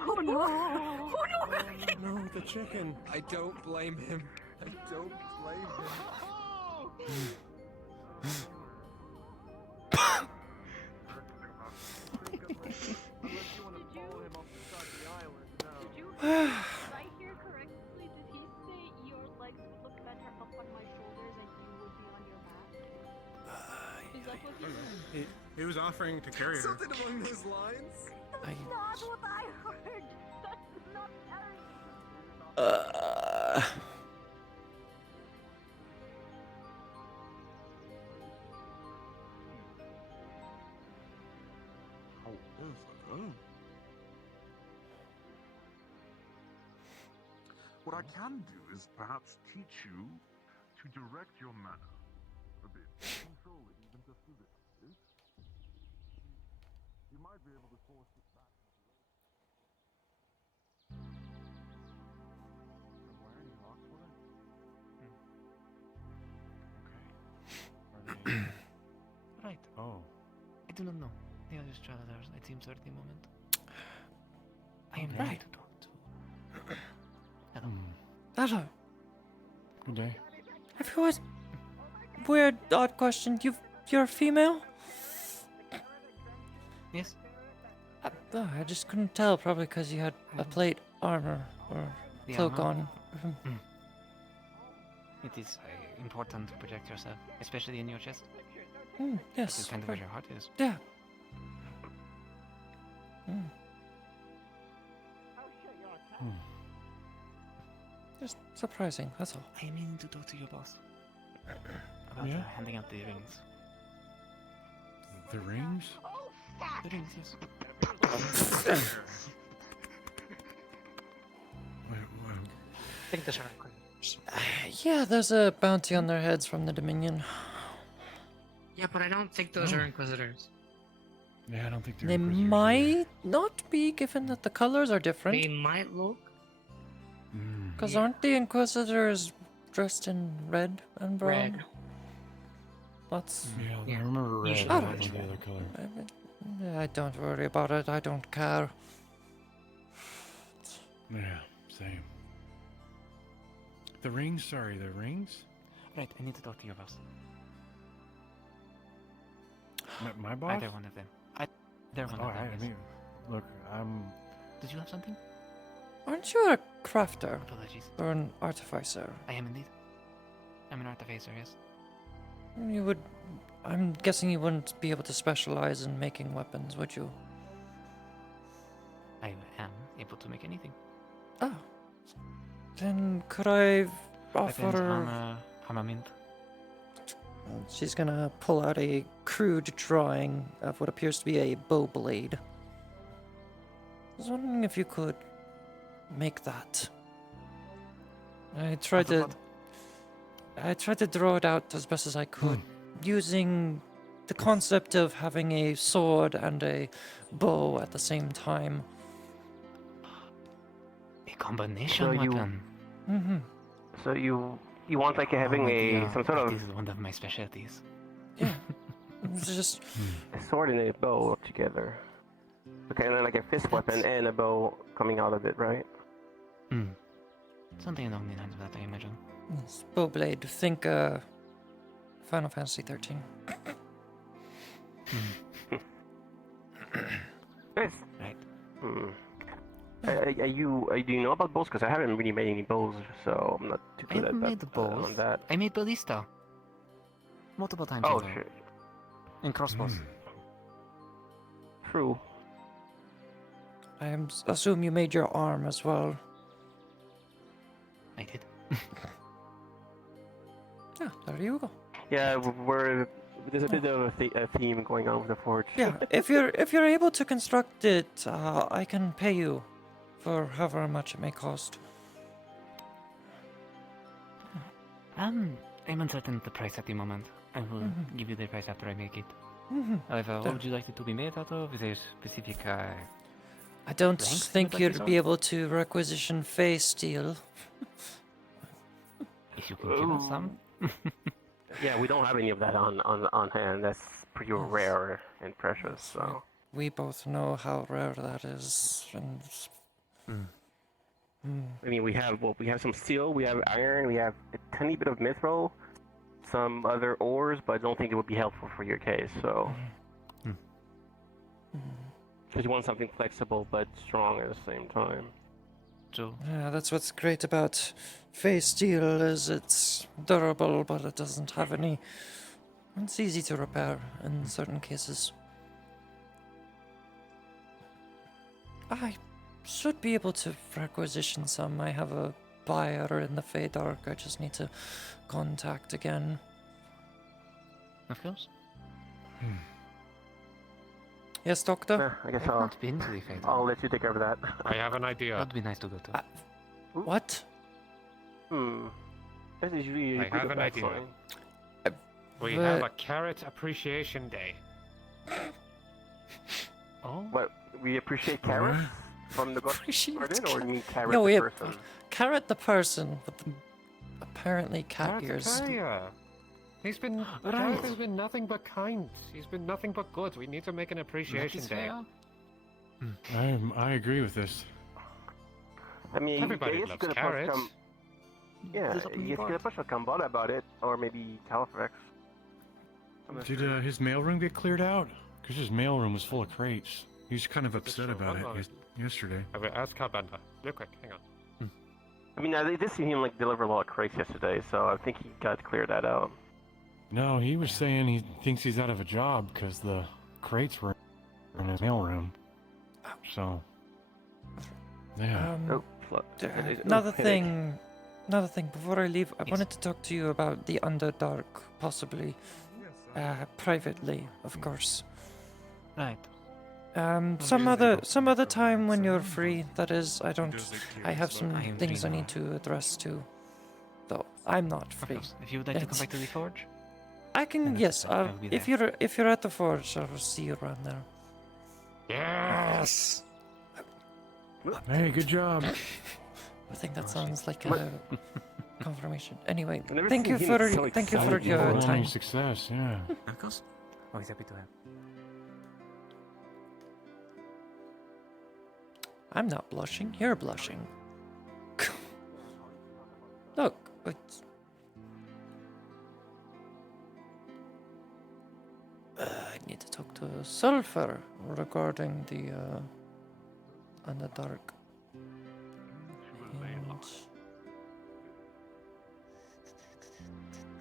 Oh no. No, the chicken. I don't blame him. I don't blame him. Right here correctly, did he say your legs would look better up on my shoulders and you would be on your back? Is that what he said? He was offering to carry her. Something along those lines. That's not what I heard. That's not carrying. What I can do is perhaps teach you to direct your mana a bit. Control it even just a little. You might be able to force it back. Somewhere any rocks for it? Okay. Are they... Right. Oh. I do not know. The other travelers, it seems, at the moment. I am Right. ready to talk to. Hello. Hello. Good day. Have you always... Weird, odd question. You're a female? Yes. I just couldn't tell, probably because you had a plate armor or The cloak armor? on. It is important to protect yourself, especially in your chest. Yes. This is kind of where your heart is. Yeah. Just surprising, that's all. I am meaning to talk to your boss. About Yeah? handing out the rings. The rings? The rings, yes. I think the Chronicles. Yeah, there's a bounty on their heads from the Dominion. Yeah, but I don't think those are Inquisitors. Yeah, I don't think they're They Inquisitors might not be, given that the colors are They different. might look. Because aren't the Inquisitors dressed in red and brown? Red. That's... Yeah, I remember red. Usually I red. don't know the other color. I don't worry about it, I don't care. Yeah, same. The rings? Sorry, the rings? Right, I need to talk to your boss. My boss? Either one of them. Either one of them. I yes. mean, look, I'm... Did you have something? Aren't you a crafter? Apologies. Or an artificer? I am indeed. I'm an artificer, yes. You would... I'm guessing you wouldn't be able to specialize in making weapons, would you? I am able to make anything. Oh. Then could I offer... Weapons, armament. She's gonna pull out a crude drawing of what appears to be a bow blade. I was wondering if you could make that. I tried to draw it out as best as I could, using the concept of having a sword and a bow at the same time. A combination weapon. Mm-hmm. So you want like having some sort of This is one of my specialties. Yeah. It's just a sword and a bow together. Okay, and then like a fist weapon and a bow coming out of it, right? Something along the lines of that, I imagine. yes, bow blade. Think Final Fantasy 13. Nice. Right. Do you know about bows? Because I haven't really made any bows, so I'm not too I good haven't at made the bows. on that. I made ballista. Multiple times. Oh over. shit. And crossbows. True. I assume you made your arm as well. I did. Yeah, there you go. Yeah, there's a bit of a theme going on with the forge. Yeah, if you're able to construct it, I can pay you for however much it may cost. I'm uncertain of the price at the moment. I will give you the price after I make it. However, what Yeah. would you like it to be made out of? Is there specific I don't blanks think you'd like you'd this be on? able to requisition face steel. If you can give us some. Yeah, we don't have any of that on hand. That's pretty rare and precious. So We both know how rare that is. And I mean, we have some steel, we have iron, we have a tiny bit of mithril, some other ores, but I don't think it would be helpful for your case. So because you want something flexible but strong at the same time. So Yeah, that's what's great about face steel is it's durable, but it doesn't have any. It's easy to repair in certain cases. I should be able to requisition some. I have a buyer in the Feydark. I just need to contact again. of course. Yes, Doctor? I guess I've not been to the Feydark. I'll let you take care of that. I have an idea. That'd be nice to go to. What? That is really I good have an at idea. backstory. We have a carrot appreciation day. Oh? What? We appreciate carrots from the garden, or you mean carrot No, the we person? Carrot the person with the apparently cat ears. Carrot He's been Carrot has been nothing but kind. He's been nothing but good. We need to make an appreciation day. I agree with this. I mean, Everybody I guess you loves could approach carrots. yeah, you could approach Kambala about it, or maybe Califax. Did his mailroom get cleared out? Because his mailroom was full of crates. He was kind of upset about it yesterday. I will ask Kabanda. Real quick, hang on. I mean, they did see him deliver a lot of crates yesterday, so I think he got to clear that out. No, he was saying he thinks he's out of a job because the crates were in his mailroom. So, yeah. Another thing, before I leave, I wanted to talk to you about the Underdark, possibly. Privately, of course. Right. Some other time when you're free, that is. I have some things I need to address too. Though, I'm not free. If you would like to come back to the forge? I can, yes, be if you're at the forge, I'll see you around there. Yes! Hey, good job. I think that sounds like a confirmation. Anyway, never thank you seen him for so your Overwhelming time. success, yeah. Of course. Always happy to have. I'm not blushing, you're blushing. Look, it's... I need to talk to Sulfur regarding the Underdark. And...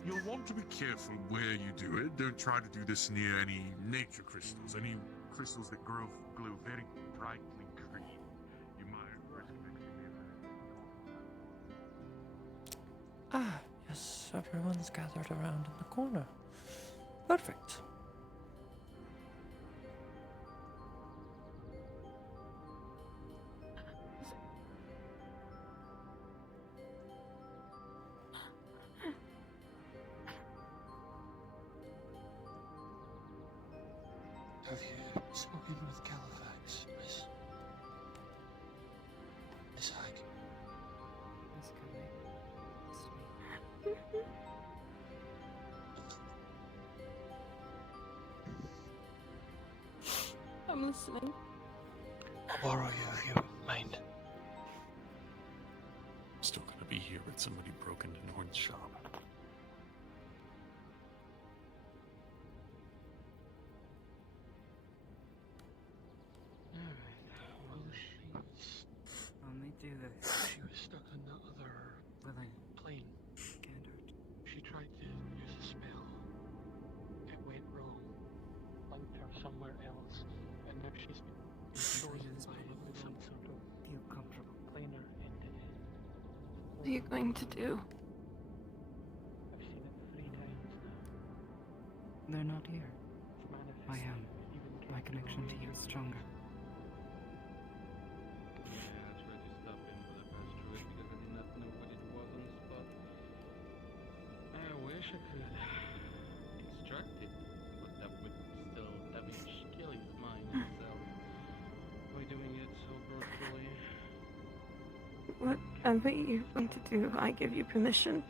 You'll want to be careful where you do it. Don't try to do this near any nature crystals, any crystals that glow very brightly green. You might risk mixing the Ah, yes, everyone's gathered around in the corner. Perfect. Have you spoken with Califax, Miss? Miss Hag? I'm listening. I'll borrow you if you don't mind. I'm still gonna be here with somebody broke into Norn's shop. Do this. She was stuck on the other plane. She tried to use a spell. It went wrong. Linked her somewhere else, and now she's been chosen by some sort of planar entity. What are you going to do? I've seen it 3 times now. They're not here. It's manifested. I am. My connection to you is stronger. I could extract it, but that would still kill his mind itself by doing it so brutally. Whatever you want to do, I give you permission.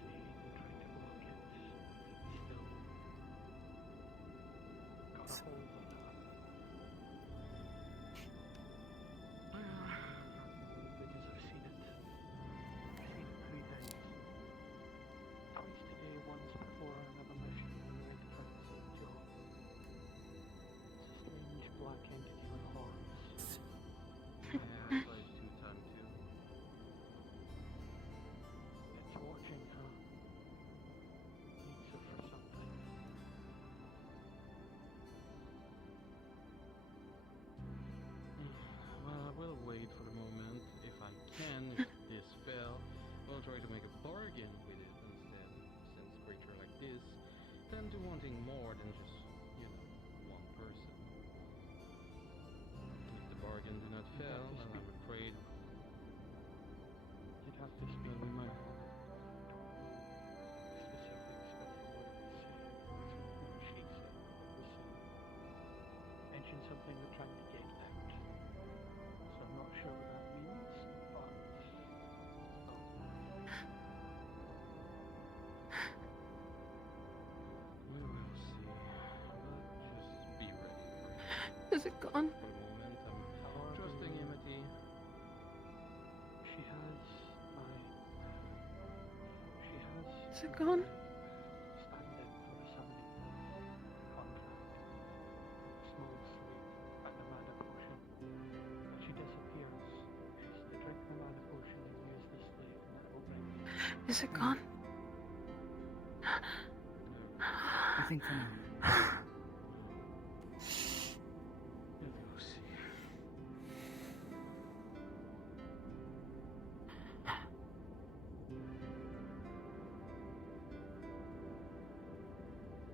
Is it gone? Trusting Amity. She has Is it gone? standard for a summoning contract. Small slave and a mana potion. But she disappears. She's to drink the mana potion and use the slave, and that will bring me. Is it gone? I think for now.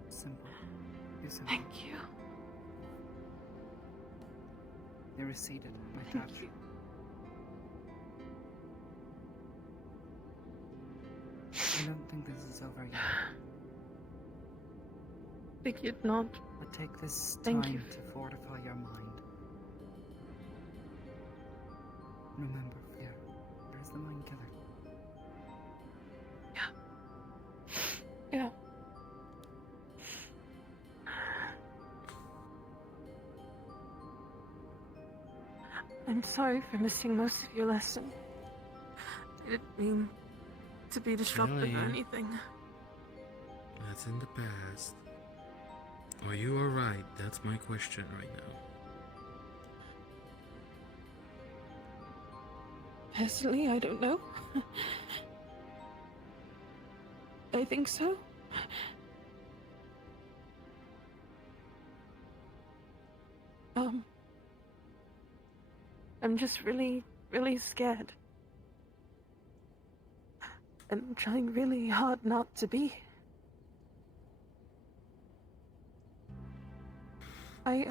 Simple. You're simple. Thank you. They receded by Thank touch. you. I don't think this is over yet. Think you'd not. But take this Thank time you. to fortify your mind. Remember, Fear, there's the mind killer. Yeah. I'm sorry for missing most of your lesson. I didn't mean to be disruptive or Really? anything. That's in the past. Are you alright? That's my question right now. Personally, I don't know. I think so. I'm just really, really scared. And I'm trying really hard not to be. I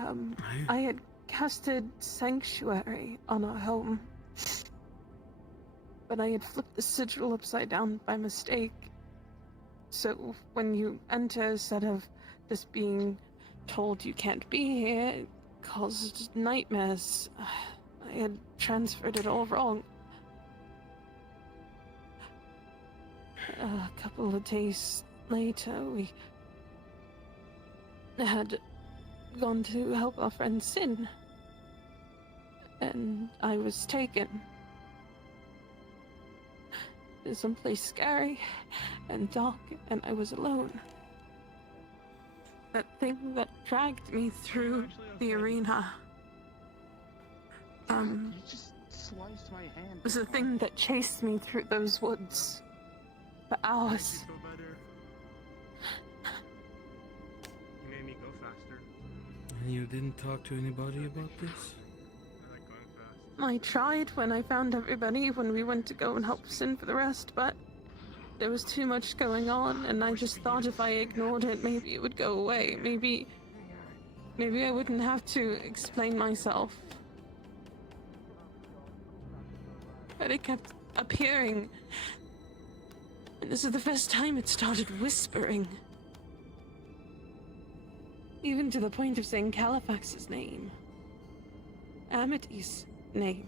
had casted Sanctuary on our home. But I had flipped the sigil upside down by mistake. So when you enter, instead of just being told you can't be here, it caused nightmares. I had transferred it all wrong. A couple of days later, we had gone to help our friend Sin. And I was taken. To someplace scary and dark, and I was alone. That thing that dragged me through the arena. You just sliced my hand. Was the thing that chased me through those woods for hours. You made me go faster. And you didn't talk to anybody about this? I tried when I found everybody when we went to go and help Sin for the rest, but there was too much going on, and I just thought if I ignored it, maybe it would go away. Maybe I wouldn't have to explain myself. But it kept appearing. And this is the first time it started whispering. Even to the point of saying Califax's name. Amity's name.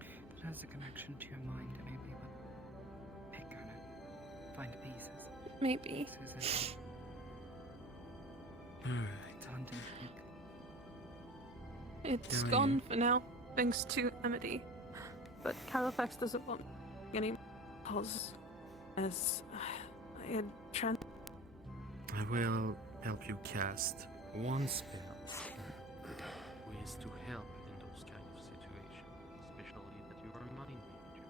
It has a connection to your mind, and maybe would pick on it. Find pieces. Maybe. Susan. Alright. It's a hunting pick. It's Yeah, gone for now, thanks to Amity. But Califax doesn't want any cause, as I had I will help you cast one spell. Ways to help in those kind of situations, especially that you are a mind mage.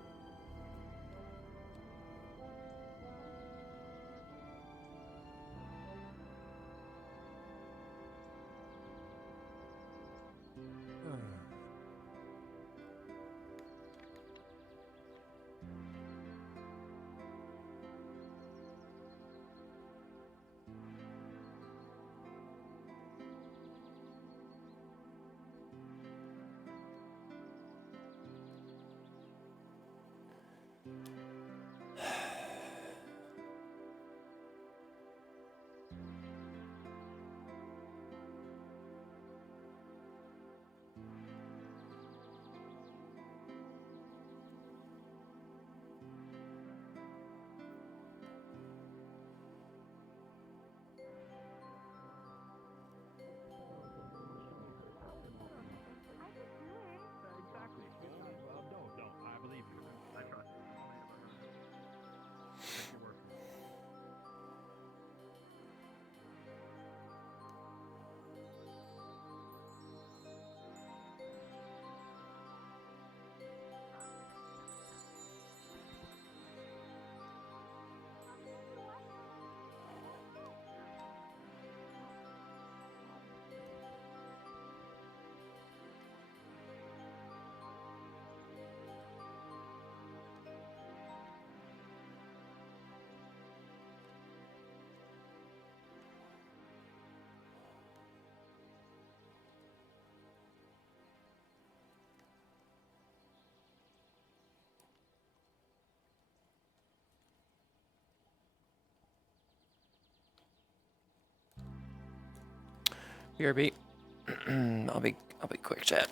BRB. I'll be quick, chat.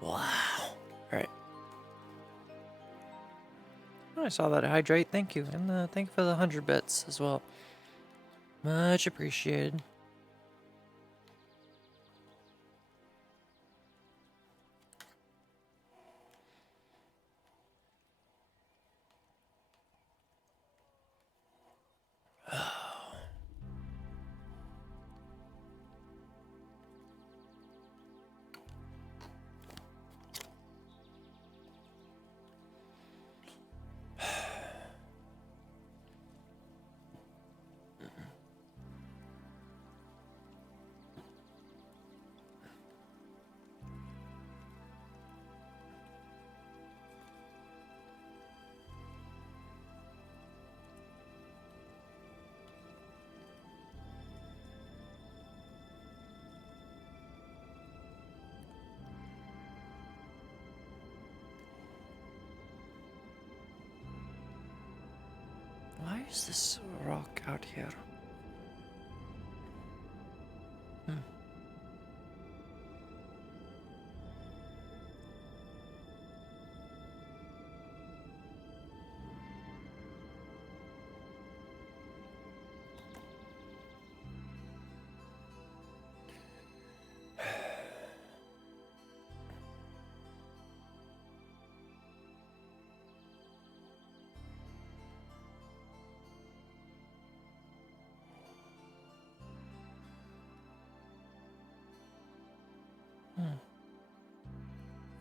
Wow. Alright. I saw that hydrate. Thank you. And thank you for the 100 bits as well. Much appreciated. Why is this rock out here?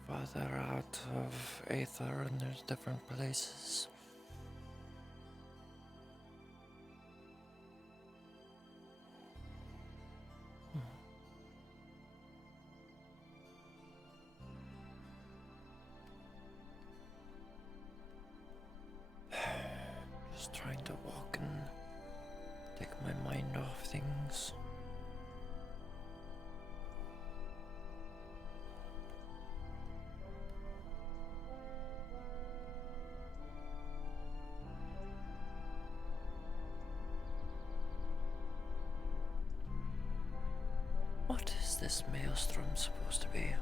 Farther out of Aether, and there's different places. Just trying to walk and take my mind off things. What is this maelstrom supposed to be?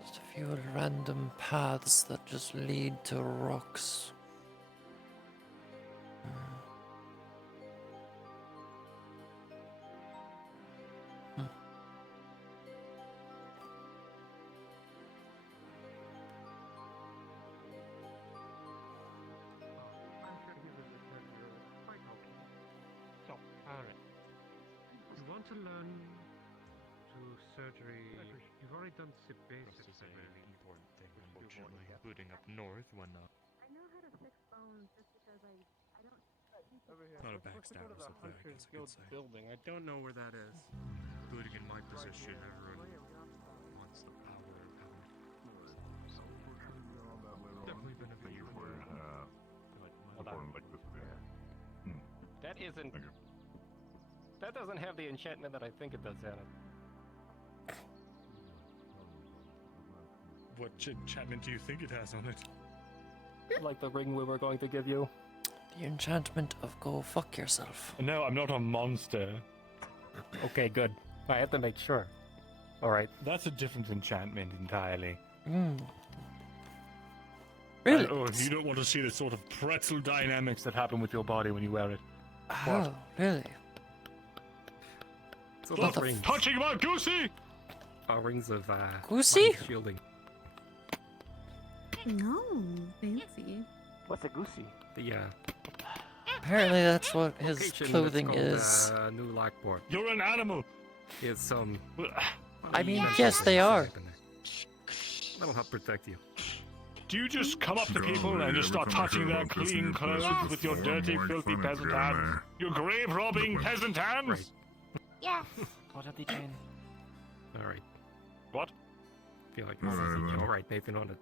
Just a few random paths that just lead to rocks. I'm sure he was quite helpful. So, alright. You want to learn to surgery. You've already done SIP basics. This is a really important thing, unfortunately. Booting up north when I know how to fix bones just because I don't. not a backstabber, so I guess I could say. Building. I don't know where that is. Booting in my position, everyone wants the power of having definitely been a big That isn't. That doesn't have the enchantment that I think it does, Adam. What enchantment do you think it has on it? Like the ring we were going to give you. The enchantment of go fuck yourself. No, I'm not a monster. Okay, good. I have to make sure. Alright. That's a different enchantment entirely. Really? Oh, you don't want to see the sort of pretzel dynamics that happen with your body when you wear it. Oh, really? Stop touching my goosey! Rings of Goosey? shielding. No, fancy. What's a goosey? The Apparently that's what his location clothing that's is. called, New Lockport. You're an animal! It's some. I mean, yes, they are. That'll help protect you. Do you just come up to people and just start touching their clean clothes with your dirty, filthy peasant hands? Your grave-robbing peasant hands? Right. Yes. What have they changed? Alright. What? Feel like this is alright, Nathan on it.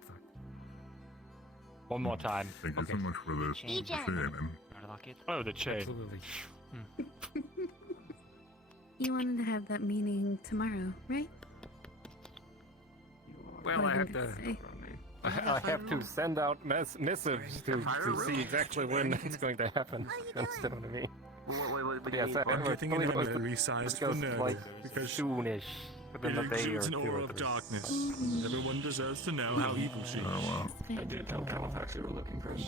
One more time. Thank you so much for this. Oh, the chain. Absolutely. You wanted to have that meeting tomorrow, right? Well, I have to. I have to send out missives to see exactly when it's going to happen. Understand what I mean? Yes, I'm getting an emblem resized for nerd because soonish. Within a it day or exudes an two. aura of darkness. Everyone deserves to know how evil she is. I did tell Halifax you were looking for him.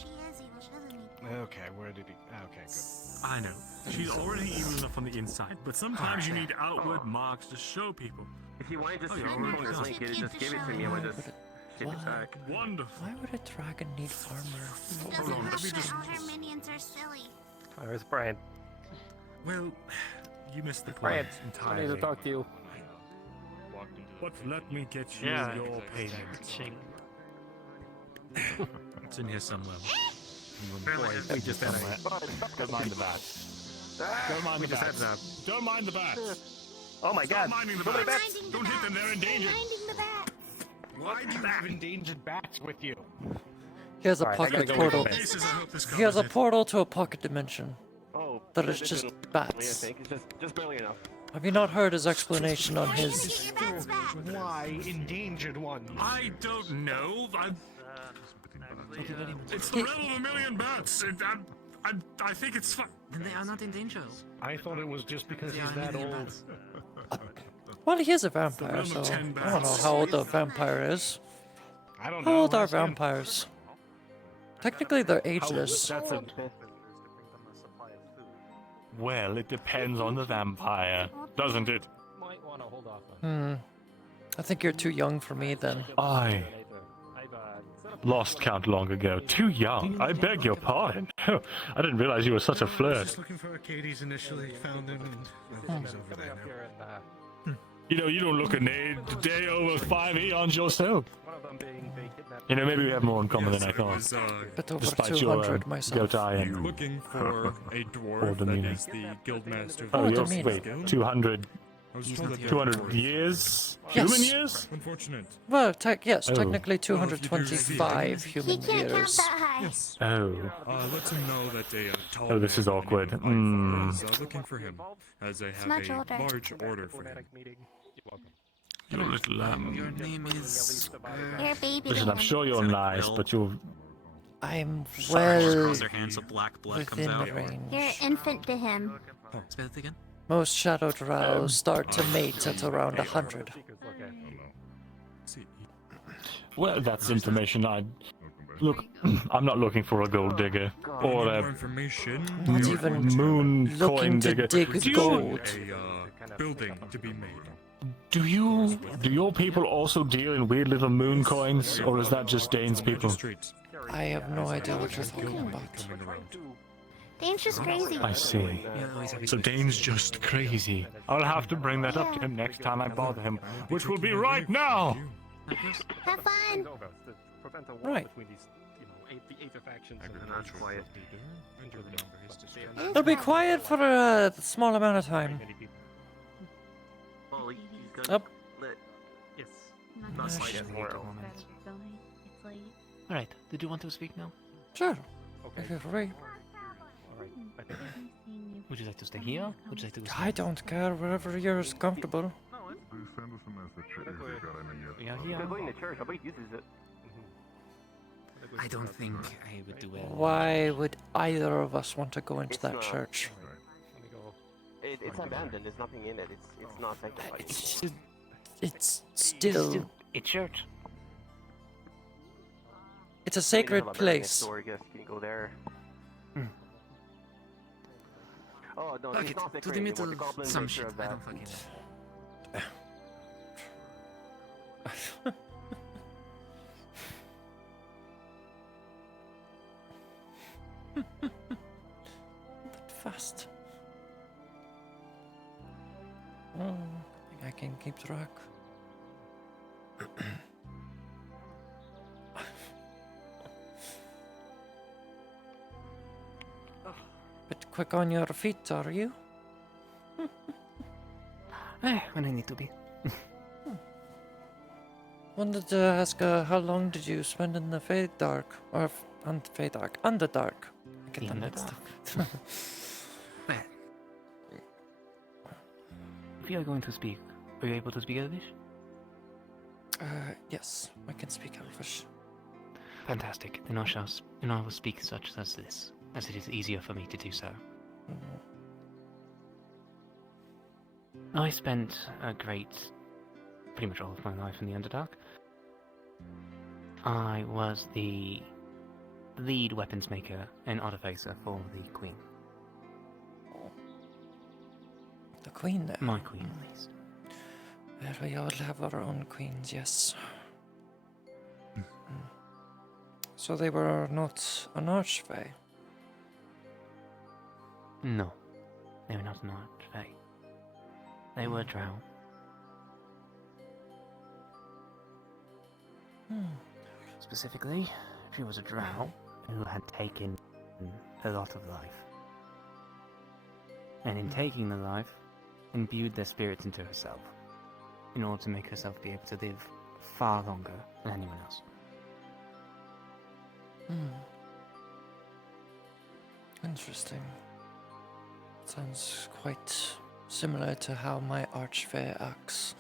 Okay, where did he... Okay, good. I know. She's already evil enough on the inside, but sometimes you need outward marks to show people. If you wanted to see you're me already for link it, just give it to me. I would just ship it back. Wonderful. Why would a dragon need armor? Hold on, let me just... All her minions are silly. Where's Brian? Well, you missed the Brian, point I entirely. need to talk to you. But let me get you Yeah. your payment. Ching. It's in here somewhere. Boy, we just had Don't mind the bat. Don't mind We the just bats. had Don't mind the bats. Oh my Stop god. minding the So many bats. bats. Don't hit them, they're endangered. Why do you have endangered bats with you? Here's a Alright, I gotta pocket go with portal. the bases. I hope this Here's a covers it. portal to a pocket dimension. Oh, That is this just isn't- I bats. think it's just barely enough. Have you not heard his explanation on his? Why endangered ones? I don't know. It's the realm of a million bats. I think it's fun. Then they are not in danger. I thought it was just because he's that old. Well, he is a vampire, so I don't know how old the vampire is. I don't How know. old are ask him. vampires? Technically, they're ageless. That's a... Well, it depends on the vampire, doesn't it? Might want to hold off I think you're too young for me then. I lost count long ago. Too young. I beg your pardon. I didn't realize you were such a flirt. Just looking for Arcades initially, found him, and he's over there now. You know, you don't look a day over 5 eons yourself. You know, maybe we have more in common than I thought. Bit over Despite 200 your myself. goat eye and Looking for a dwarf or that demeanor. is the guildmaster of Oh, the you're Guild. wait, 200, I was told that 200 years? Yes. Human years? Unfortunate. Well, yes, Oh. technically Well, if you do 225 see human years. Yes. Oh. Let him know that a tall Oh, this is man awkward. named Mm. is looking for him, as I have much a older. large order for him. You little Your name is. You're a baby. Listen, I'm sure you're nice, but you're... I'm Just well cross their hands, so black blood comes within out. range. You're an infant to him. Say that again. Most shadow drows start to mate at around 100. Well, that's information I... Look, I'm not looking for a gold digger. Or More a information. Not even moon looking coin to digger. dig Do you- gold. A building to be made. Do your people also deal in weird little moon coins, or is that just Dane's people? I have no idea what you're talking about. Dane's just crazy. I see. So Dane's just crazy. I'll have to bring that up to him next time I bother him, which will be right now! Have fun. Right. The Aether factions. Quiet. They'll be quiet for a small amount of time. Well, he's Up. let. Yes. Not Not yet. Alright, did you want to speak now? Sure. If you're free. Would you like to stay here? Would you like to go I don't care, wherever you're comfortable. We are He's here. gonna go in the church. Nobody uses it. I don't think I would do well. Why would either of us want to go into It's that not. church? It's abandoned. There's nothing in it. It's not sanctified. It's still... a church. It's a sacred Next place. door, I guess you can go there. Oh no, Fuck it's it, not to sacred the anymore. middle The goblins some take care shit. of I that. don't fucking. But fast. Oh, I think I can keep track. Bit quick on your feet, are you? When I need to be. Wanted to ask, how long did you spend in the Fade Dark? Or Fade Dark? Underdark. I get them mixed up. If you are going to speak, are you able to speak Elvish? Yes, I can speak Elvish. Fantastic. Then I will speak such as this, as it is easier for me to do so. I spent pretty much all of my life in the Underdark. I was the lead weapons maker and artificer for the Queen. The Queen there? My Queen, at least. Well, we all have our own queens, yes. So they were not an archfey? No, they were not an archfey. They were drow. Specifically, she was a drow who had taken a lot of life. And in taking the life, imbued their spirits into herself, in order to make herself be able to live far longer than anyone else. Interesting. Sounds quite similar to how my archfey acts.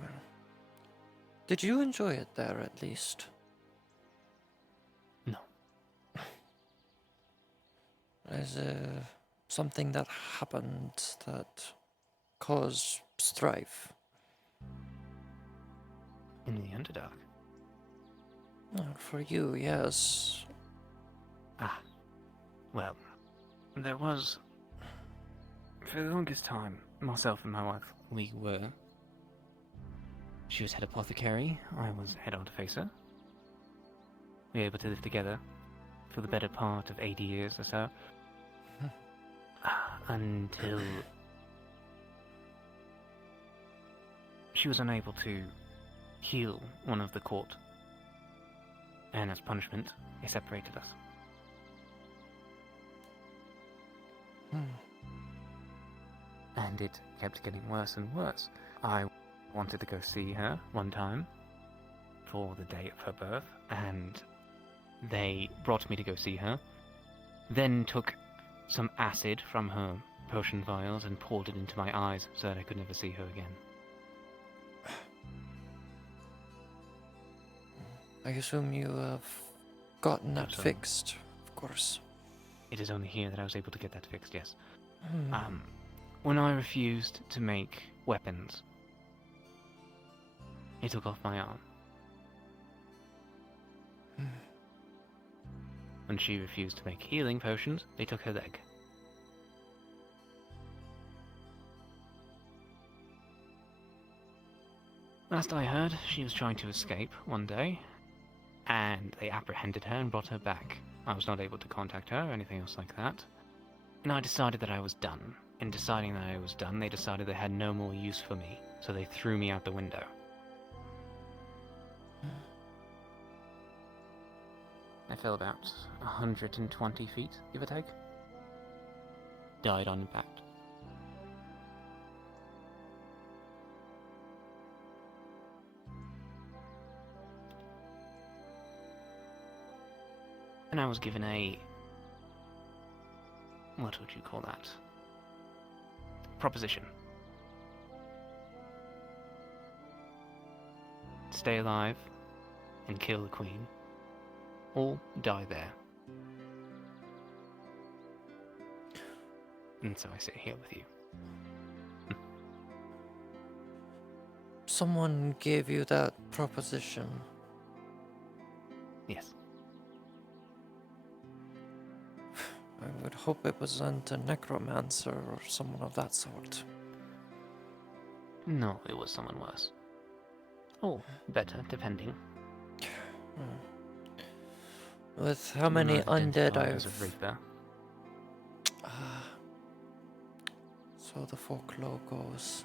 Well, did you enjoy it there at least? No. Is there something that happened that caused strife? In the Underdark? Well, for you, yes. Well, there was... For the longest time, myself and my wife, we were... She was head apothecary, I was head artificer. We were able to live together for the better part of 80 years or so. Until... She was unable to heal one of the court. And as punishment, they separated us. And it kept getting worse and worse. I wanted to go see her one time for the day of her birth, and they brought me to go see her, then took some acid from her potion vials and poured it into my eyes so that I could never see her again. I assume you have gotten that fixed, of course. It is only here that I was able to get that fixed, yes. When I refused to make weapons, he took off my arm. When she refused to make healing potions, they took her leg. Last I heard, she was trying to escape one day, and they apprehended her and brought her back. I was not able to contact her or anything else like that. And I decided that I was done. In deciding that I was done, they decided they had no more use for me, so they threw me out the window. I fell about 120 feet, give or take. Died on impact. And I was given a... what would you call that? Proposition. Stay alive and kill the queen, or die there. And so I sit here with you. Someone gave you that proposition. Yes. I would hope it wasn't a necromancer or someone of that sort. No, it was someone worse. Or better, depending. With how many undead as a reaper. So the folklore goes.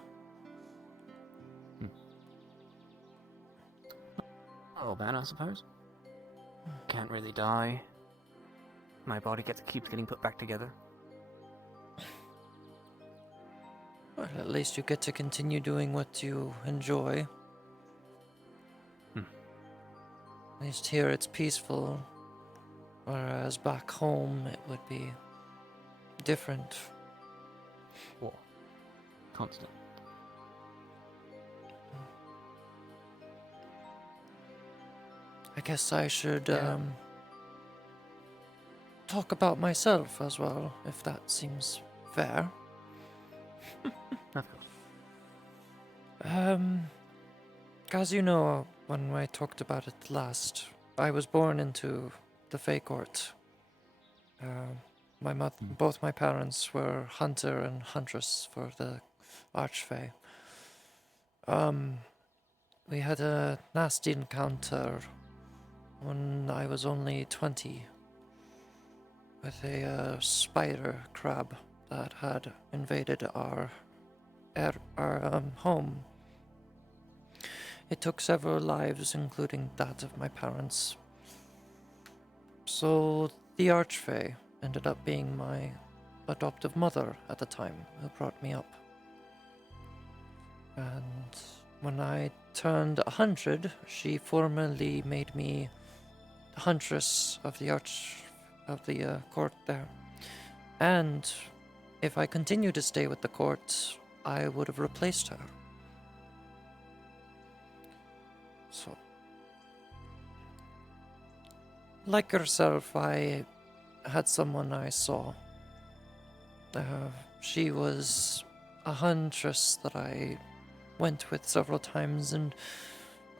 Oh, bad, I suppose. Can't really die. My body keeps getting put back together. Well, at least you get to continue doing what you enjoy. At least here it's peaceful, whereas back home it would be different. War. Constant. I guess I should talk about myself as well, if that seems fair. Of course. As you know, when I talked about it last, I was born into the Fae Court. Both my parents were hunter and huntress for the Archfey. We had a nasty encounter when I was only 20 with a spider crab that had invaded our home It took several lives, including that of my parents. So the Archfey ended up being my adoptive mother at the time, who brought me up. And when I turned 100, she formally made me the huntress of the court there. And if I continued to stay with the court, I would have replaced her. So, like herself, I had someone I saw. She was a huntress that I went with several times, and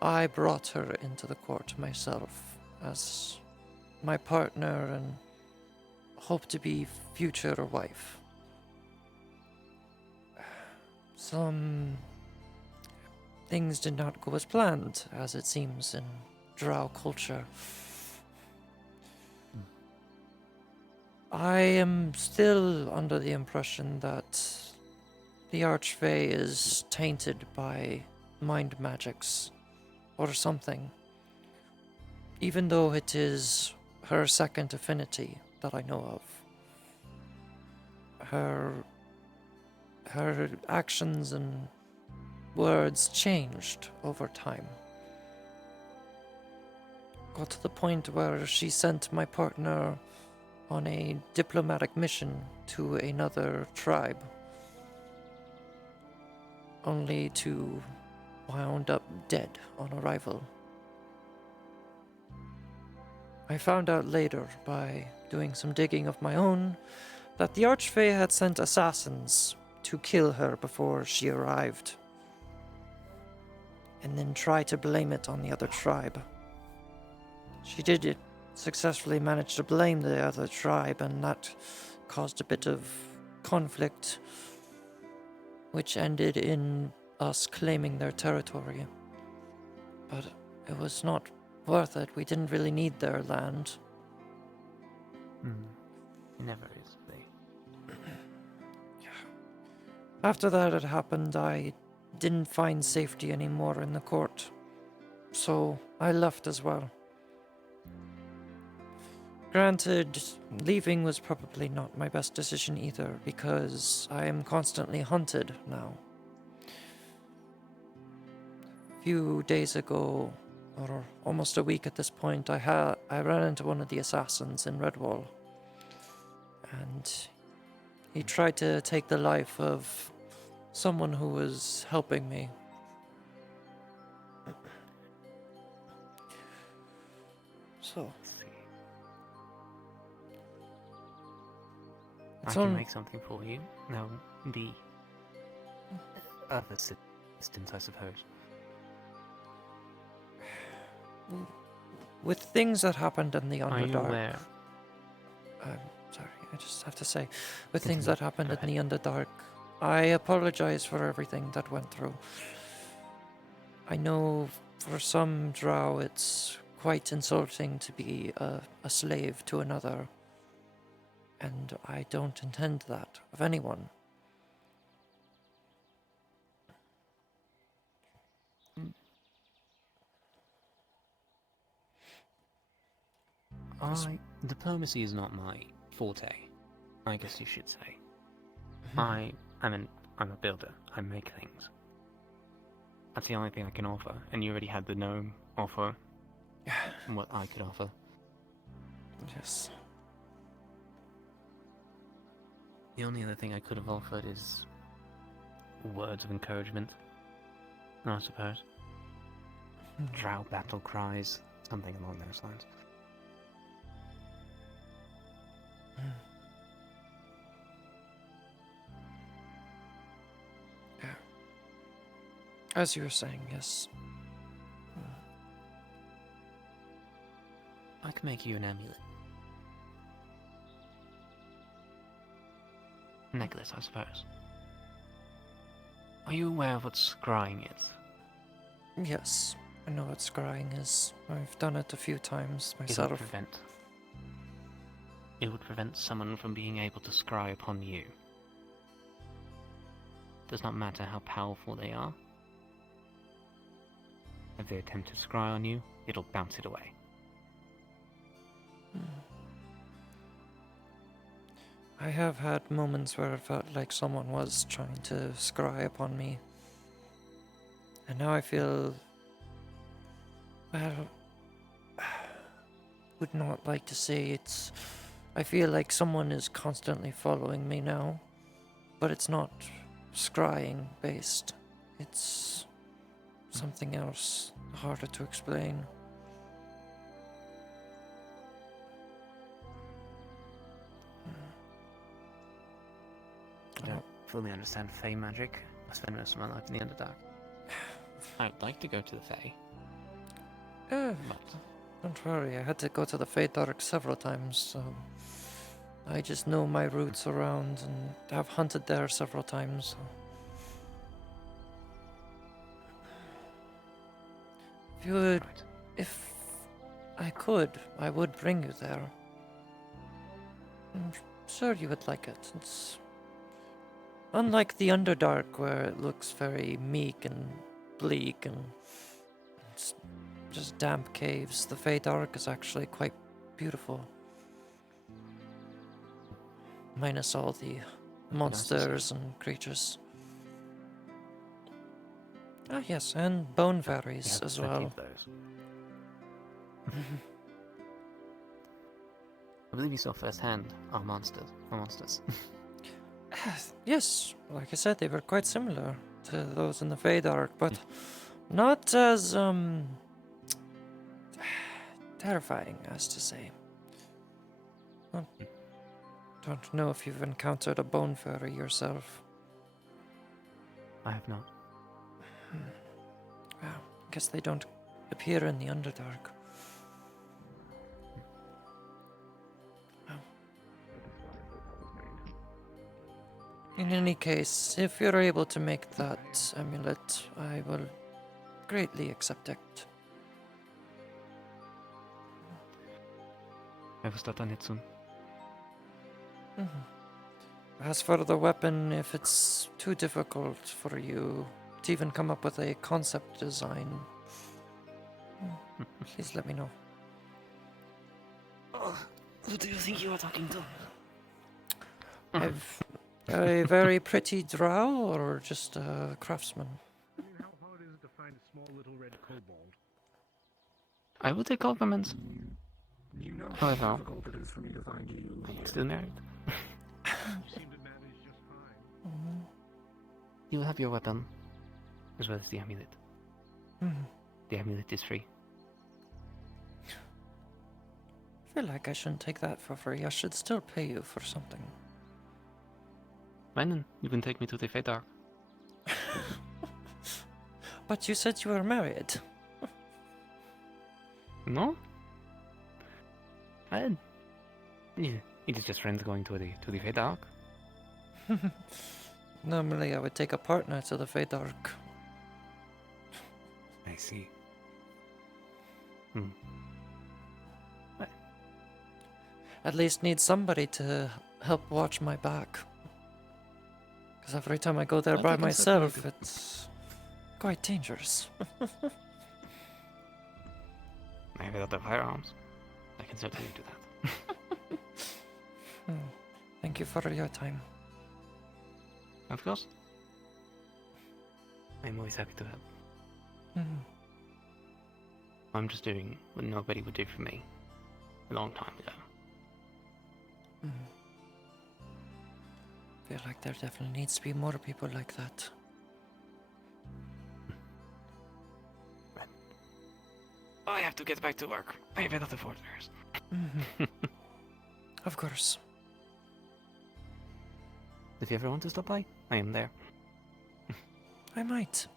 I brought her into the court myself as my partner and hope to be future wife. Some things did not go as planned, as it seems in drow culture. I am still under the impression that the Archfey is tainted by mind magics or something, even though it is her second affinity that I know of. Her actions and words changed over time. Got to the point where she sent my partner on a diplomatic mission to another tribe, only to wound up dead on arrival. I found out later, by doing some digging of my own, that the Archfey had sent assassins to kill her before she arrived, and then try to blame it on the other tribe. She did successfully manage to blame the other tribe, and that caused a bit of conflict, which ended in us claiming their territory. But it was not worth it. We didn't really need their land. It never is, they. After that had happened, I didn't find safety anymore in the court, so I left as well. Granted, leaving was probably not my best decision either, because I am constantly hunted now. A few days ago, or almost a week at this point, I ran into one of the assassins in Redwall, and he tried to take the life of someone who was helping me. So, I can make something for you. Now, the other assistance, I suppose. With things that happened in the Underdark... Are you aware? I'm sorry, I just have to say, with things that happened in the Underdark, I apologize for everything that went through. I know for some drow it's quite insulting to be a slave to another, and I don't intend that of anyone. Diplomacy is not my forte, I guess you should say. I'm a builder. I make things. That's the only thing I can offer, and you already had the gnome offer what I could offer. Yes. The only other thing I could have offered is words of encouragement, I suppose. Drow battle cries, something along those lines. Yeah. As you were saying, yes. I can make you an amulet. Necklace, I suppose. Are you aware of what scrying is? Yes, I know what scrying is. I've done it a few times myself. It would prevent someone from being able to scry upon you. Does not matter how powerful they are. if they attempt to scry on you, it'll bounce it away. I have had moments where it felt like someone was trying to scry upon me. And now I feel, well, would not like to say it's, I feel like someone is constantly following me now, but it's not scrying based. It's something else, harder to explain. I don't fully understand Fey magic. I spent most of my life in the Underdark. I'd like to go to the Fey. But Don't worry, I had to go to the Fey Dark several times, so I just know my routes around and have hunted there several times. So. If you would, if I could, I would bring you there. I'm sure you would like it. It's unlike the Underdark, where it looks very meek and bleak and it's just damp caves. The Fey Dark is actually quite beautiful. Minus all the monsters and creatures. Ah yes, and bone fairies as well. I believe you saw firsthand our monsters. Yes, like I said, they were quite similar to those in the Fey Dark, but not as terrifying, as to say. Well, don't know if you've encountered a bone fairy yourself. I have not. Well, I guess they don't appear in the Underdark. In any case, if you're able to make that amulet, I will greatly accept it. I will start on it soon. As for the weapon, if it's too difficult for you to even come up with a concept design, please let me know. Who do you think you are talking to? I've a very pretty drow or just a craftsman? How hard is it to find a small little red kobold? I will take compliments. You know However, how difficult it is for me to find you. Still married. You seem to manage just fine. You will have your weapon, as well as the amulet. The amulet is free. I feel like I shouldn't take that for free. I should still pay you for something. Fine then, you can take me to the Fey Dark. But you said you were married. No? It is just friends going to the Fey Dark. Normally I would take a partner to the Fey Dark. I see. At least need somebody to help watch my back. Because every time I go there by myself, it's quite dangerous. I have a lot of firearms. I can certainly do that. Thank you for your time. Of course. I'm always happy to help. I'm just doing what nobody would do for me a long time ago. Feel like there definitely needs to be more people like that. I have to get back to work. I have a lot of orders. Of course. If you ever want to stop by, I am there. I might.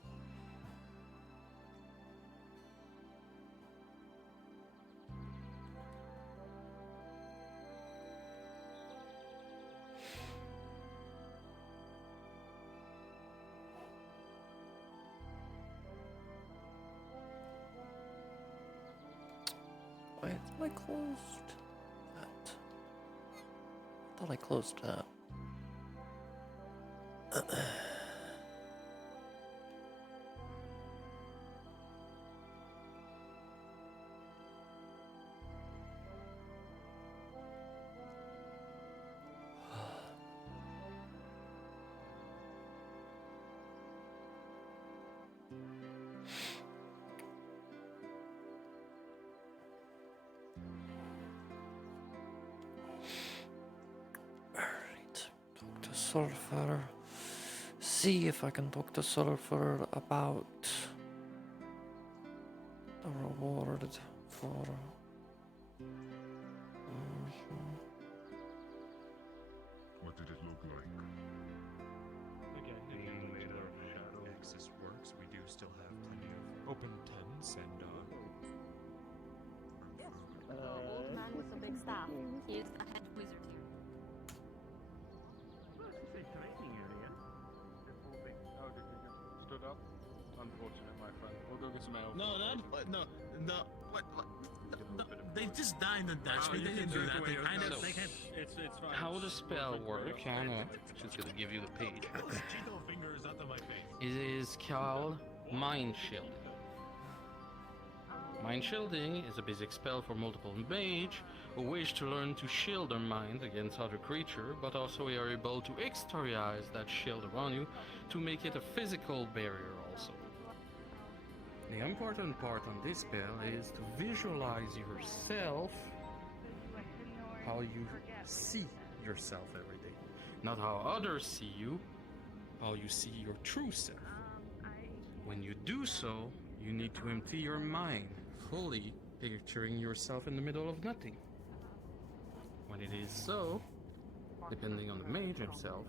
Wait, I closed that. I thought I closed that. Sulfur. See if I can talk to Sulfur about the reward for. What did it look like? Again, in the way that shadow access works, we do still have plenty of open tents and The old man with the big staff. He is the head wizard here. Stood up. Unfortunate, my friend. We'll go get some ale. No, what? No, they just dined and dashed me. They didn't do that. They kind of. It's fine. How the spell works, Hannah, she's gonna give you the page. Cheeto fingers under my face. It is called Mind Shielding. Mind Shielding is a basic spell for multiple mage who wish to learn to shield their mind against other creatures, but also are able to exteriorize that shield around you to make it a physical barrier also. The important part on this spell is to visualize yourself how you see yourself every day. Not how others see you, how you see your true self. When you do so, you need to empty your mind, fully picturing yourself in the middle of nothing. When it is so, depending on the mage himself,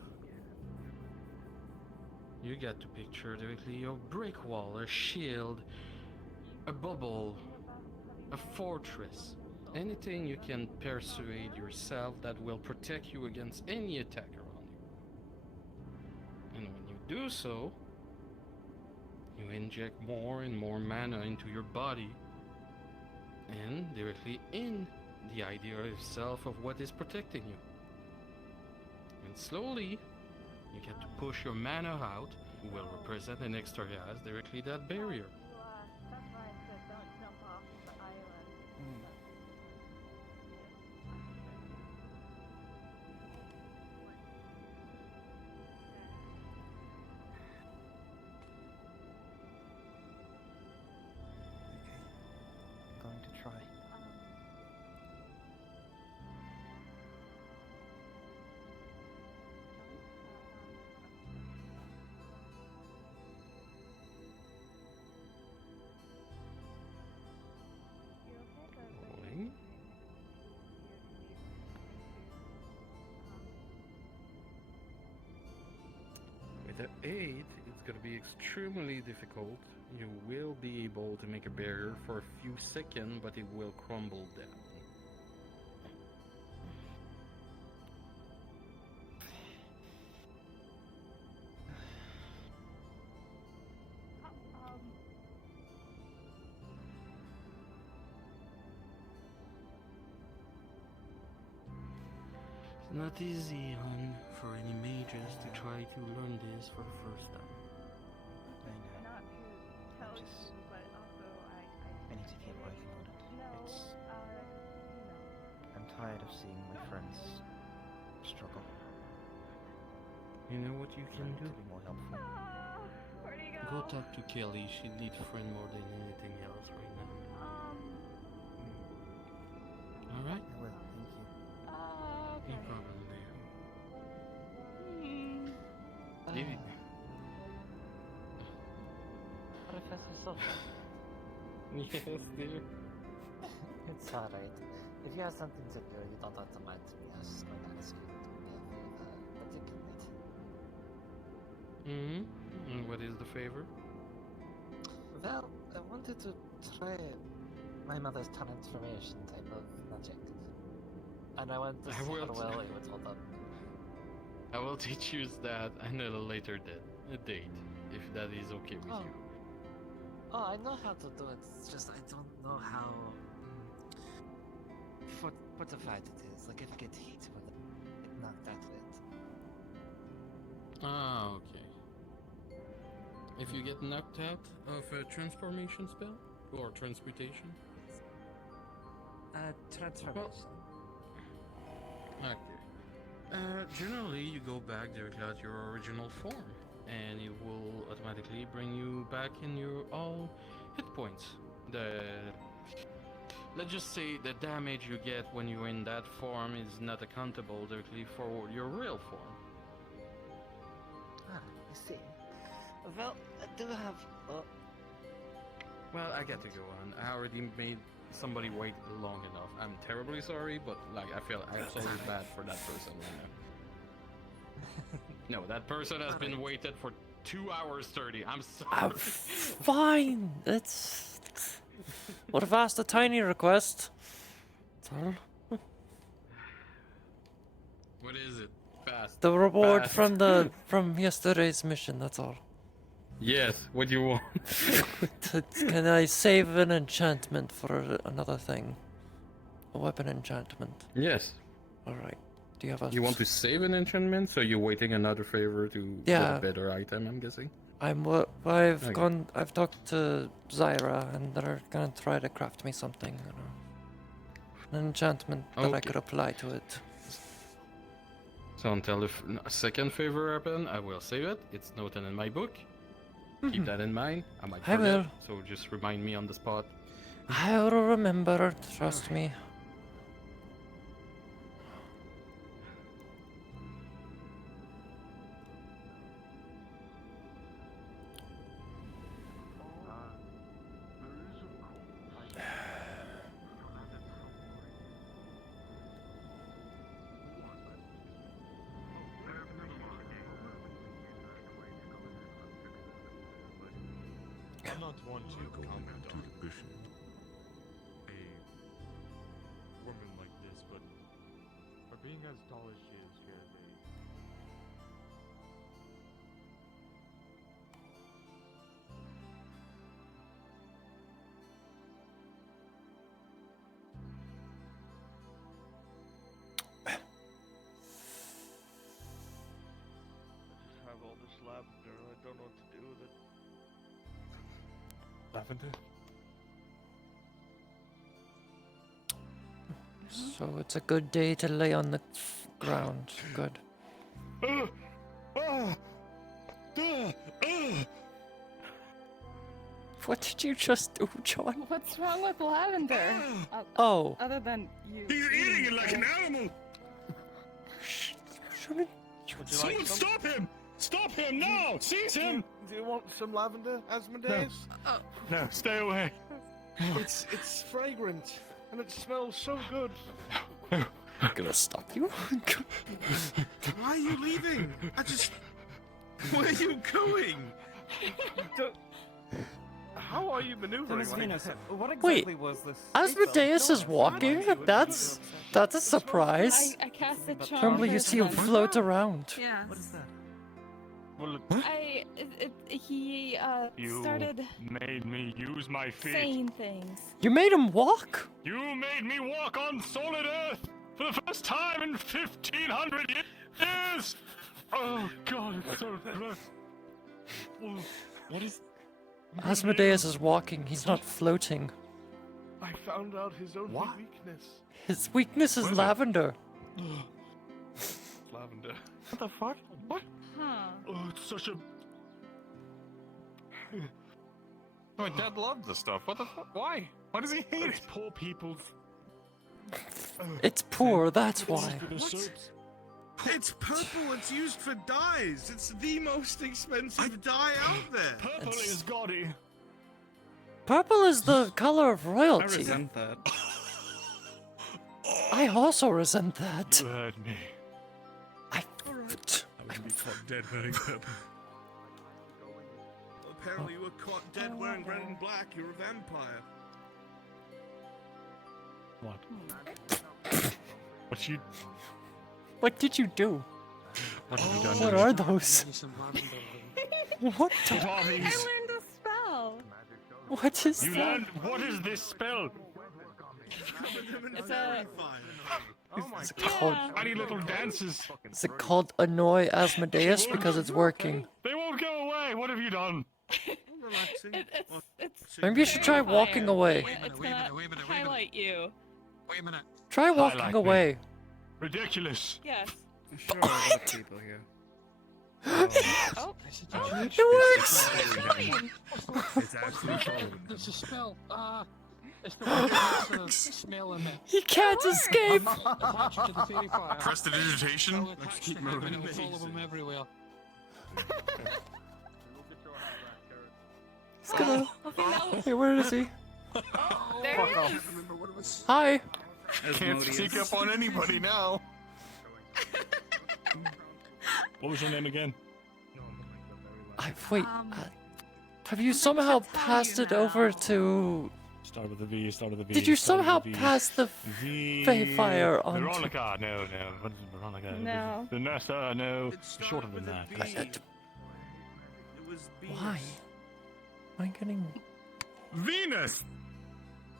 you get to picture directly a brick wall, a shield, a bubble, a fortress, anything you can persuade yourself that will protect you against any attack around you. And when you do so, you inject more and more mana into your body and directly in the idea itself of what is protecting you. And slowly, you get to push your mana out, who will represent and exteriorize directly that barrier. I'm going to try. Rolling. With an 8, it's going to be extremely difficult. You will be able to make a barrier for a few seconds, but it will crumble down. It's not easy, hon, for any mages to try to learn this for the first time. I need to keep working on it. I'm tired of seeing my friends struggle. You know what you can do? To be more helpful. Go talk to Kelly. She needs a friend more than anything else right now. Alright? I will, thank you. No problem, dear. Leave it. Professor Sulfur. Yes, dear. It's alright. If you have something to do, you don't have to mind me. I was just going to ask you to do me a favor, particularly. And what is the favor? Well, I wanted to try my mother's transformation type of magic. And I want to see how well it would hold up. I will teach you that at a later date, if that is okay with you. Oh, I know how to do it. It's just I don't know how fortified it is. Like if I get hit with it, not that lit. Ah, okay. If you get knocked out of a transformation spell or transmutation? Transformation. Okay. Generally, you go back directly at your original form, and it will automatically bring you back in your all hit points. Let's just say the damage you get when you're in that form is not accountable directly for your real form. I see. Well, I do have. Well, I get to go on. I already made somebody wait long enough. I'm terribly sorry, but like I feel absolutely bad for that person right now. No, that person has been waited for 2 hours 30. I'm sorry. Fine. It's. Would have asked a tiny request. That's all. What is it? Fast. The reward Fast. from yesterday's mission. That's all. Yes. What do you want? Can I save an enchantment for another thing? A weapon enchantment. Yes. All right. Do you have a? You want to save an enchantment, so you're waiting another favor to get Yeah. a better item, I'm guessing? I've Okay. I've talked to Zyra, and they're gonna try to craft me something. You know, an enchantment that I Okay. could apply to it. So until a second favor happen, I will save it. It's noted in my book. Keep that in mind. I might I forget, will. so just remind me on the spot. I'll remember. Trust me. I'm not one to comment on a woman like this, but for being as tall as she is, here, I just have all this lavender and I don't know what to do with it. Lavender? So it's a good day to lay on the ground. Good. What did you just do, John? What's wrong with lavender? Oh. Other than you. He's eating it like an animal! Someone stop him! Stop him now! Seize him! Do you want some lavender, Asmodeus? No, stay away. It's fragrant and it smells so good. I'm gonna stop you. Why are you leaving? Where are you going? How are you maneuvering like Venus, that? what Wait, exactly was this? Asmodeus is walking? That's a surprise. I cast a charm. Normally you see him person. float around. Yeah. What is that? Well, He you started made me use my feet. saying things. You made him walk? You made me walk on solid earth for the first time in 1,500 years! Oh god, it's so gross. What is... Asmodeus is walking, he's not floating. I found out his only What? weakness. His weakness is What is it? lavender. Lavender. What the fuck? What? Huh. Oh, it's such a... My dad loved the stuff. What the fuck? Why? Why does he hate it? Poor people's... It's poor, that's why. It's purple, it's used for dyes. It's the most expensive dye out there. Purple is gaudy. Purple is the color of I royalty. resent that. I also resent that. You heard me. I wouldn't be caught dead wearing purple. Apparently you were caught dead wearing red and black. You're a vampire. What? What you... What did you do? What have you done? What are those? What the... What are these? I learned a spell. What is You that? learned... What is this spell? It's a. Oh my Is it god. called, Tiny little dances. is it called Annoy Asmodeus because it's working? They won't go away. What have you done? It's Maybe you should try walking away. It's gonna highlight you. Wait a minute. Try walking like me. away. Ridiculous. Yes. I'm sure a lot of people here. Oh. It works! It's actually following. It's a spell. It's the one that has a smell in it. He can't escape! Attach it to the fairy fire. Prestidigitation? It'll attach to him and it'll follow him everywhere. He's gonna. Hey, where is he? There Fuck he off. is. Hi. Can't sneak up on anybody now. What was your name again? Wait. Have you somehow passed it over to? Start with the V, start with the V. Did you start with somehow the V. pass the Fire on? Veronica, no. What is it, Veronica? No. Vanessa, no. Shorter than that. Why? Am I getting? Venus!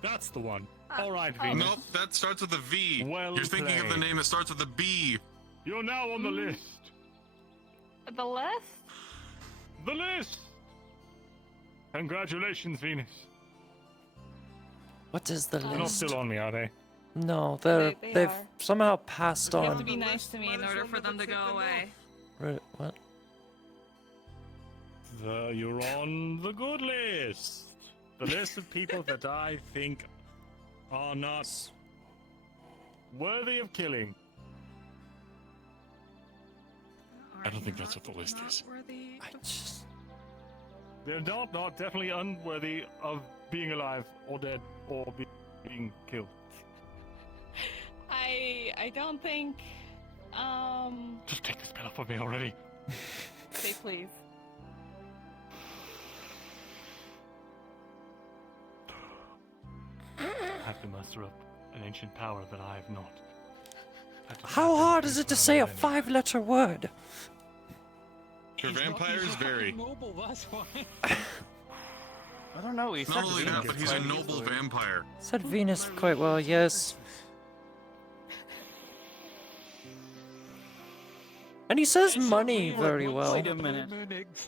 That's the one. Alright, Venus. Nope, that starts with a V. Well You're thinking of the played. name that starts with a B. You're now on the list. The list? The list! Congratulations, Venus. What is the They're not list? still on me, are they? No, They they've are. somehow passed You have to on. be nice to me in order for them to go away. Right, what? You're on the good list. The list of people that I think are not worthy of killing. I don't think that's what the list is. They're not definitely unworthy of being alive or dead or being killed. I don't think. Just take the spell off of me already. Say please. I have to muster up an ancient power that I have not. How hard is it to say a 5-letter word? For vampires, very. Noble, that's why. I don't know. He Not only that, but he's a noble vampire. Said Venus quite well, yes. And he says money very well. Wait a minute.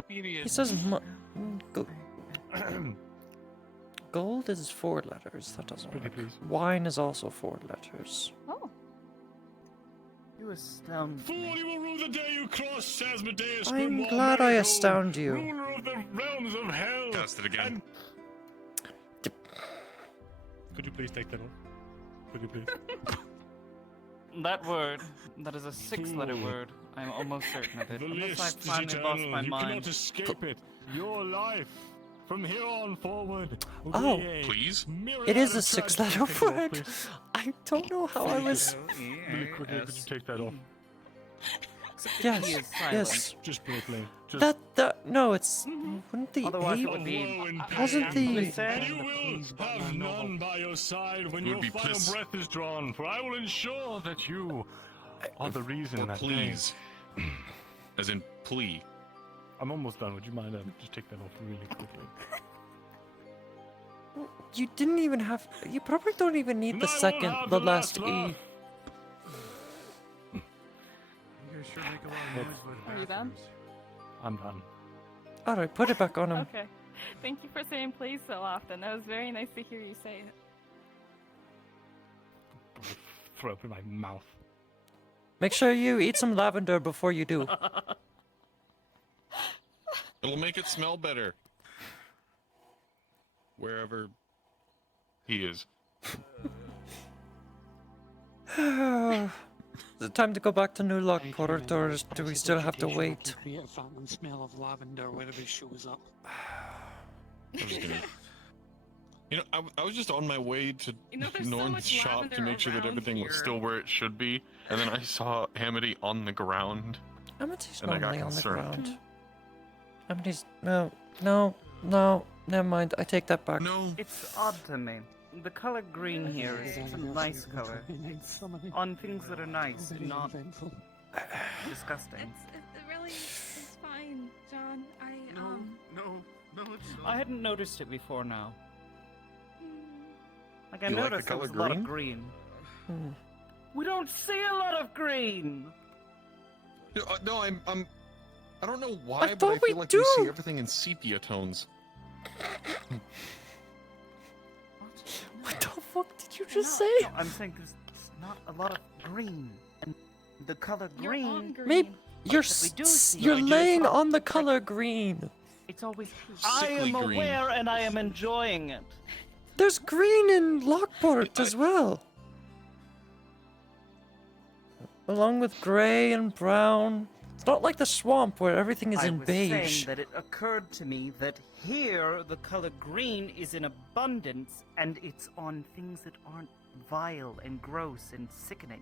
He says gold is 4 letters. That doesn't work. Wine is also 4 letters. Oh. You astound Fool, you will rue the day you cross Asmodeus. I'm Grimoire glad I Marigold, astound you. Ruler of the realms of hell. Cast it again. Could you please take that off? Could you please? That word, that is a 6-letter word. I'm almost certain of it. The Unless I list is finally lost eternal. my You mind. cannot escape it. Your life, from here on forward, will Oh. be a Please? It is a myriad of 6-letter tragedies. Take it off, word. please. I don't know how I was. Really quickly, could you take that off? Yes, He is silent. yes. Just briefly. Just That no, it's wouldn't the Otherwise, A it would be. wasn't the you will have none by your side when Would your be final piss. breath is drawn, for I will ensure that you are the reason Or that please. As in plea. I'm almost done. Would you mind just take that off really quickly? You didn't even have. You probably don't even need the second, the last E. Are you done? I'm done. All right, put it back on him. Okay. Thank you for saying please so often. That was very nice to hear you say it. Throw up in my mouth. Make sure you eat some lavender before you do. It'll make it smell better. Wherever he is. Is it time to go back to New Lockport, or do we still have to wait? Create a fountain smell of lavender whenever he shows up. I'm just gonna... You know, I was just on my way to there's so Norn's much shop to lavender make sure that around everything was here. still where it should be, and then I saw Amity on the ground. Amity's And I got normally on the concerned. ground. Amity's no, never mind. I take that back. No. It's odd to me. The color green here is a nice color. On things that are nice, not disgusting. It really is fine, John. No, it's not. I hadn't noticed it before now. Like I You like the noticed there color was a lot of green? green. We don't see a lot of green. No, I'm. I don't know why, I but thought I feel we like we see do. everything in sepia tones. What the fuck did you just say? No, I'm saying there's not a lot of green, and the color You're green. on green. Maybe you're that we do see. you're I do. laying on the color green. It's always. I am green. aware, and I am enjoying it. There's green in Lockport as well. Along with gray and brown. It's not like the swamp where everything is I in was beige. saying that it occurred to me that here the color green is in abundance, and it's on things that aren't vile and gross and sickening.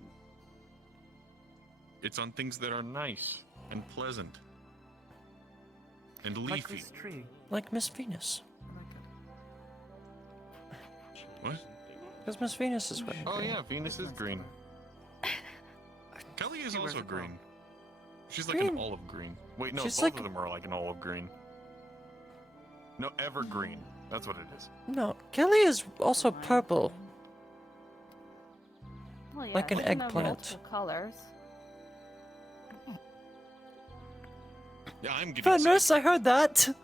It's on things that are nice and pleasant and leafy. Like this tree. Like Miss Venus. What? Because Miss Venus is wearing Oh green. yeah, Venus is green. Kelly is also green. She's like Green. an olive green. Wait, no, She's both like- of them are like an olive green. No, evergreen. That's what it is. No, Kelly is also purple. Well, yeah, Like an she can have eggplant. multiple colors. Yeah, I'm getting Fenris, I heard that.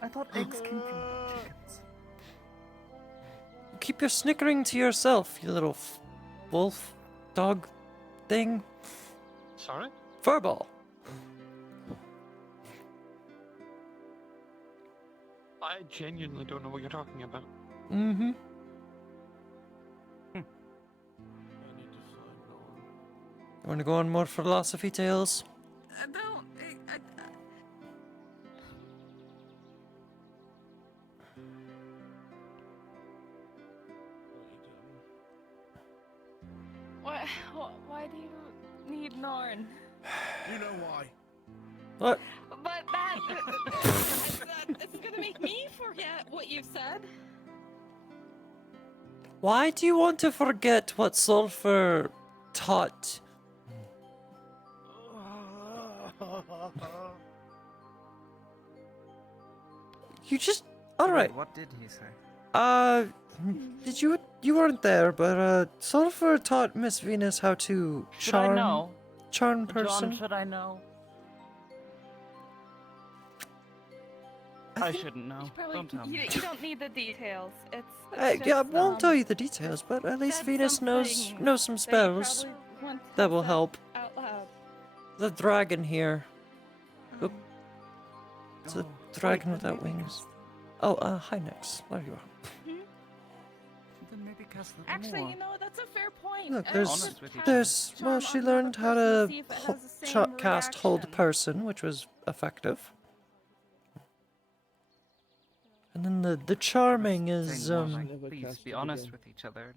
I thought eggs came from chickens. Keep your snickering to yourself, you little wolf dog thing. Sorry? Furball. I genuinely don't know what you're talking about. Mm-hmm. You want to go on more philosophy tales? I don't. Why do you need Norn? You know why. What? But it's gonna make me forget what you've said. Why do you want to forget what Sulfur taught? You just... Alright. What did he say? Did you weren't there, but Sulfur taught Miss Venus how to Should I charm... know? Charm person. John, should I know? I shouldn't know. Don't tell me. You don't need the details. It's Yeah, I just, won't tell you the details, but at least that's Venus knows something some that you spells probably want to that will say help. Out loud. The dragon here. Oop. It's a dragon without wings. Oh, hi Nix. There you are. Then maybe cast the Actually, more. you know, that's a fair point. Look, Honest with each there's, well, she learned how to cast hold reaction. person, which was effective. And then the charming is, Saying more like, please be honest with each other.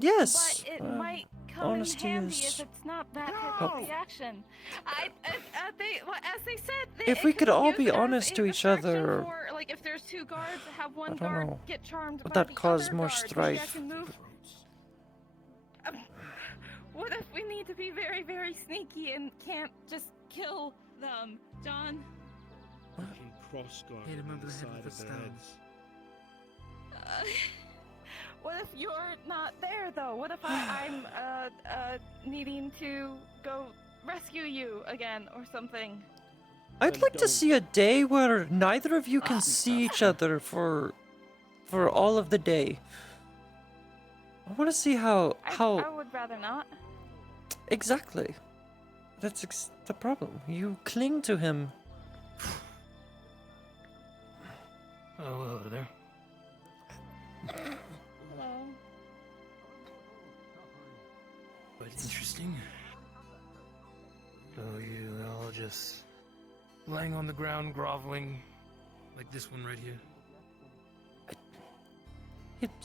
yes. But it might come in honesty handy is if it's not that type helpful. of reaction. As they said, If it we could all use be it as honest a to each distraction other, For, like if there's two guards, have one don't guard know. get charmed Would by that the cause other more guard, so you strife? guys can move. What if we need to be very, very sneaky and can't just kill them, John? You can cross guard Hit him on over the the head side with of the their stone. heads. What if you're not there though? What if I'm needing to go rescue you again or something? I'd like to see a day where neither of you can see each other for all of the day. I want to see how I would rather not. exactly. That's the problem. You cling to him. Oh, hello there. Hello. Quite interesting. So you all just laying on the ground, groveling, like this one right here.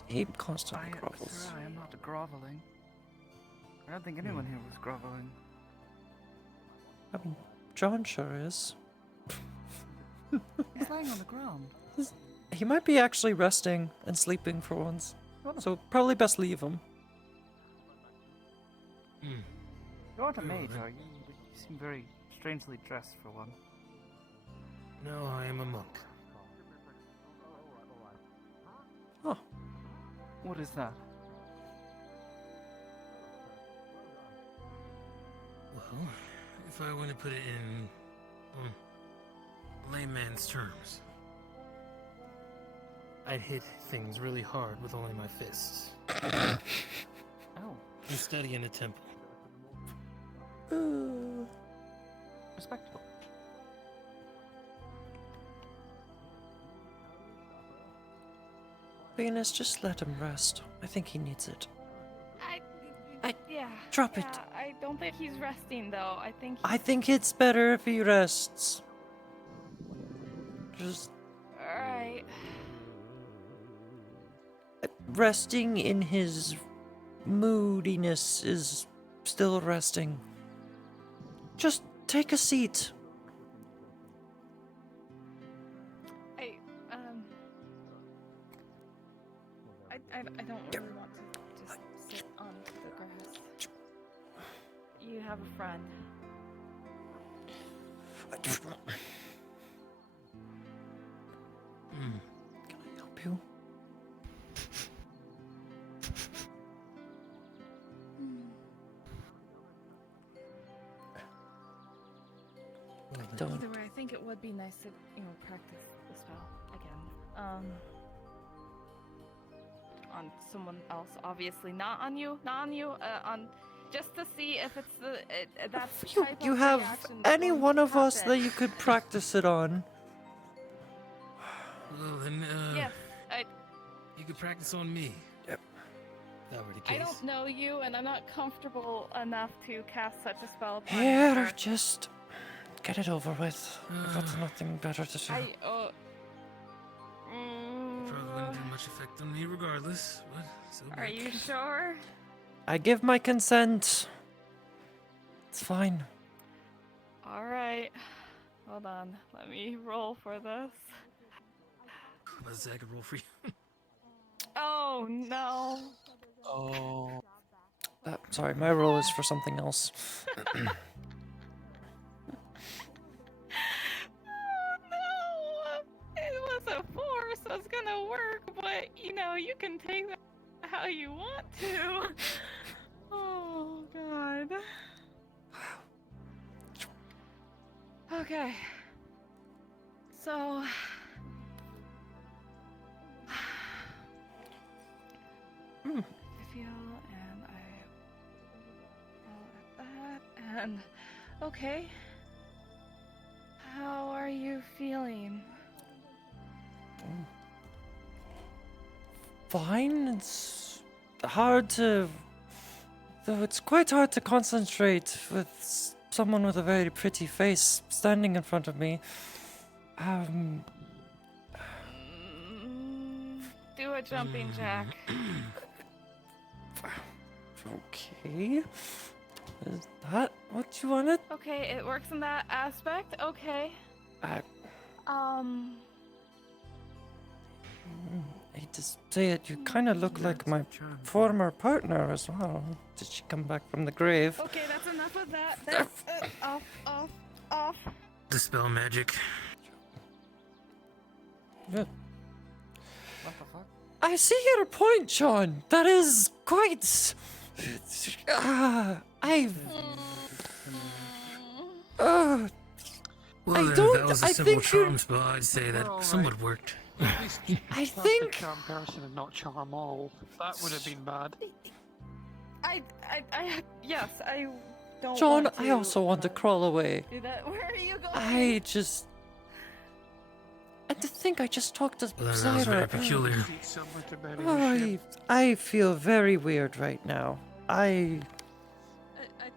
He constantly Sir, grovels. I am not groveling. I don't think anyone here was groveling. I mean, John sure is. He's laying on the ground. He might be actually resting and sleeping for once. So probably best leave him. You aren't a mage, are you? You seem very strangely dressed for one. No, I am a monk. Oh. What is that? Well, if I want to put it in layman's terms, I'd hit things really hard with only my fists. Oh. And study in a temple. Respectable. Venus, just let him rest. I think he needs it. Yeah. Drop it. Yeah, I don't think he's resting though. I think it's better if he rests. Just Alright. resting in his moodiness is still resting. Just take a seat. I don't really want to just sit on the grass. You have a friend. Can I help you? Don't. Either way, I think it would be nice to, practice the spell again. On someone else, obviously, not on you, on just to see if it's that's the type You of have reaction any going one to of us happen. that you could practice it on. Well, then, Yes, you could practice on me. Yep. That were the case. I don't know you, and I'm not comfortable enough to cast such a spell upon you, Here, sir. just get it over with. I've got nothing better to do. Probably wouldn't do much effect on me regardless, but so be Are it. you sure? I give my consent. It's fine. All right. Hold on. Let me roll for this. About to say I could roll for you. Oh no. Oh. Sorry, my roll is for something else. Oh no! It was a 4, so it's gonna work, but you can take that how you want to. Oh god. Okay. So I feel and I roll at that and okay. How are you feeling? Fine. It's hard to. Though it's quite hard to concentrate with someone with a very pretty face standing in front of me. Do a jumping jack. Okay. Is that what you wanted? Okay, it works in that aspect. Okay. I hate to say it, you kind of look like my former partner as well. Did she come back from the grave? Okay, that's enough of that. That's off. Dispel magic. Yeah. What the fuck? I see your point, Sean. That is quite. I've. Well, I then, don't. if that was a I simple think charm you're. spell, I'd say that Alright. somewhat worked. I That's think. a charm person and not charm all. That would have been bad. Yes, I don't. John, want to, I also want to crawl away. do that. Where are you going? I just. And to think I just talked to Well, then that was very Zyra. peculiar. Somewhere to bury the ship. I feel very weird right now. I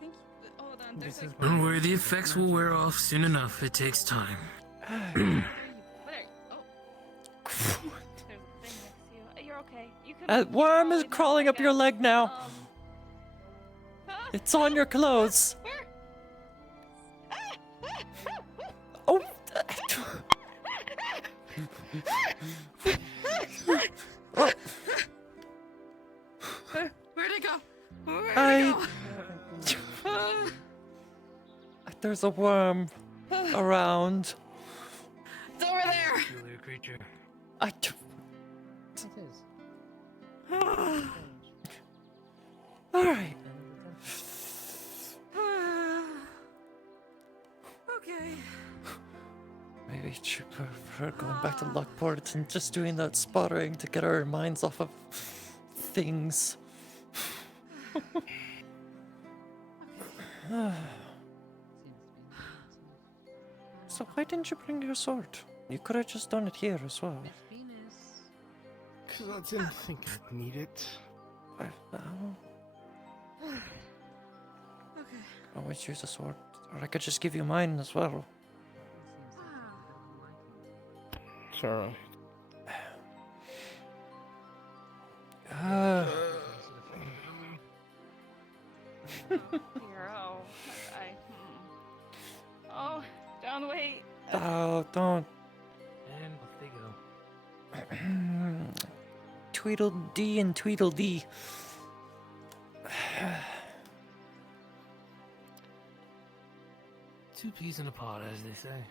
think. Hold on. There's a. Don't worry, the effects will wear off soon enough. It takes time. There. Oh. There's a thing next to you. You're okay. You can. A worm is crawling up your leg now. It's on your clothes. Oh. Where'd it go? There's a worm around. It's over there. Peculiar creature. It is. All right. Okay. Maybe it's cheaper for her going back to Lockport and just doing that sputtering to get our minds off of things. So why didn't you bring your sword? You could have just done it here as well. Because I didn't think I'd need it. Okay. Always use a sword. Or I could just give you mine as well. It's alright. Here, oh, John, wait. Oh, don't. And off they go. Tweedledee and Tweedledee. Two peas in a pod, as they say.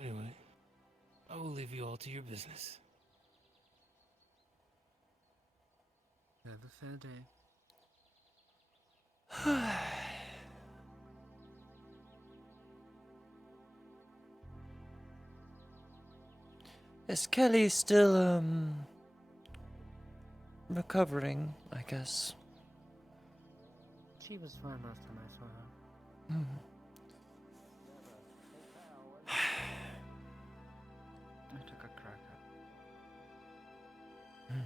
Anyway, I will leave you all to your business. Have a fair day. Is Kelly still, recovering, I guess? She was fine last time I saw her. I took a crack at it.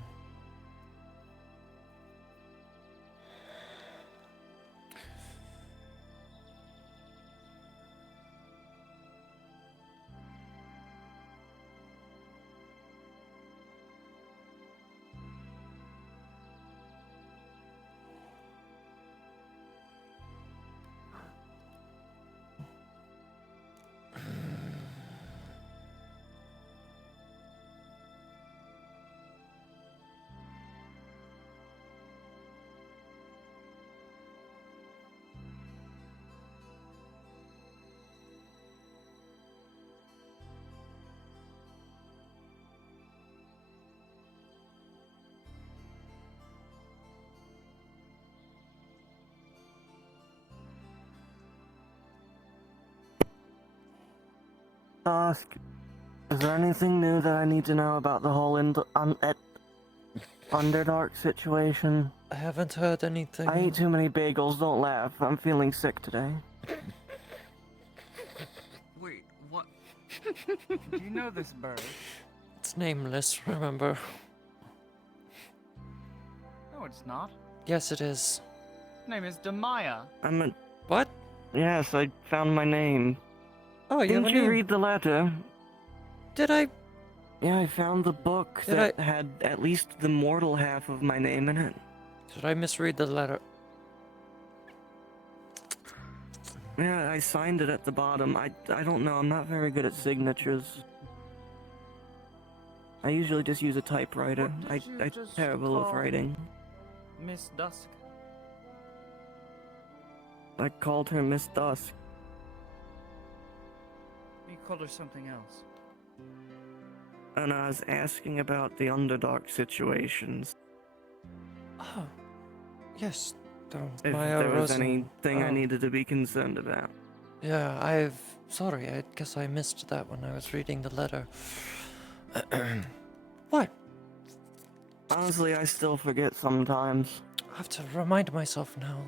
Ask, is there anything new that I need to know about the whole Underdark situation? I haven't heard anything. I ate too many bagels, don't laugh. I'm feeling sick today. Wait, what? Do you know this bird? It's nameless, remember? No, it's not. Yes, it is. His name is Demaya. What? Yes, I found my name. Oh, you Didn't have a you name? read the letter? Did I? Yeah, I found the book Did that had at least the mortal half of my name in it. Did I misread the letter? Yeah, I signed it at the bottom. I don't know, I'm not very good at signatures. I usually just use a typewriter. I'm terrible at writing. Miss Dusk. I called her Miss Dusk. You called her something else. And I was asking about the Underdark situations. Oh, yes. If Maya there was Rosen. anything I Oh. needed to be concerned about. Yeah, sorry, I guess I missed that when I was reading the letter. What? Honestly, I still forget sometimes. I have to remind myself now.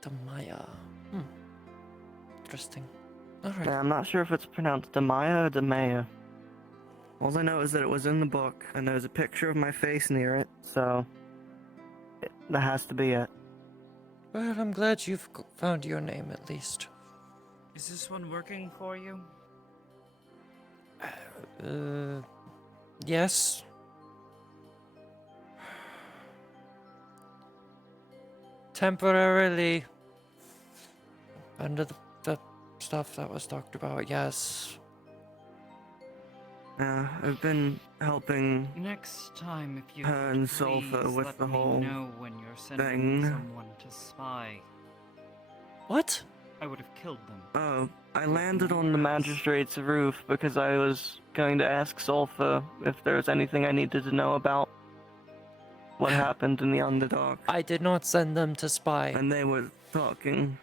Demaya. Interesting. Alright. Yeah, I'm not sure if it's pronounced Demaya or Demaya. All I know is that it was in the book, and there's a picture of my face near it, so that has to be it. Well, I'm glad you've found your name at least. Is this one working for you? Yes. Temporarily. Under the stuff that was talked about, yes. I've been helping Next time, if you her could and Sulfur please with let the me whole know when you're sending thing. someone to spy. What? I would have killed them. Oh, I landed on the magistrate's roof because I was going to ask Sulfur if there was anything I needed to know about what happened in the Underdark. I did not send them to spy. And they were talking.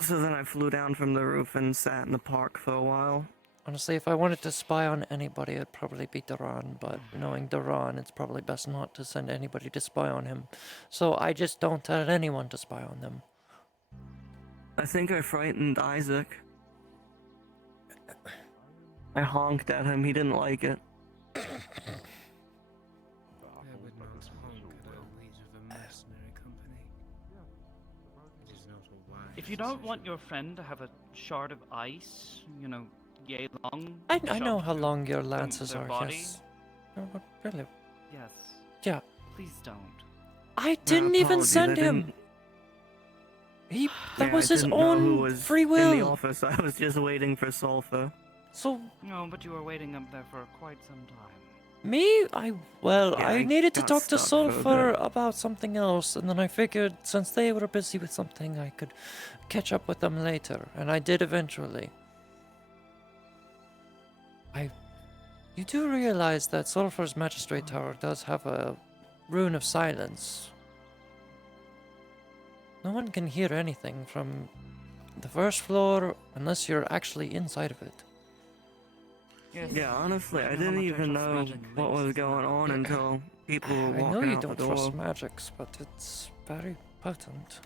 So then I flew down from the roof and sat in the park for a while. Honestly, if I wanted to spy on anybody, it'd probably be Duran, but knowing Duran, it's probably best not to send anybody to spy on him. So I just don't tell anyone to spy on them. I think I frightened Isaac. I honked at him, he didn't like it. I would not honk at our wage of a mercenary company. It is not a wise If you don't decision. want your friend to have a shard of ice, you know, yay long. I know shoved how through long your them- lances their are, body, yes. No, but really. Yes. Yeah. Please don't. I didn't even apologies, send I him. didn't- That Yeah, was I his didn't know who own was free in the will. office. I was just waiting for Sulfur. So No, but you were waiting up there for quite some time. me, Yeah, I needed to got talk to stuck for a Sulfur bit. about something else, and then I figured since they were busy with something, I could catch up with them later, and I did eventually. You do realize that Sulfur's Magistrate Tower does have a rune of silence. No one can hear anything from the first floor unless you're actually inside of it. Yes. Yeah, honestly, I How didn't much even trust know magic what was makes going that. on until people were I know walking you out the don't door. trust magics, but it's very potent.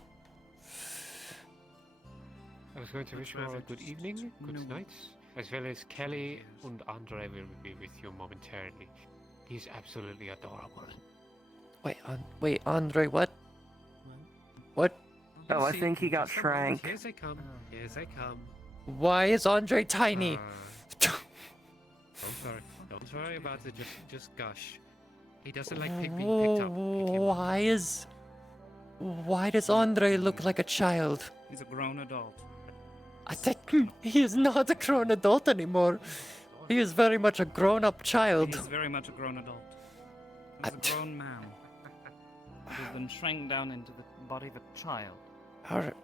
I was going to wish you all a good evening, good night, as well as Kelly and Andre will be with you momentarily. He's absolutely adorable. Wait, Andre, what? What? Oh, I think he got shrank. Here they come. Here they come. Why is Andre tiny? Don't worry about it. Just gush. He doesn't like being picked up. Why does Andre look like a child? He's a grown adult. I think he is not a grown adult anymore. He is very much a grown-up child. He's very much a grown adult. He's a grown man. Who's been shrank down into the body of a child. Alright.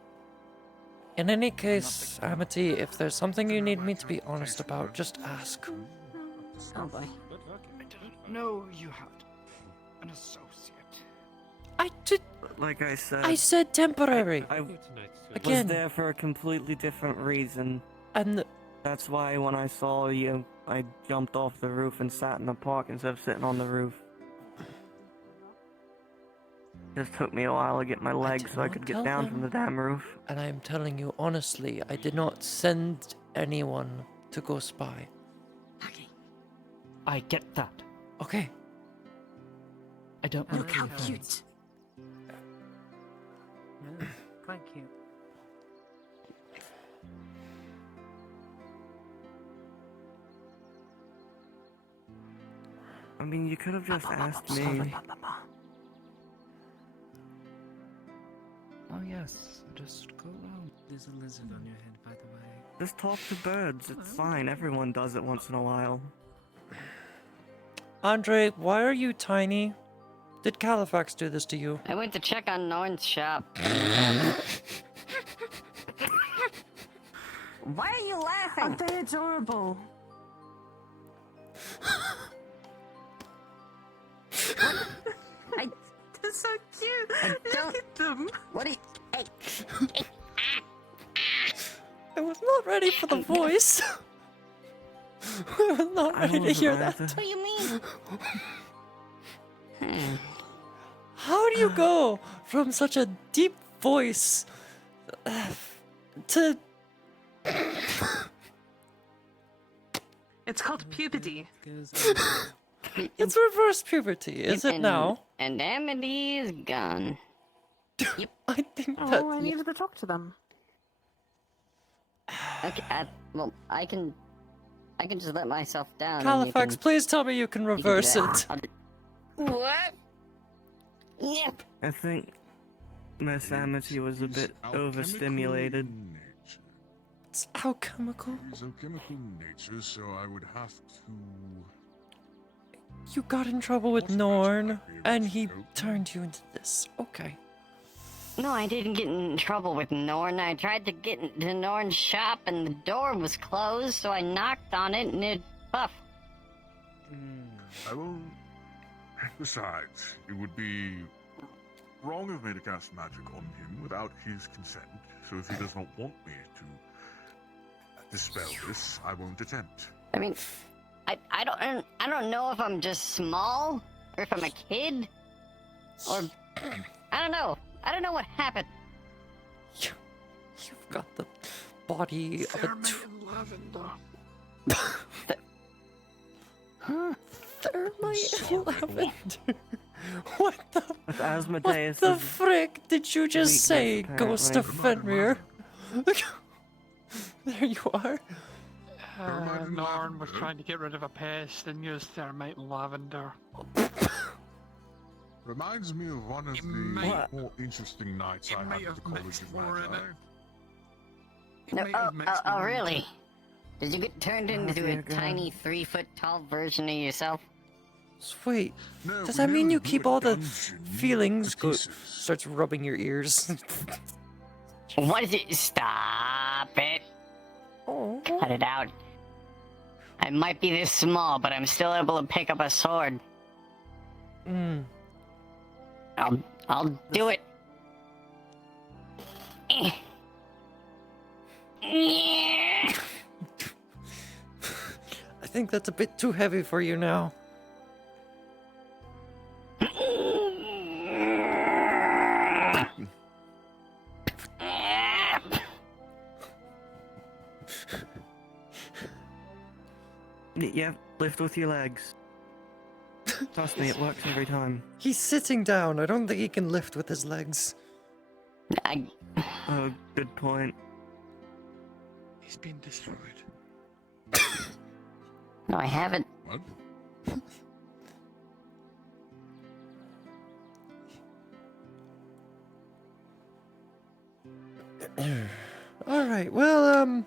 In any case, Amity, if there's something you need me to be honest about, just ask. Oh boy. I didn't know you had an associate. I did. Like I said, I said temporary. I was Again. there for a completely different reason. And that's why when I saw you, I jumped off the roof and sat in the park instead of sitting on the roof. Just took me a while to get my legs so I could get tell down them. from the damn roof. And I am telling you honestly, I did not send anyone to go spy. I get that. Okay. I don't Look know how your friends. cute. Quite cute. I mean, you could have just asked me. Oh yes, just go around. There's a lizard on your head, by the way. Just talk to birds. It's fine. Everyone does it once in a while. Andre, why are you tiny? Did Califax do this to you? I went to check on Norn's shop. Why are you laughing? Aren't they adorable? They're so cute. Look at them. What are you? Hey. I was not ready for the voice. I was not ready to hear that. What do you mean? How do you go from such a deep voice to... It's called puberty. It's reverse puberty, is it now? And Amity is gone. Yep. I think Oh, that... I needed to talk to them. Okay, well, I can just let myself down. Califax, please tell me you can reverse it. What? Yep. I think Miss Amity was a bit overstimulated. It's alchemical. He's alchemical nature, so I would have to. You got in trouble with Norn, and he turned you into this. Okay. No, I didn't get in trouble with Norn. I tried to get into Norn's shop and the door was closed, so I knocked on it and it puffed. I will. Besides, it would be wrong of me to cast magic on him without his consent. So if he does not want me to dispel this, I won't attempt. I mean, I don't know if I'm just small or if I'm a kid or I don't know. I don't know what happened. You've got the body of a... lavender. Huh? Thermite lavender. What the? With Asmodeus. What the frick did you just say, Ghost of Fenrir? There you are. Norn was trying to get rid of a pest and used thermite and lavender. Reminds me of one of the more interesting nights I had at the College of Magi. Oh, really? Did you get turned into a tiny 3-foot tall version of yourself? Sweet. Does that mean you keep all the feelings? Starts rubbing your ears. What is it? Stop it. Oh. Cut it out. I might be this small, but I'm still able to pick up a sword. I'll do it. I think that's a bit too heavy for you now. Yeah, lift with your legs. Trust me, it works every time. He's sitting down. I don't think he can lift with his legs. Oh, good point. He's been destroyed. No, I haven't. What? Alright, well,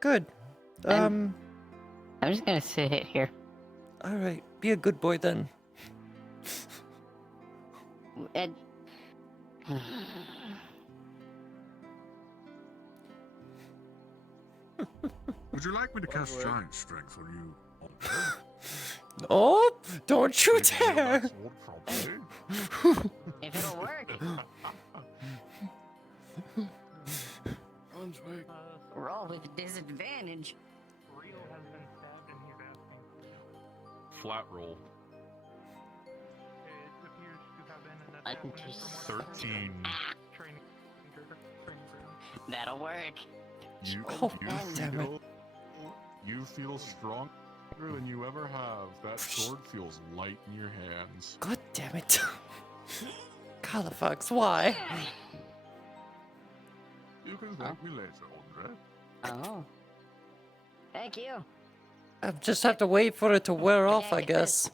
good. I'm just gonna sit here. Alright, be a good boy then. Ed. Would you like me to cast giant strength on you? Oh, don't you dare! If it'll work. Roll with disadvantage. Flat roll. 13. That'll work. You feel stronger than you ever have. That sword feels light in your hands. God damn it. Califax, why? You can thank me later, Andre. Oh. Thank you. I just have to wait for it to wear off, I guess.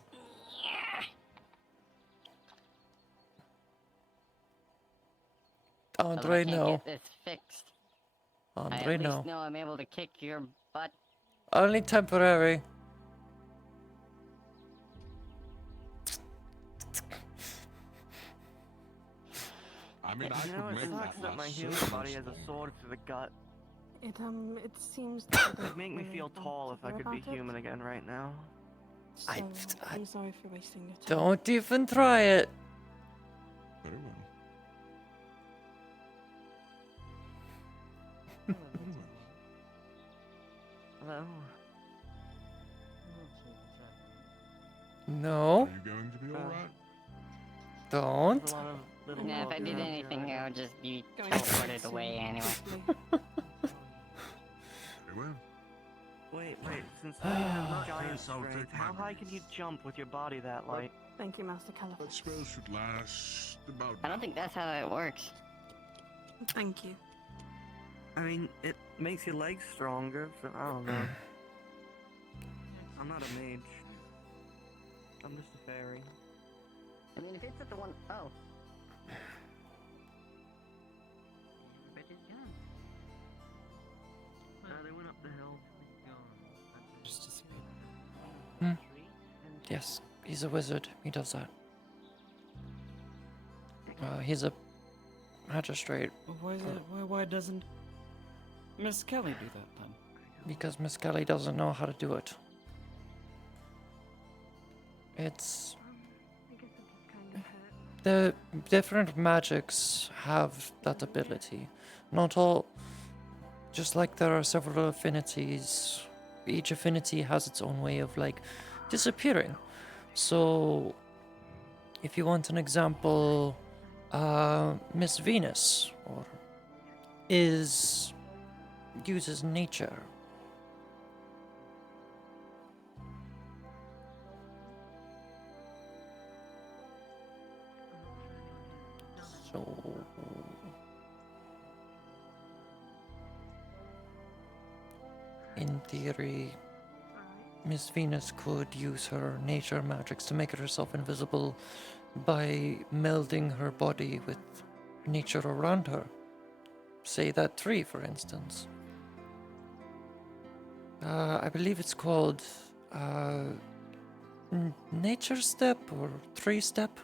Andre, no. Get this fixed. Andre, I at no. least know I'm able to kick your butt. Only temporary. I mean, I You know, could it make sucks that that my last human sentence. body has a sword to the gut. It seems It'd make me feel tall if I could be human again right now. I'm sorry for wasting your time. Don't even try it. Very well. Hello. No. Are you going to be alright? Don't. Nah, if I did anything, I would just be teleported away anyway. Very well. Wait, since you have giant strength, how high can you jump with your body that light? Thank you, Master Caliphate. That spell should last about. I don't think that's how it works. Thank you. I mean, it makes your legs stronger, so I don't know. I'm not a mage. I'm just a fairy. I mean, if it's at the one... Oh. But it's gone. They went up the hill. Yes, he's a wizard. He does that. He's a magistrate. Why doesn't Miss Kelly do that then? Because Miss Kelly doesn't know how to do it. It's... The different magics have that ability. Not all... Just like there are several affinities, each affinity has its own way of, like, disappearing. So, if you want an example, Miss Venus, or uses nature. So in theory, Miss Venus could use her nature magics to make herself invisible by melding her body with nature around her. Say that tree, for instance. I believe it's called nature step or tree step.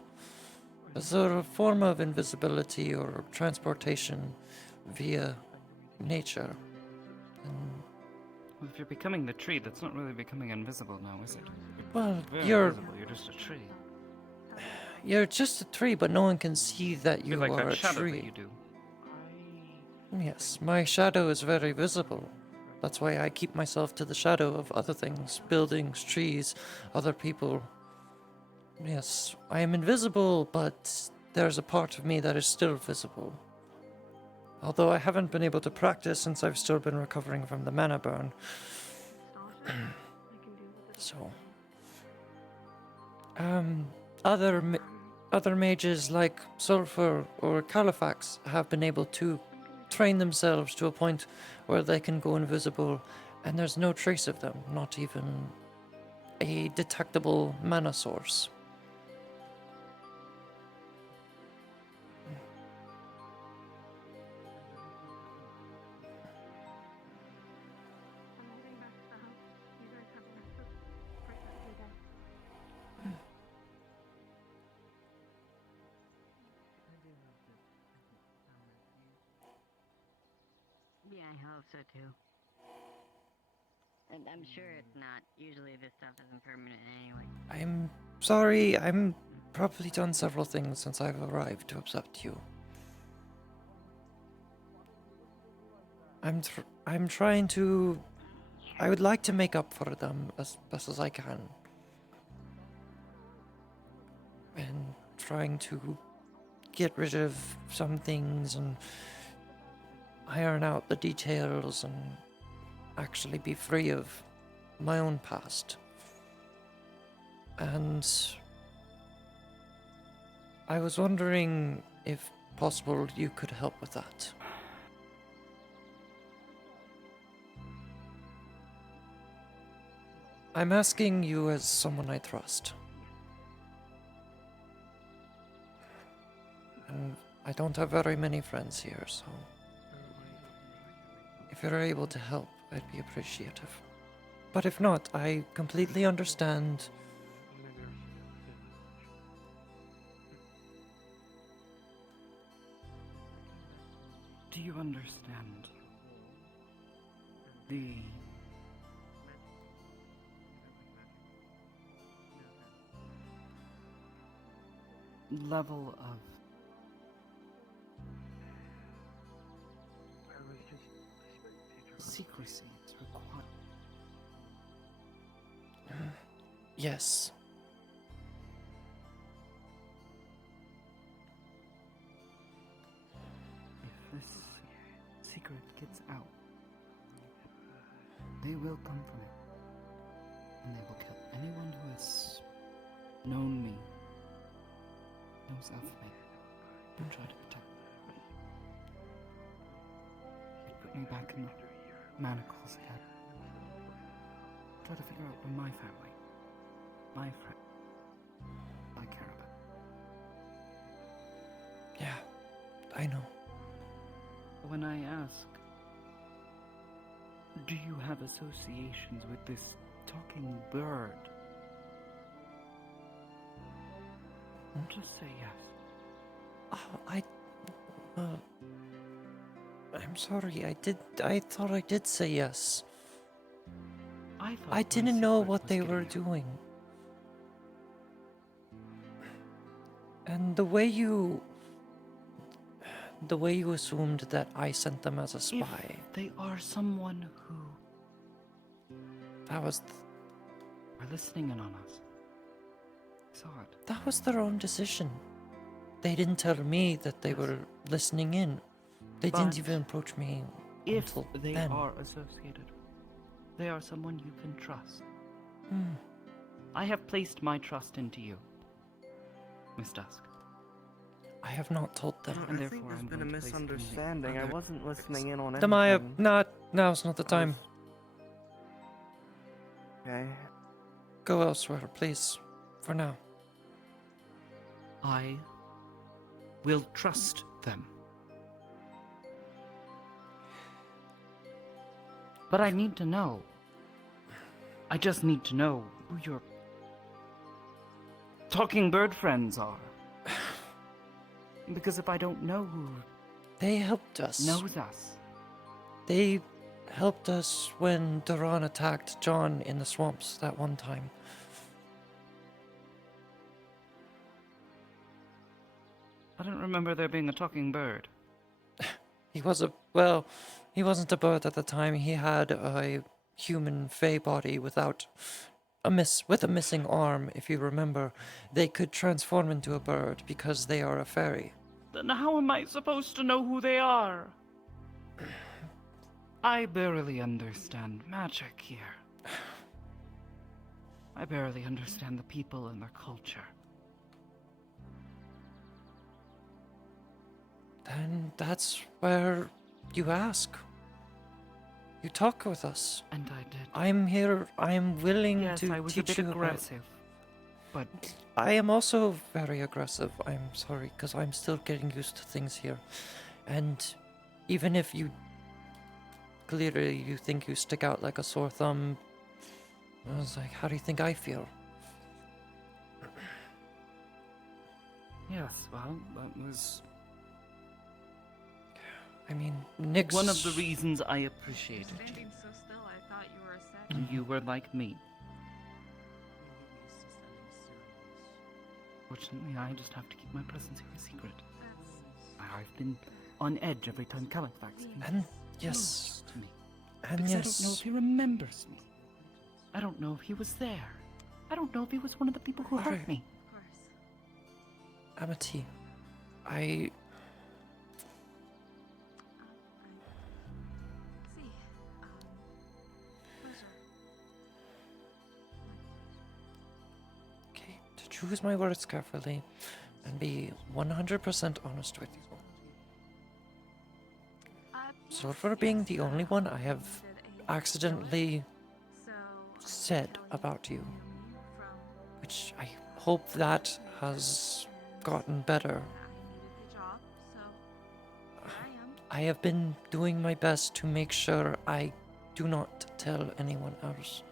It's a form of invisibility or transportation via nature. Well, if you're becoming the tree, that's not really becoming invisible now, is it? Well, Very you're invisible, you're just a tree. You're just a tree, but no one can see that you like are that a shadow tree. that you do. Yes, my shadow is very visible. That's why I keep myself to the shadow of other things, buildings, trees, other people. Yes, I am invisible, but there's a part of me that is still visible. Although I haven't been able to practice since I've still been recovering from the mana burn. So, other mages like Sulfur or Califax have been able to train themselves to a point where they can go invisible and there's no trace of them, not even a detectable mana source. Yeah, I hope so too. And I'm sure it's not. Usually this stuff isn't permanent anyway. I'm sorry, I'm probably done several things since I've arrived to upset you. I'm trying to... I would like to make up for them as best as I can. And trying to get rid of some things and iron out the details and actually be free of my own past. And I was wondering if possible you could help with that. I'm asking you as someone I trust. And I don't have very many friends here, so if you're able to help, I'd be appreciative. But if not, I completely understand. Do you understand the level of secrecy it's required? Yes. If this secret gets out, they will come for me. And they will kill anyone who has known me, knows of me, and try to protect me. It put me back in the manacles head. Try to figure out where my family, my friend, I care about. Yeah, I know. When I ask, do you have associations with this talking bird? Just say yes. Oh, I'm sorry, I thought I did say yes. I didn't know what they were doing. And the way you assumed that I sent them as a spy. If they are someone who That was are listening in on us. I saw it. That was their own decision. They didn't tell me that they were listening in. They didn't But even approach me If until they then. are associated, they are someone you can trust. Hmm. I have placed my trust into you, Miss Dusk. I have not told them. I And think therefore there's I'm been a going to place it in the misunderstanding. I other wasn't listening in on Demaya, anything. now's not the time. Okay. Go elsewhere, please. For now. I will trust them. But I need to know. I just need to know who your talking bird friends are. Because if I don't know who They helped us. knows us, They helped us when Duran attacked John in the swamps that one time. I don't remember there being a talking bird. He wasn't a bird at the time. He had a human fey body with a missing arm, if you remember. They could transform into a bird because they are a fairy. Then how am I supposed to know who they are? I barely understand magic here. I barely understand the people and their culture. Then that's where you ask. You talk with us. And I did. I'm here. I'm willing Yes, to I was a teach bit you aggressive, but I am also very aggressive. I'm sorry, because I'm still getting used to things here. And even if you clearly you think you stick out like a sore thumb, I was like, how do you think I feel? yes, well, that was I mean, Nick's one of the reasons I appreciated you. Standing so still, I thought you were a statue. You were like me. Fortunately, I just have to keep my presence here a secret. I've been on edge every time Califax came And yes. close to me. And Because yes. I don't know if he remembers me. I don't know if he was there. I don't know if he was one of the people who hurt Alright. me. Amity, I okay, to choose my words carefully and be 100% honest with you. So for being the only one I have accidentally said about you, which I hope that has gotten better. I have been doing my best to make sure I do not tell anyone else.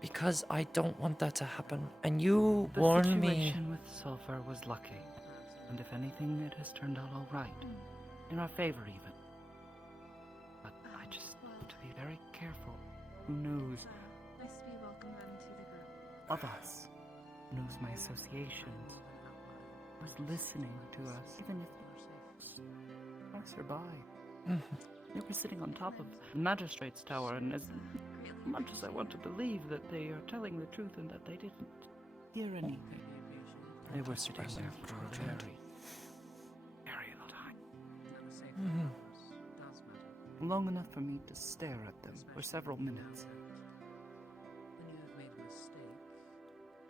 Because I don't want that to happen. And you The warned me. situation with Sulfur was lucky. And if anything, it has turned out all right. In our favor, even. But I just have to be very careful. Who knows Nice to be welcomed into the group. of us? Who knows my associations? Who's listening to us? Even if it's passerby. They were sitting on top of the magistrate's tower, and as much as I want to believe that they are telling the truth and that they didn't hear anything, they were sitting there for a very, very long time. Long enough for me to stare at them for several minutes. When you have made a mistake,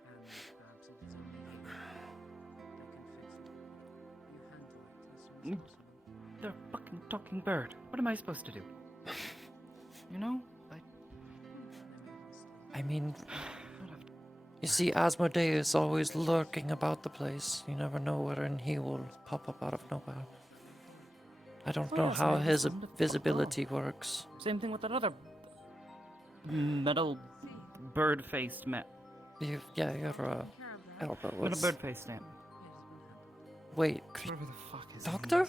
and perhaps it is only you that can fix it, you handle it as soon as possible. They're a fucking talking bird. What am I supposed to do? You know? I mean, you see, Asmodee is always lurking about the place. You never know when he will pop up out of nowhere. I don't know yes, how I his just wanted to fuck visibility works. Same thing with that other metal bird-faced man. You're Elba What a was. bird-faced name. Wait, Whatever the fuck is Doctor?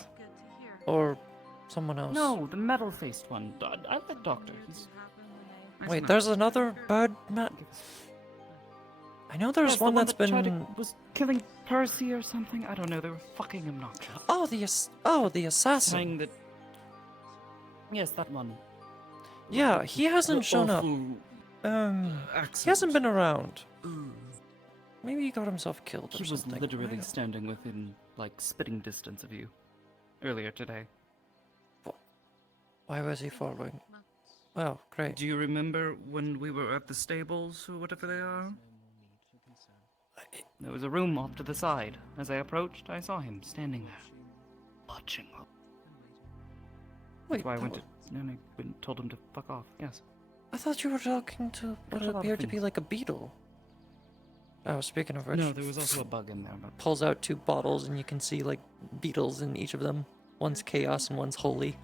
Or someone else? No, the metal-faced one. I like Doctor. He's Wait, there's another bird man. I know there's Yes, the one that's that tried been. was killing Percy or something. I don't know. They were fucking obnoxious. Oh, the assassin. Saying that. Yes, that one. Yeah, he hasn't shown up. He hasn't been around. Maybe he got himself killed or He was something. literally standing within, like, spitting distance of you earlier today. Why was he following? Oh, great. Do you remember when we were at the stables or whatever they are? There was a room off to the side. As I approached, I saw him standing there, watching. Wait, That's why I went that to and I told him to fuck off. Yes. I thought you were talking to what There's a lot of appeared to be things. like a beetle. Oh, speaking of which... No, there was also a bug in there. But Pulls out 2 bottles and you can see like beetles in each of them. One's chaos and one's holy.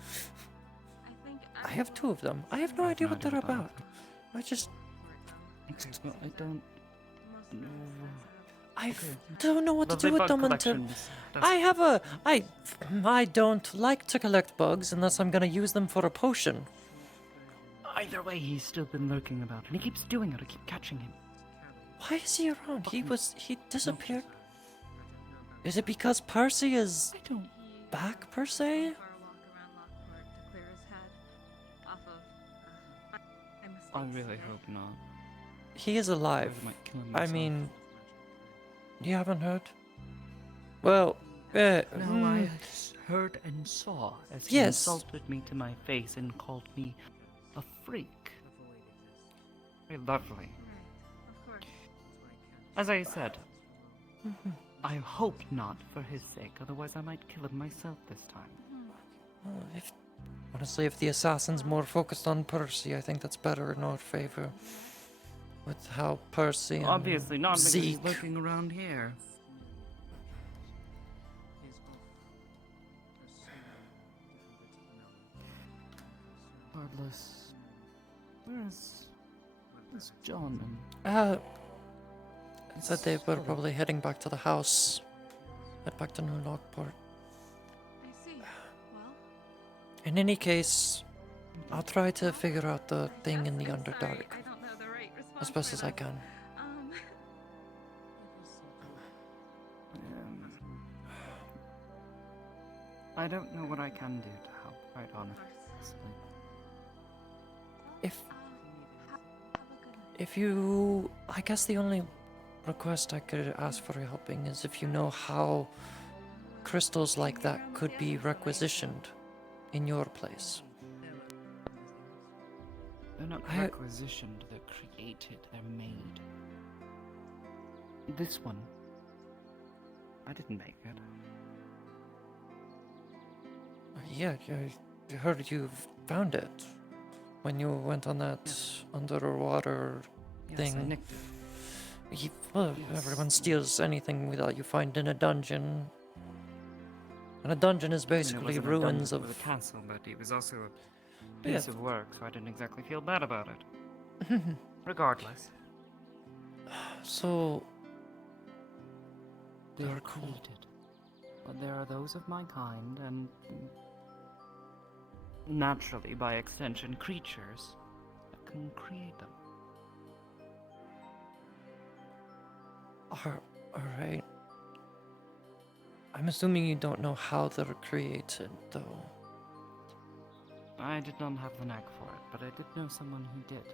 I have 2 of them. I have no idea what they're about. I just... Okay, well, I don't know. I don't know what to Lovely do with bug them until... collections. I don't like to collect bugs unless I'm gonna use them for a potion. Either way, he's still been lurking about, and he keeps doing it. I keep catching him. Why is he around? He disappeared. Is it because Percy is back, per se? I really hope not. He is alive. I might kill him I myself. mean, you haven't heard? Well, No, I heard and saw as he Yes. insulted me to my face and called me a freak. Very lovely. As I said, I hope not for his sake, otherwise I might kill him myself this time. Honestly, if the assassin's more focused on Percy, I think that's better in our favor. With how Percy and Obviously not, because he's Zeke... lurking around here. Regardless, where's John and... Said they were probably heading back to the house. Head back to New Lockport. I see. Well, In any case, I'll try to figure out the thing in the Underdark. As best as I can. I don't know what I can do to help, quite honestly. If you... I guess the only request I could ask for helping is if you know how crystals like that could be requisitioned in your place. They're not requisitioned, they're created, they're made. This one, I didn't make it. Yeah, I heard you found it when you went on that underwater thing. Yes, I nicked it. Well, everyone steals anything that you find in a dungeon. And a dungeon is basically ruins of a castle, but it was also a piece of work, so I didn't exactly feel bad about it. Regardless. So They are created. But there are those of my kind, and naturally, by extension, creatures that can create them. Alright. I'm assuming you don't know how they're created, though. I did not have the knack for it, but I did know someone who did.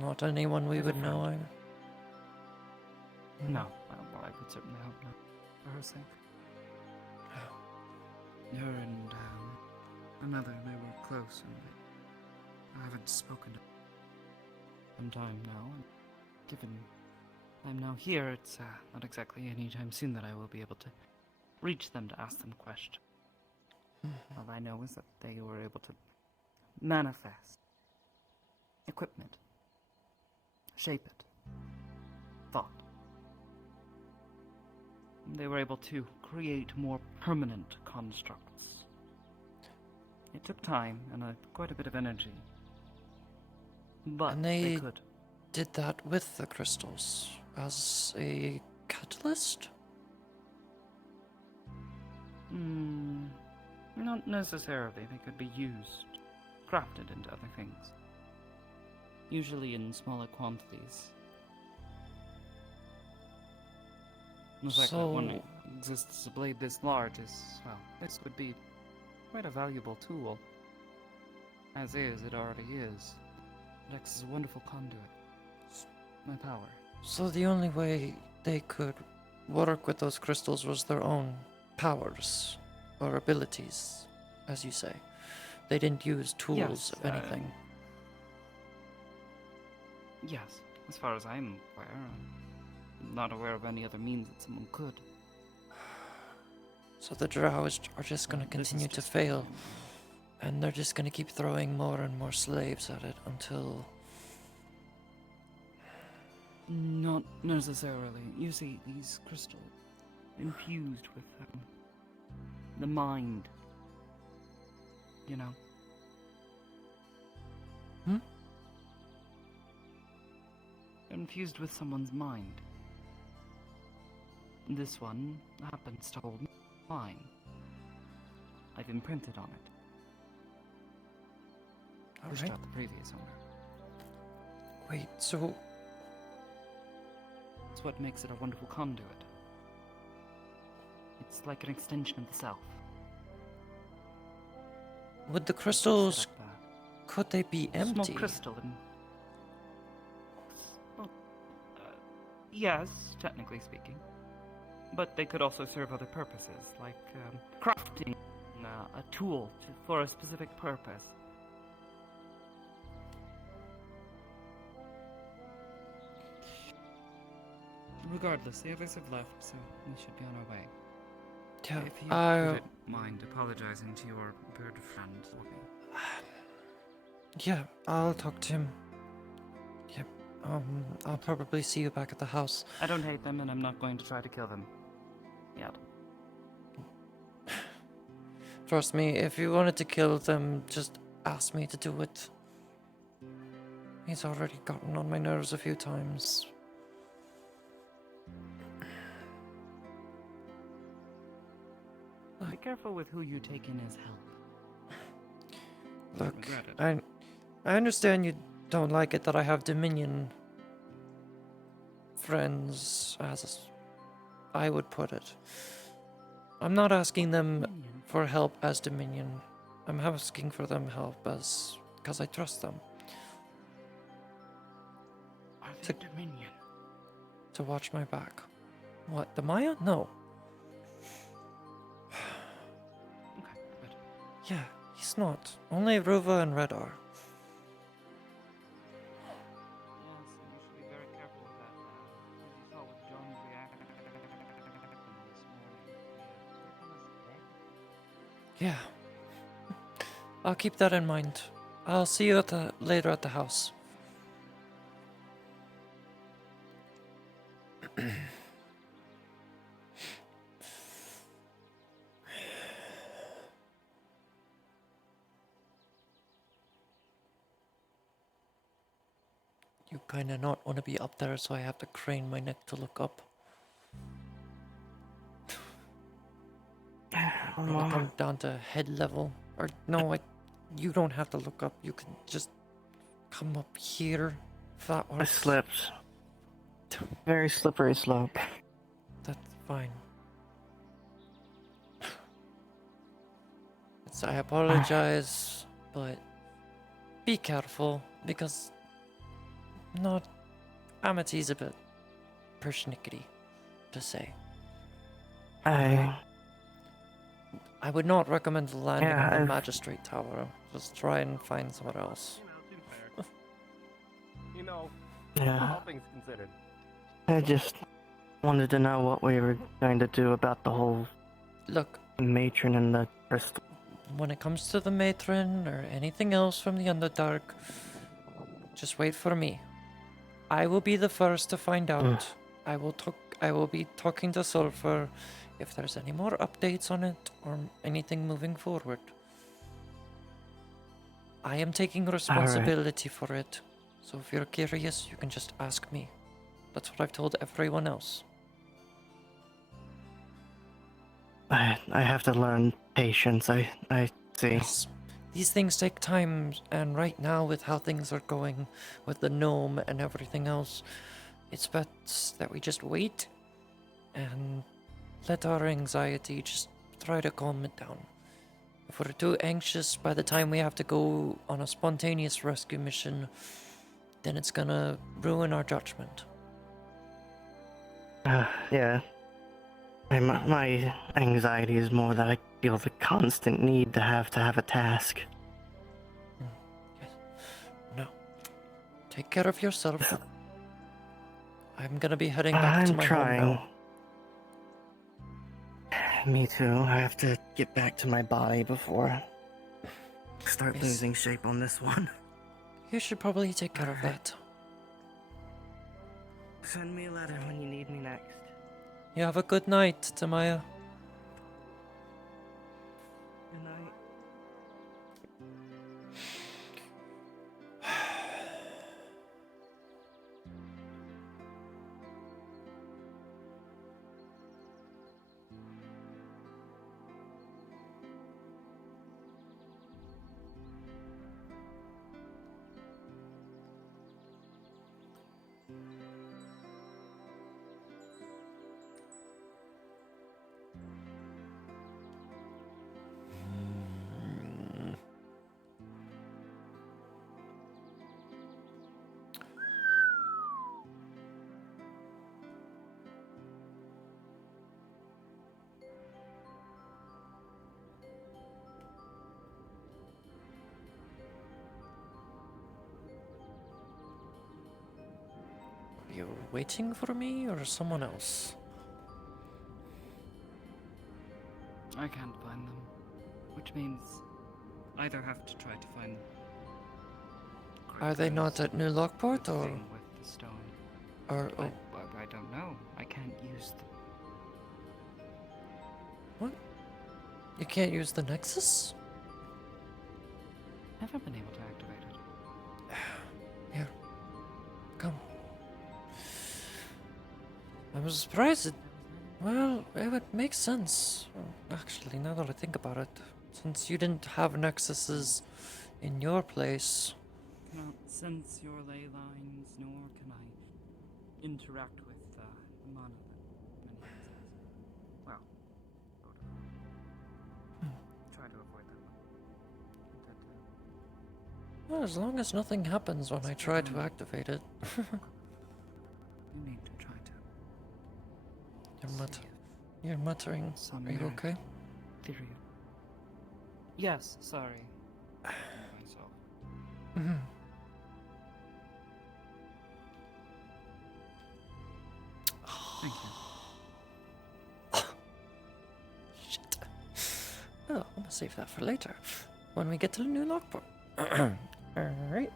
Not anyone we would know either. No, well, I would certainly hope not, for her sake. Her and another, they were close, and I haven't spoken to some time now. And given I'm now here, it's not exactly any time soon that I will be able to reach them to ask them questions. All I know is that they were able to manifest equipment, shape it, thought. They were able to create more permanent constructs. It took time and quite a bit of energy, but And they they could. did that with the crystals as a catalyst? Not necessarily. They could be used, crafted into other things. Usually in smaller quantities. The fact that one exists a blade this large is, well, this would be quite a valuable tool. As is, it already is. It acts as a wonderful conduit. My power. So the only way they could work with those crystals was their own powers or abilities, as you say. They didn't use tools Yes, of anything. Yes, as far as I'm aware. I'm not aware of any other means that someone could. So the drow are just gonna continue to fail, and they're just gonna keep throwing more and more slaves at it until... Not necessarily. You see, these crystals infused with the mind. You know? Hmm? Infused with someone's mind. This one happens to hold mine. I've imprinted on it. Pushed Alright. out the previous owner. Wait, so... It's what makes it a wonderful conduit. It's like an extension of the self. Would the crystals... could they be empty? Small crystal and... Well, yes, technically speaking. But they could also serve other purposes, like crafting a tool for a specific purpose. Regardless, the others have left, so we should be on our way. Yeah, If you wouldn't mind apologizing to your bird friend. Yeah, I'll talk to him. Yep, I'll probably see you back at the house. I don't hate them, and I'm not going to try to kill them. Yet. Trust me, if you wanted to kill them, just ask me to do it. He's already gotten on my nerves a few times. Be careful with who you take in as help. Look, Regret it. I understand you don't like it that I have Dominion friends, as I would put it. I'm not asking them for help as Dominion. I'm asking for them help as... because I trust them. Are they Dominion? To watch my back. What, the Maya? No. Okay, good. Yeah, he's not. Only Ruva and Red are. Yes, you should be very careful with that. As you saw with John's reaction this morning. Yeah. I'll keep that in mind. I'll see you later at the house. You kinda not wanna be up there, so I have to crane my neck to look up. I'm gonna come down to head level. Or no, you don't have to look up. You can just come up here. If that works. I slipped. Very slippery slope. That's fine. I apologize, but be careful because Amity's a bit persnickety to say. I would not recommend landing on the Magistrate Tower. Just try and find somewhere else. You know, Yeah. all things considered. I just wanted to know what we were going to do about the whole Look, matron and the crystal. when it comes to the matron or anything else from the Underdark, just wait for me. I will be the first to find out. I will be talking to Sulfur if there's any more updates on it or anything moving forward. I am taking responsibility for it. So if you're curious, you can just ask me. That's what I've told everyone else. I have to learn patience. I see. Yes. These things take time, and right now with how things are going with the gnome and everything else, it's best that we just wait and let our anxiety just try to calm it down. If we're too anxious by the time we have to go on a spontaneous rescue mission, then it's gonna ruin our judgment. Yeah. My anxiety is more that I feel the constant need to have a task. No. Take care of yourself. I'm gonna be heading back to I'm my trying. home Me too. I have to get back to my body before I start Yes. losing shape on this one. now. You should probably take care of that. Send me a letter when you need me next. You have a good night, Tamaya. Good night. Are you waiting for me or someone else? I can't find them, which means either have to try to find them. Are they not at New Lockport or? Thing with the stone. Or oh, I don't know. I can't use the. what? You can't use the Nexus? Never been able to activate it. Here, come. I was surprised. Well, it would make sense. Actually, now that I think about it, since you didn't have Nexuses in your place. Cannot sense your ley lines, nor can I interact with mana that many things. Well, try to avoid that one. Well, as long as nothing happens when I try to activate it. You need to try to. You're muttering. Are you okay? Theory. Yes, sorry. Myself. Mhm. Thank you. Shit. Oh, I'm gonna save that for later. When we get to the New Lockport. Alright.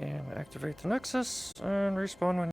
And activate the Nexus and respawn when